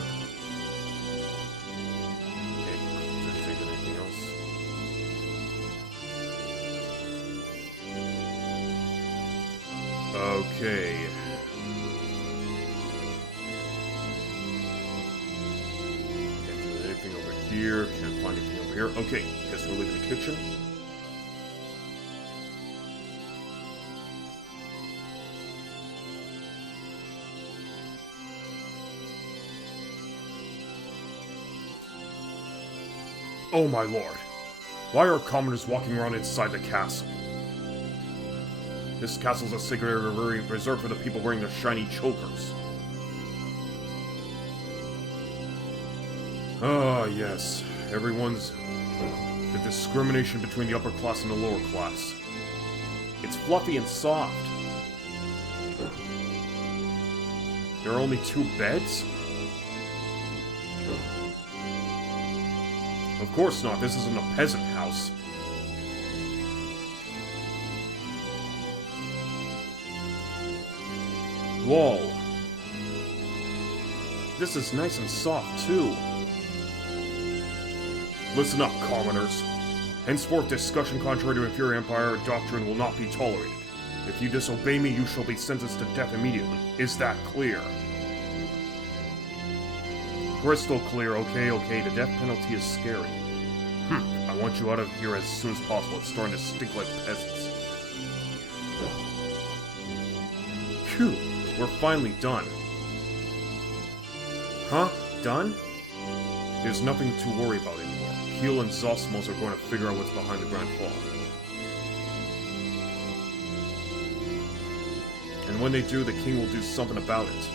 Okay. Can't do anything over here. Can't find anything over here. Okay, guess we're leaving the kitchen. Oh my lord. Why are commoners walking around inside the castle? This castle's a sacred area reserved for the people wearing their shiny chokers. Ah, yes. Everyone's... the discrimination between the upper class and the lower class. It's fluffy and soft. There are only 2 beds? Of course not, this isn't a peasant house. Whoa. This is nice and soft, too. Listen up, commoners. Henceforth, discussion contrary to Inferior Empire doctrine will not be tolerated. If you disobey me, you shall be sentenced to death immediately. Is that clear? Crystal clear, okay, the death penalty is scary. I want you out of here as soon as possible. It's starting to stink like peasants. Phew, we're finally done. Huh? Done? There's nothing to worry about anymore. Keele and Zosmos are going to figure out what's behind the Grand Fall. And when they do, the king will do something about it.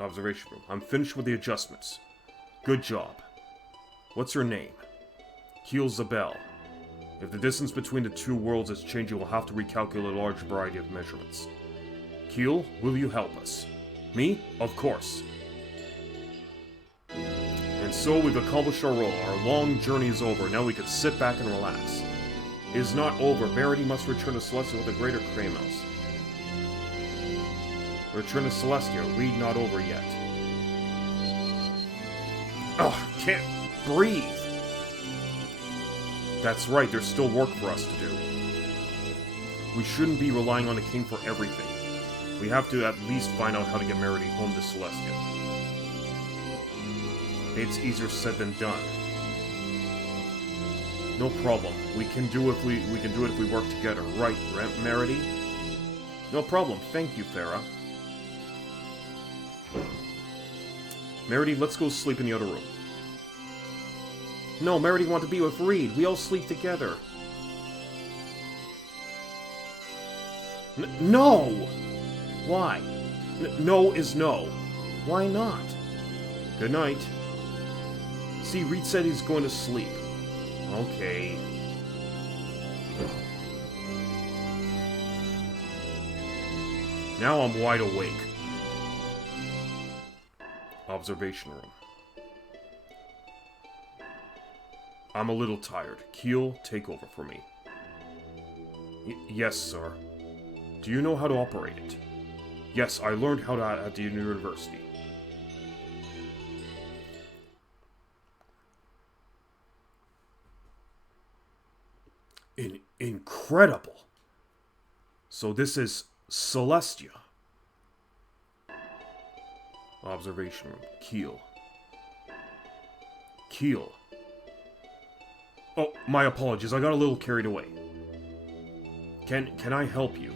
Observation room. I'm finished with the adjustments. Good job. What's your name? Keele Zabel. If the distance between the 2 worlds is changing, we'll have to recalculate a large variety of measurements. Keele, will you help us? Me? Of course. And so we've accomplished our role. Our long journey is over. Now we can sit back and relax. It is not over. MEREDY must return to Celestia with a greater Kramos. Return to Celestia. REID not over yet. Ugh, can't breathe. That's right, there's still work for us to do. We shouldn't be relying on the king for everything. We have to at least find out how to get MEREDY home to Celestia. It's easier said than done. No problem. We can do it if we work together, right, MEREDY? No problem. Thank you, FARAH. MEREDY, let's go sleep in the other room. No, MEREDY want to be with REID. We all sleep together. No! Why? No is no. Why not? Good night. See, REID said he's going to sleep. Okay. Now I'm wide awake. Observation room. I'm a little tired. Keele, take over for me. Yes, sir. Do you know how to operate it? Yes, I learned how to at the university. Incredible! So this is Celestia. Observation room. Keele. Keele. Oh, my apologies. I got a little carried away. Can I help you?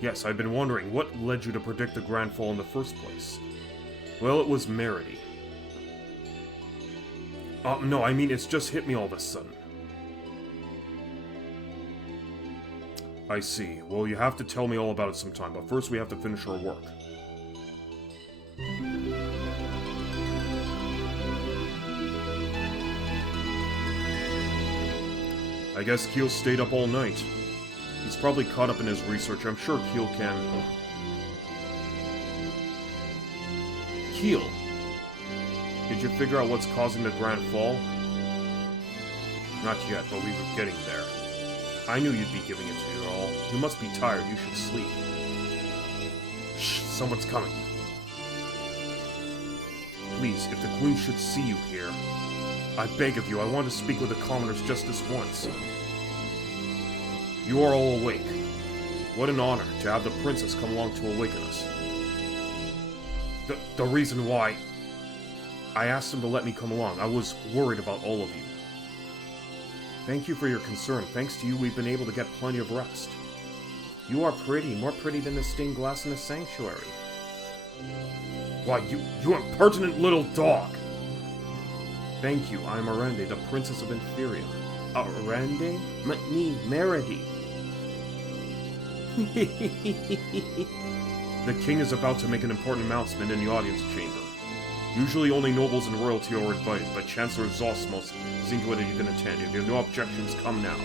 Yes, I've been wondering, what led you to predict the Grand Fall in the first place? Well, it was MEREDY. No, I mean, it's just hit me all of a sudden. I see. Well, you have to tell me all about it sometime, but first we have to finish our work. I guess Keele stayed up all night. He's probably caught up in his research. I'm sure Keele can... Keele! Did you figure out what's causing the Grand Fall? Not yet, but we were getting there. I knew you'd be giving it to your all. You must be tired. You should sleep. Shh, someone's coming. Please, if the Queen should see you here, I beg of you, I want to speak with the commoners just this once. You are all awake. What an honor to have the princess come along to awaken us. The reason why... I asked him to let me come along. I was worried about all of you. Thank you for your concern. Thanks to you, we've been able to get plenty of rest. You are pretty, more pretty than the stained glass in the sanctuary. Why, you impertinent little dog! Thank you, I am Arende, the Princess of Etheria. Arende? Me, Meredy. The king is about to make an important announcement in the audience chamber. Usually only nobles and royalty are invited, but Chancellor Zosmos seemed to you can attend. If you have no objections, come now.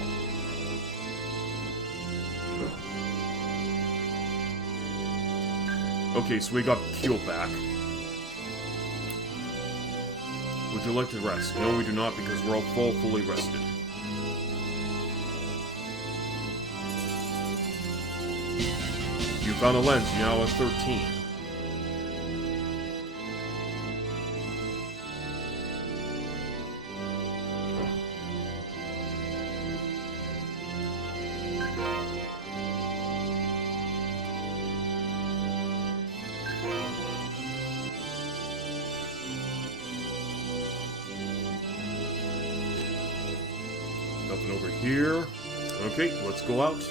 Okay, so we got KEELE back. Would you like to rest? No, we do not, because we're all fully rested. You found a lens, you now have 13. Nothing over here. Okay, let's go out.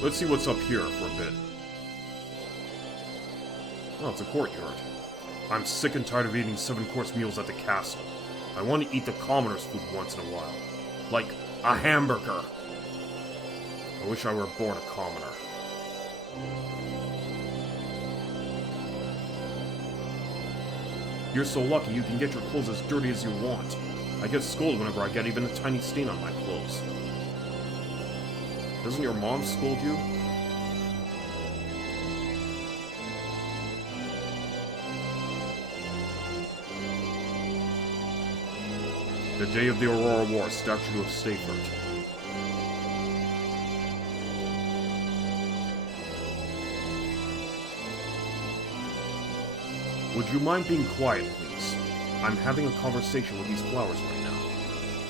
Let's see what's up here for a bit. Oh, it's a courtyard. I'm sick and tired of eating 7-course meals at the castle. I want to eat the commoner's food once in a while. Like a hamburger. I wish I were born a commoner. You're so lucky you can get your clothes as dirty as you want. I get scolded whenever I get even a tiny stain on my clothes. Doesn't your mom scold you? The day of the Aurora War, Statue of Stayford. Would you mind being quiet, please? I'm having a conversation with these flowers right now.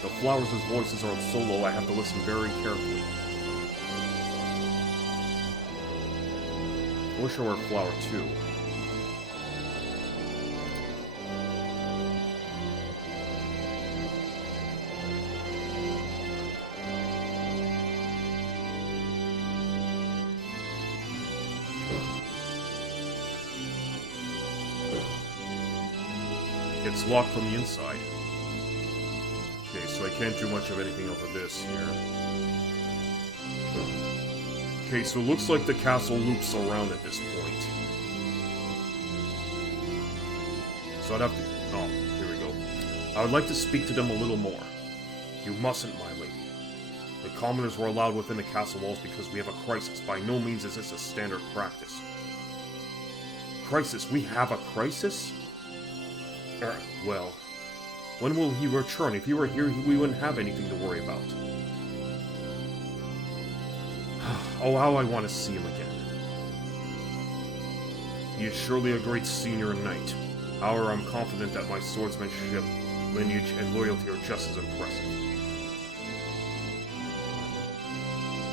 The flowers' voices are so low I have to listen very carefully. I wish I were a flower too. It's locked from the inside. Okay, so I can't do much of anything over this here. Okay, so it looks like the castle loops around at this point. So I'd have to... Oh, here we go. I would like to speak to them a little more. You mustn't, my lady. The commoners were allowed within the castle walls because we have a crisis. By no means is this a standard practice. Crisis? We have a crisis? Well, when will he return? If he were here, we wouldn't have anything to worry about. Oh, how I want to see him again. He is surely a great senior knight. However, I'm confident that my swordsmanship, lineage, and loyalty are just as impressive.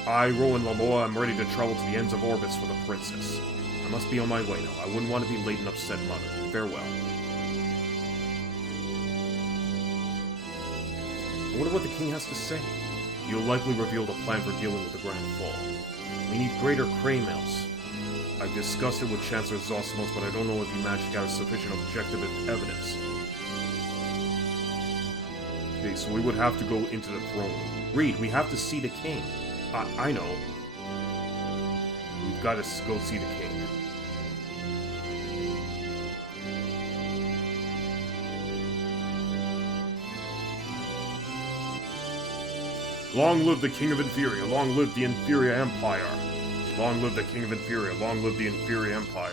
I, Roland Lamoa, am ready to travel to the ends of orbits for the princess. I must be on my way now. I wouldn't want to be late and upset mother. Farewell. I wonder what the king has to say. He'll likely reveal the plan for dealing with the Grand Fall. We need greater Craymales. I discussed it with Chancellor Zosmos, but I don't know if he managed to gather sufficient objective evidence. Okay, so we would have to go into the throne room. REID, we have to see the king. I know. We've got to go see the king. Long live the King of Etheria, long live the Etheria Empire. Long live the King of Etheria, long live the Etheria Empire.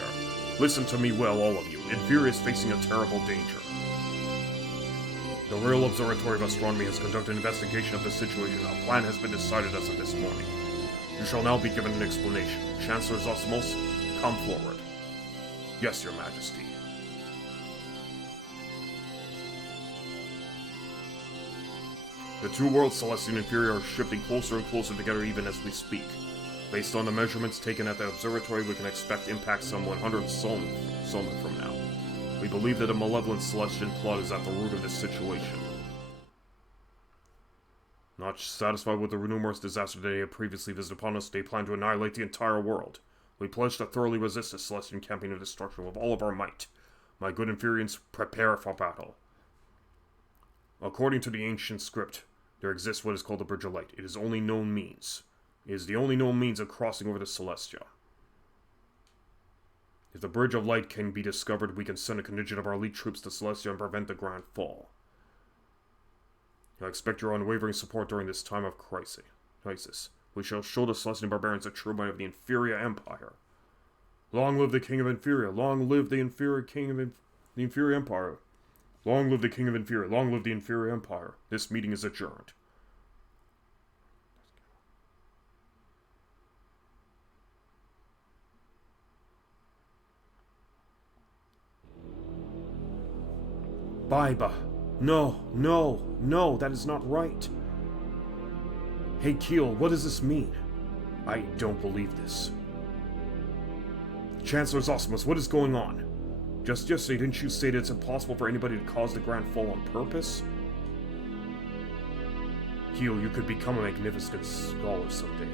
Listen to me well, all of you. Etheria is facing a terrible danger. The Royal Observatory of Astronomy has conducted an investigation of the situation. A plan has been decided as of this morning. You shall now be given an explanation. Chancellor Zosmos, come forward. Yes, Your Majesty. The two worlds, Celestial and Inferior, are shifting closer and closer together even as we speak. Based on the measurements taken at the observatory, we can expect impact some 100 Solman from now. We believe that a malevolent Celestian plot is at the root of this situation. Not satisfied with the numerous disasters they had previously visited upon us, they plan to annihilate the entire world. We pledge to thoroughly resist this Celestian campaign of destruction with all of our might. My good Inferians, prepare for battle. According to the ancient script, there exists what is called the Bridge of Light. It is the only known means of crossing over the Celestia. If the Bridge of Light can be discovered, we can send a contingent of our elite troops to Celestia and prevent the Grand Fall. I expect your unwavering support during this time of crisis. We shall show the Celestian barbarians the true might of the Inferior Empire. Long live the King of Inferior! Long live the Inferior King of the Inferior Empire! Long live the King of Inferior! Long live the Inferior Empire! This meeting is adjourned. Baiba! No, that is not right. Hey, KEELE, what does this mean? I don't believe this. Chancellor Zosimus, what is going on? Just yesterday, didn't you say that it's impossible for anybody to cause the Grand Fall on purpose? KEELE, you could become a magnificent scholar someday,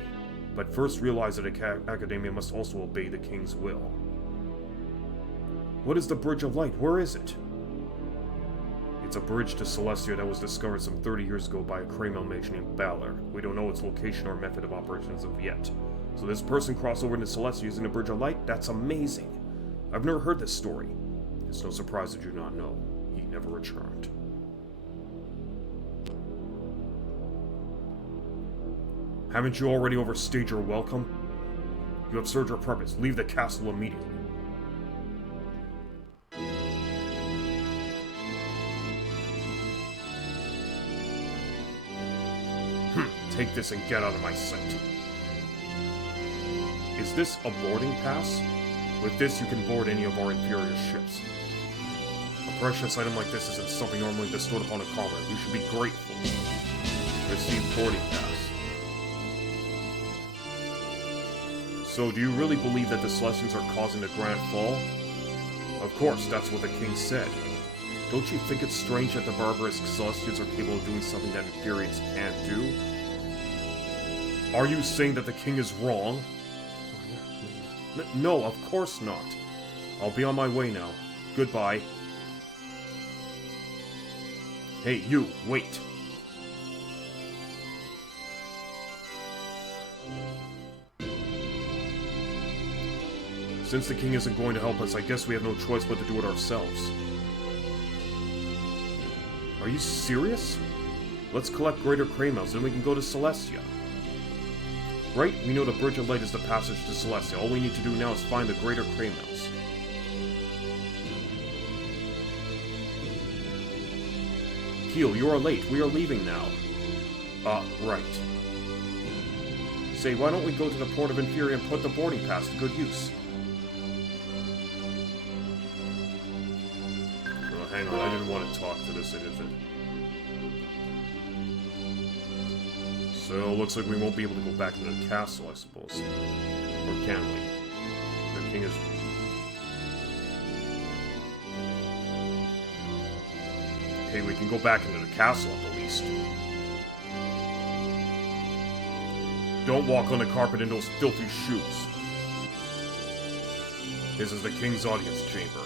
but first realize that Academia must also obey the King's will. What is the Bridge of Light? Where is it? It's a bridge to Celestia that was discovered some 30 years ago by a Kraemel mage named Balor. We don't know its location or method of operation as of yet. So this person crossed over into Celestia using the Bridge of Light? That's amazing! I've never heard this story. It's no surprise that you do not know. He never returned. Haven't you already overstayed your welcome? You have served your purpose. Leave the castle immediately. Take this and get out of my sight. Is this a boarding pass? With this, you can board any of our inferior ships. A precious item like this isn't something normally bestowed upon a commoner. You should be grateful. Receive boarding pass. So, do you really believe that the Celestians are causing the Grand Fall? Of course, that's what the king said. Don't you think it's strange that the barbarous Celestians are capable of doing something that Inferians can't do? Are you saying that the king is wrong? No, of course not. I'll be on my way now. Goodbye. Hey, you, wait. Since the king isn't going to help us, I guess we have no choice but to do it ourselves. Are you serious? Let's collect Greater Kraemels, then we can go to Celestia. Right? We know the Bridge of Light is the passage to Celestia. All we need to do now is find the Greater Kraemels. KEELE, you are late. We are leaving now. Right. Say, why don't we go to the Port of Inferior and put the boarding pass to good use? Oh, hang on, I didn't want to talk to this citizen. So, looks like we won't be able to go back to the castle, I suppose. Or can we? The king is... Okay, we can go back into the castle at the least. Don't walk on the carpet in those filthy shoes. This is the king's audience chamber.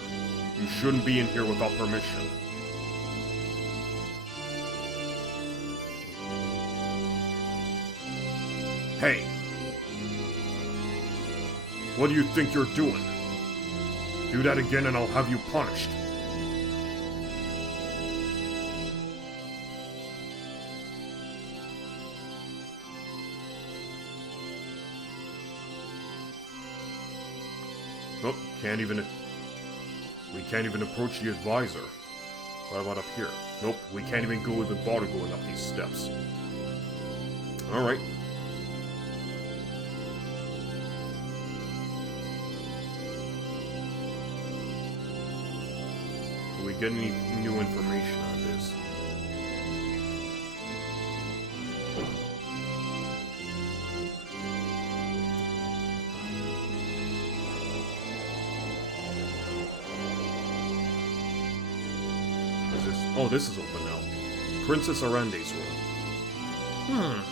You shouldn't be in here without permission. Hey! What do you think you're doing? Do that again and I'll have you punished. Oh, we can't even approach the advisor. What about up here? Nope, we can't even bother going up these steps. Alright. Do we get any new information on this? Oh, this is open now. Princess Arande's room.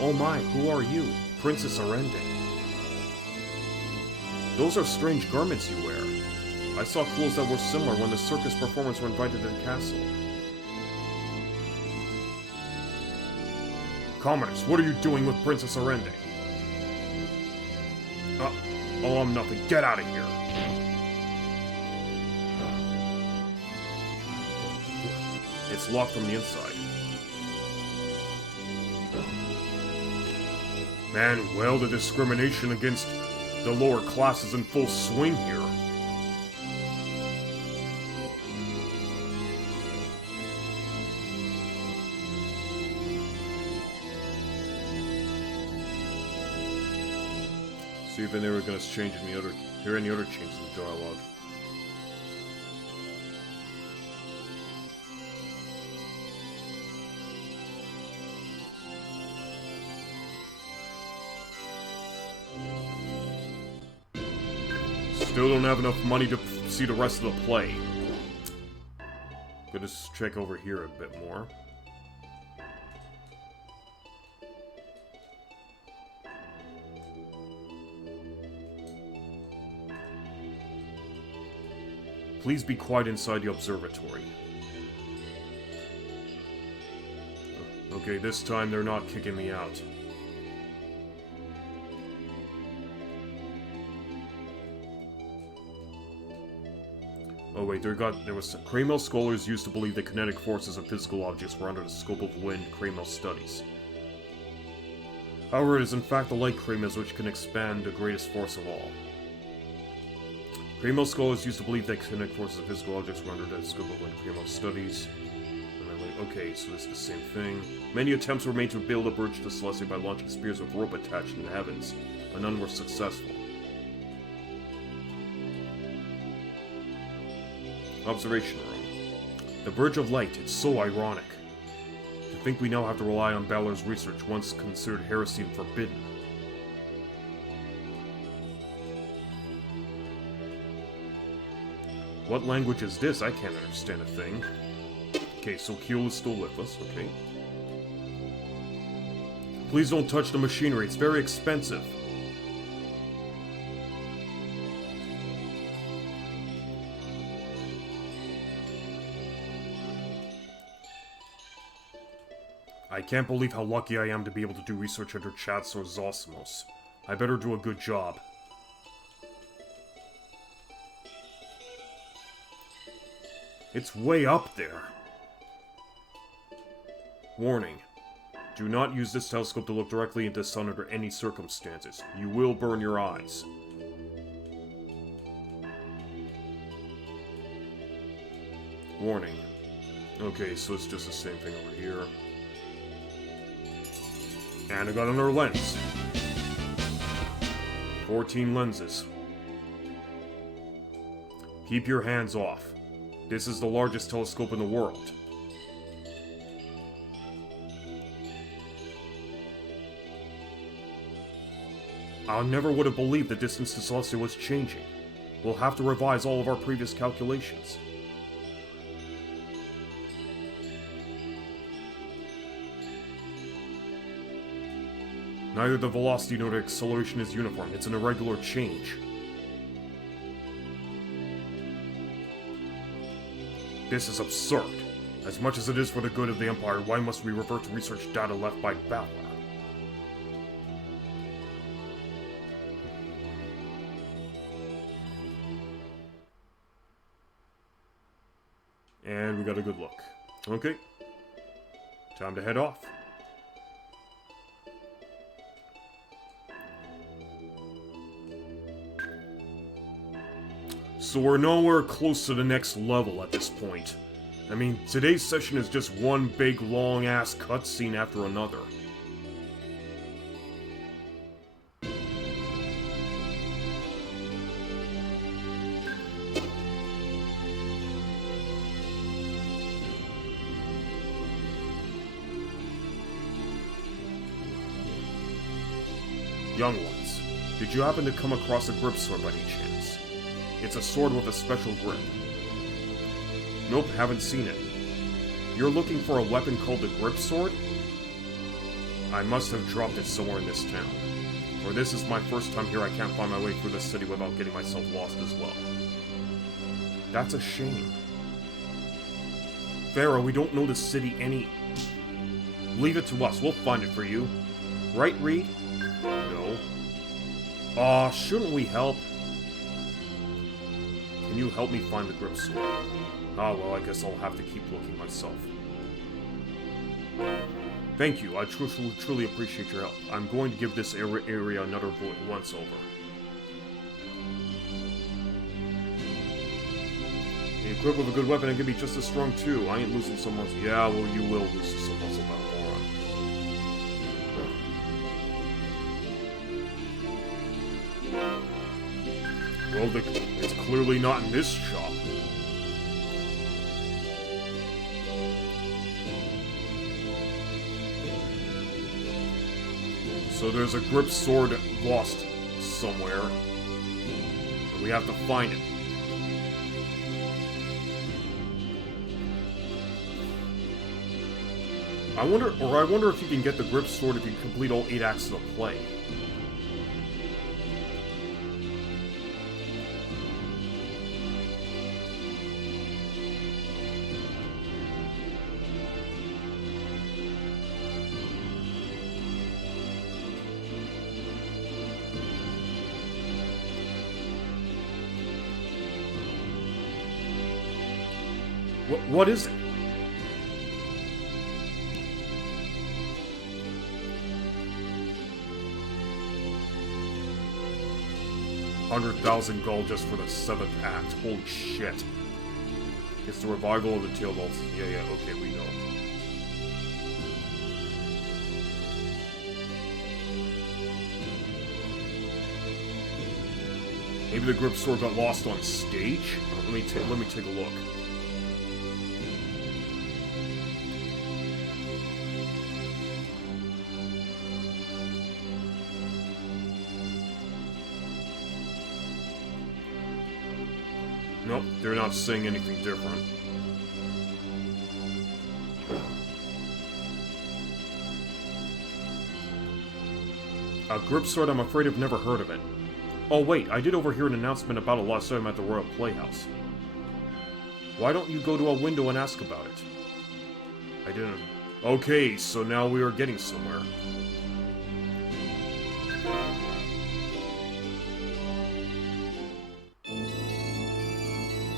Oh my, who are you? Princess Arende. Those are strange garments you wear. I saw clothes that were similar when the circus performers were invited to the castle. Commoners, what are you doing with Princess Arende? Oh, I'm nothing. Get out of here. It's locked from the inside. Man, well, the discrimination against the lower class is in full swing here. See if they were going to change hear any other changes in the dialogue. Still don't have enough money to see the rest of the play. Gonna just check over here a bit more. Please be quiet inside the observatory. Okay, this time they're not kicking me out. Oh wait, there was Kramer scholars used to believe the kinetic forces of physical objects were under the scope of wind Kramer studies. However, it is in fact the light Kramers which can expand the greatest force of all. Kramer scholars used to believe that kinetic forces of physical objects were under the scope of wind Kramer studies. Okay, so this is the same thing. Many attempts were made to build a bridge to Celestia by launching spears with rope attached in the heavens, but none were successful. Observation room. The Bridge of Light, it's so ironic. To think we now have to rely on Balor's research, once considered heresy and forbidden. What language is this? I can't understand a thing. Okay, so KEELE is still with us, okay. Please don't touch the machinery, it's very expensive. I can't believe how lucky I am to be able to do research under Chancellor Zosimos. I better do a good job. It's way up there. Warning. Do not use this telescope to look directly into the sun under any circumstances. You will burn your eyes. Warning. Okay, so it's just the same thing over here. And I got another lens. 14 lenses. Keep your hands off. This is the largest telescope in the world. I never would have believed the distance to Celestia was changing. We'll have to revise all of our previous calculations. Neither the velocity nor the acceleration is uniform. It's an irregular change. This is absurd. As much as it is for the good of the Empire, why must we revert to research data left by Balor? And we got a good look. Okay. Time to head off. So we're nowhere close to the next level at this point. I mean, today's session is just one big long-ass cutscene after another. Young ones, did you happen to come across a grip sword by any chance? It's a sword with a special grip. Nope, haven't seen it. You're looking for a weapon called the grip sword? I must have dropped it somewhere in this town. For this is my first time here, I can't find my way through the city without getting myself lost as well. That's a shame. FARAH, we don't know the city any... Leave it to us, we'll find it for you. Right, REID? No. Aw, shouldn't we help? Can you help me find the grip sword? Ah, well, I guess I'll have to keep looking myself. Thank you, I truly appreciate your help. I'm going to give this area another once over. The equipped with a good weapon and can be just as strong too. I ain't losing some muscle. Yeah, well, you will lose some muscle, that moron. Well, it's clearly not in this shop. So there's a grip sword lost somewhere. And we have to find it. I wonder if you can get the grip sword if you complete all 8 acts of the play. What is it? $100,000 gold just for the 7th act. Holy shit. It's the revival of the Teal Vaults. Yeah, okay, we know. Maybe the grip sword got lost on stage? Let me take a look. Nope, they're not saying anything different. A grip sword, I'm afraid I've never heard of it. Oh wait, I did overhear an announcement about a lost item at the Royal Playhouse. Why don't you go to a window and ask about it? I didn't. Okay, so now we are getting somewhere.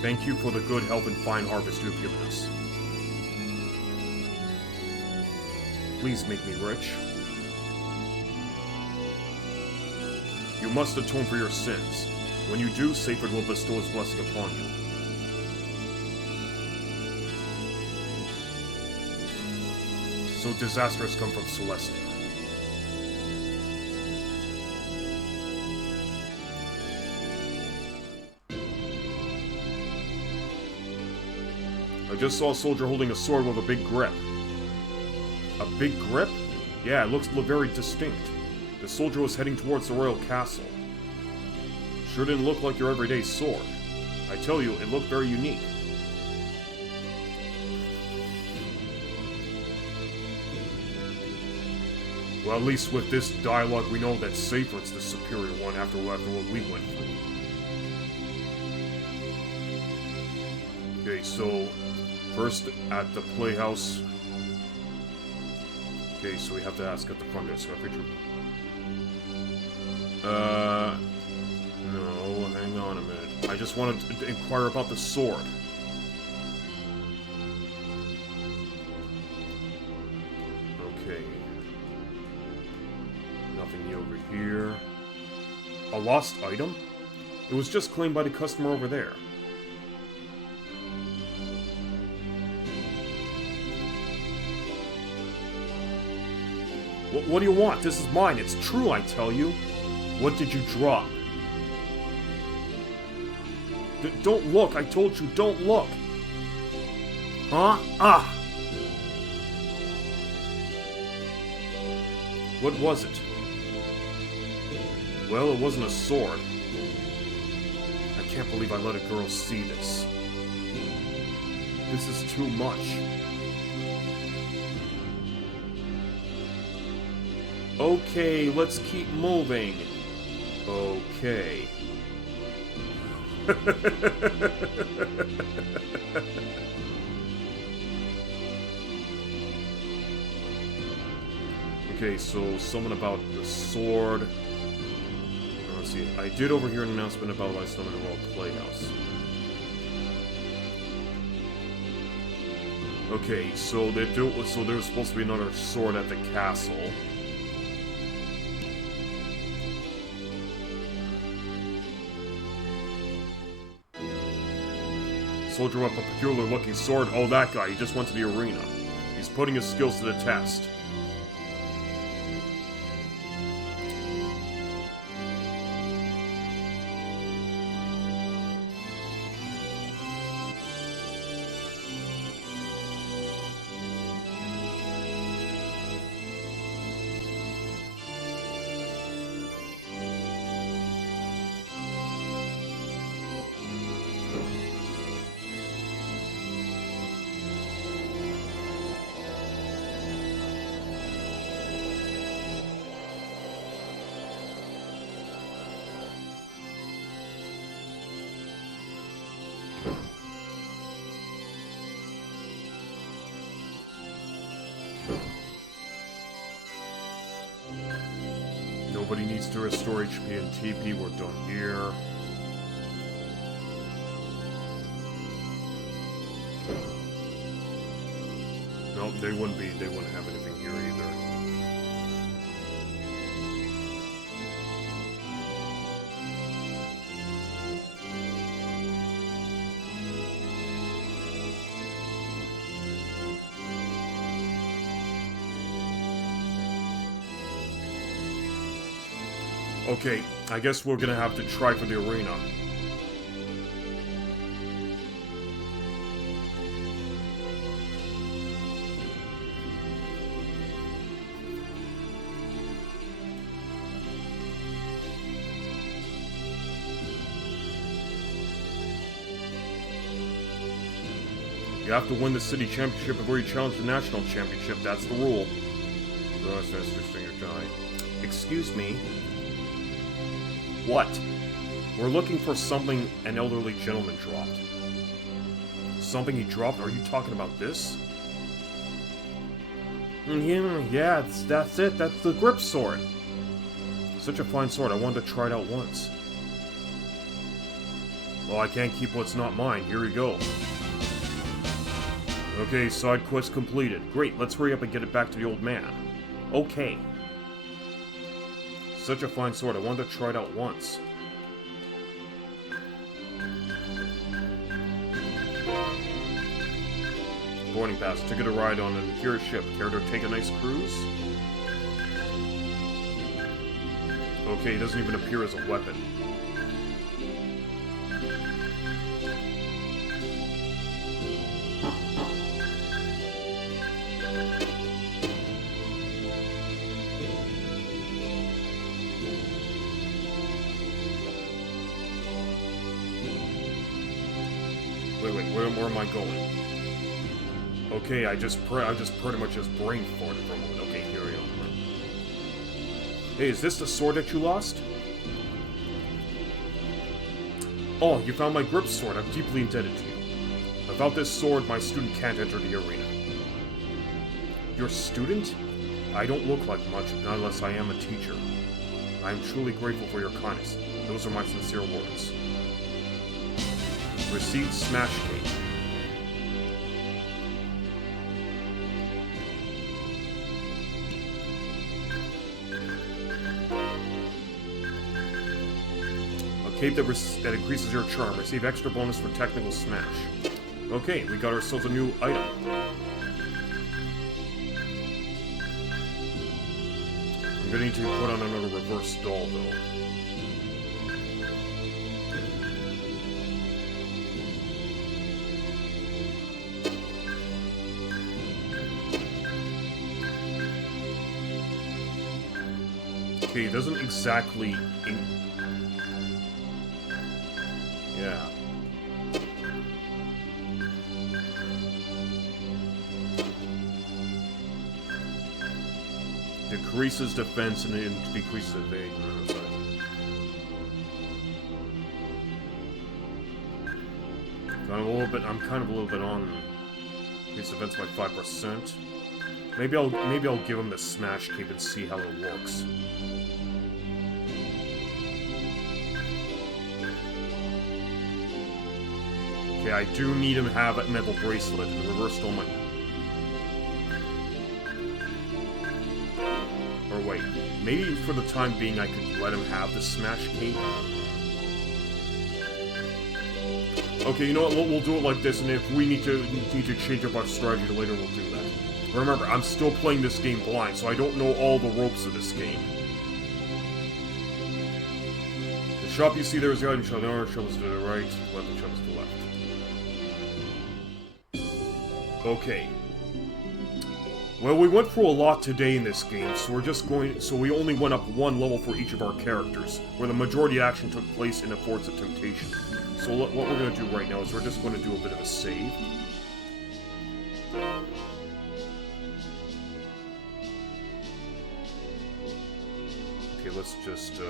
Thank you for the good health and fine harvest you have given us. Please make me rich. You must atone for your sins. When you do, Sacred will bestow his blessing upon you. So disaster has come from Celestia. I just saw a soldier holding a sword with a big grip. A big grip? Yeah, it looks very distinct. The soldier was heading towards the royal castle. Sure didn't look like your everyday sword. I tell you, it looked very unique. Well, at least with this dialogue, we know that Seyfried's the superior one after what we went through. Okay, so first at the playhouse. Okay, so we have to ask at the front desk. No, hang on a minute. I just wanted to inquire about the sword. Okay. Nothing new over here. A lost item? It was just claimed by the customer over there. What do you want? This is mine. It's true, I tell you. What did you drop? Don't look. I told you, don't look. Huh? Ah! What was it? Well, it wasn't a sword. I can't believe I let a girl see this. This is too much. Okay, let's keep moving. Okay. Okay, so something about the sword. Let's see. I did overhear an announcement about live summon in the Royal Playhouse. Okay, so there's supposed to be another sword at the castle. Soldier up a peculiar looking sword. Oh, that guy. He just went to the arena. He's putting his skills to the test. Nobody needs to restore HP and TP. We're done here. Nope, they wouldn't have anything here either. Okay, I guess we're gonna have to try for the arena. You have to win the city championship before you challenge the national championship. That's the rule. Excuse me. What? We're looking for something an elderly gentleman dropped. Something he dropped? Are you talking about this? Yeah, that's it. That's the grip sword. Such a fine sword. I wanted to try it out once. Well, I can't keep what's not mine. Here we go. Okay, side quest completed. Great, let's hurry up and get it back to the old man. Okay. Such a fine sword. I wanted to try it out once. Boarding pass. To get a ride on an Imperial ship. Care to take a nice cruise? Okay, it doesn't even appear as a weapon. Wait, where am I going? Okay, I just pretty much just brain farted for a moment. Okay, here we go. Hey, is this the sword that you lost? Oh, you found my grip sword. I'm deeply indebted to you. Without this sword, my student can't enter the arena. Your student? I don't look like much, not unless I am a teacher. I am truly grateful for your kindness. Those are my sincere words. Received smash cake. A cape that increases your charm. Receive extra bonus for technical smash. Okay, we got ourselves a new item. I'm gonna need to put on another reverse doll though. Okay, it doesn't exactly... Yeah. increases defense and it decreases evasion. No, sorry. I'm kind of a little bit on increase defense by 5%. Maybe I'll give him the smash cape and see how it works. Okay, I do need him to have a metal bracelet and reverse stole my... Or wait, maybe for the time being I could let him have the smash cape. Okay, you know what, we'll do it like this, and if we need to change up our strategy later, we'll do that. Remember, I'm still playing this game blind, so I don't know all the ropes of this game. The shop you see there is the item shop. The orange shop is to the right, the left shop is to the left. Okay. Well, we went through a lot today in this game, so we only went up one level for each of our characters, where the majority of action took place in the Forts of Temptation. So what we're going to do right now is we're just going to do a bit of a save. Okay, let's just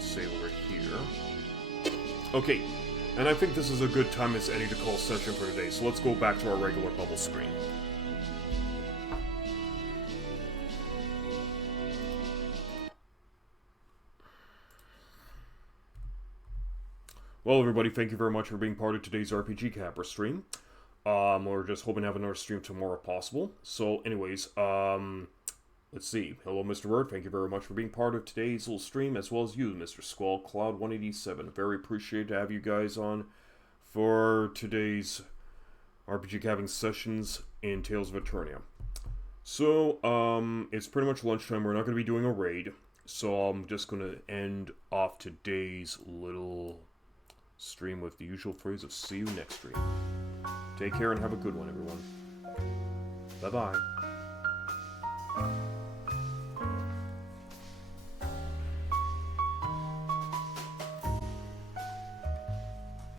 save over here. Okay, and I think this is a good time as any to call session for today, so let's go back to our regular bubble screen. Well, everybody, thank you very much for being part of today's RPG Capper stream. We're just hoping to have another stream tomorrow if possible. So, anyways, let's see. Hello, Mr. Bird. Thank you very much for being part of today's little stream, as well as you, Mr. Squall Cloud 187. Very appreciated to have you guys on for today's RPG Capping sessions in Tales of Eternia. So, it's pretty much lunchtime. We're not going to be doing a raid, so I'm just going to end off today's little stream with the usual phrase of see you next stream. Take care and have a good one, everyone. Bye-bye.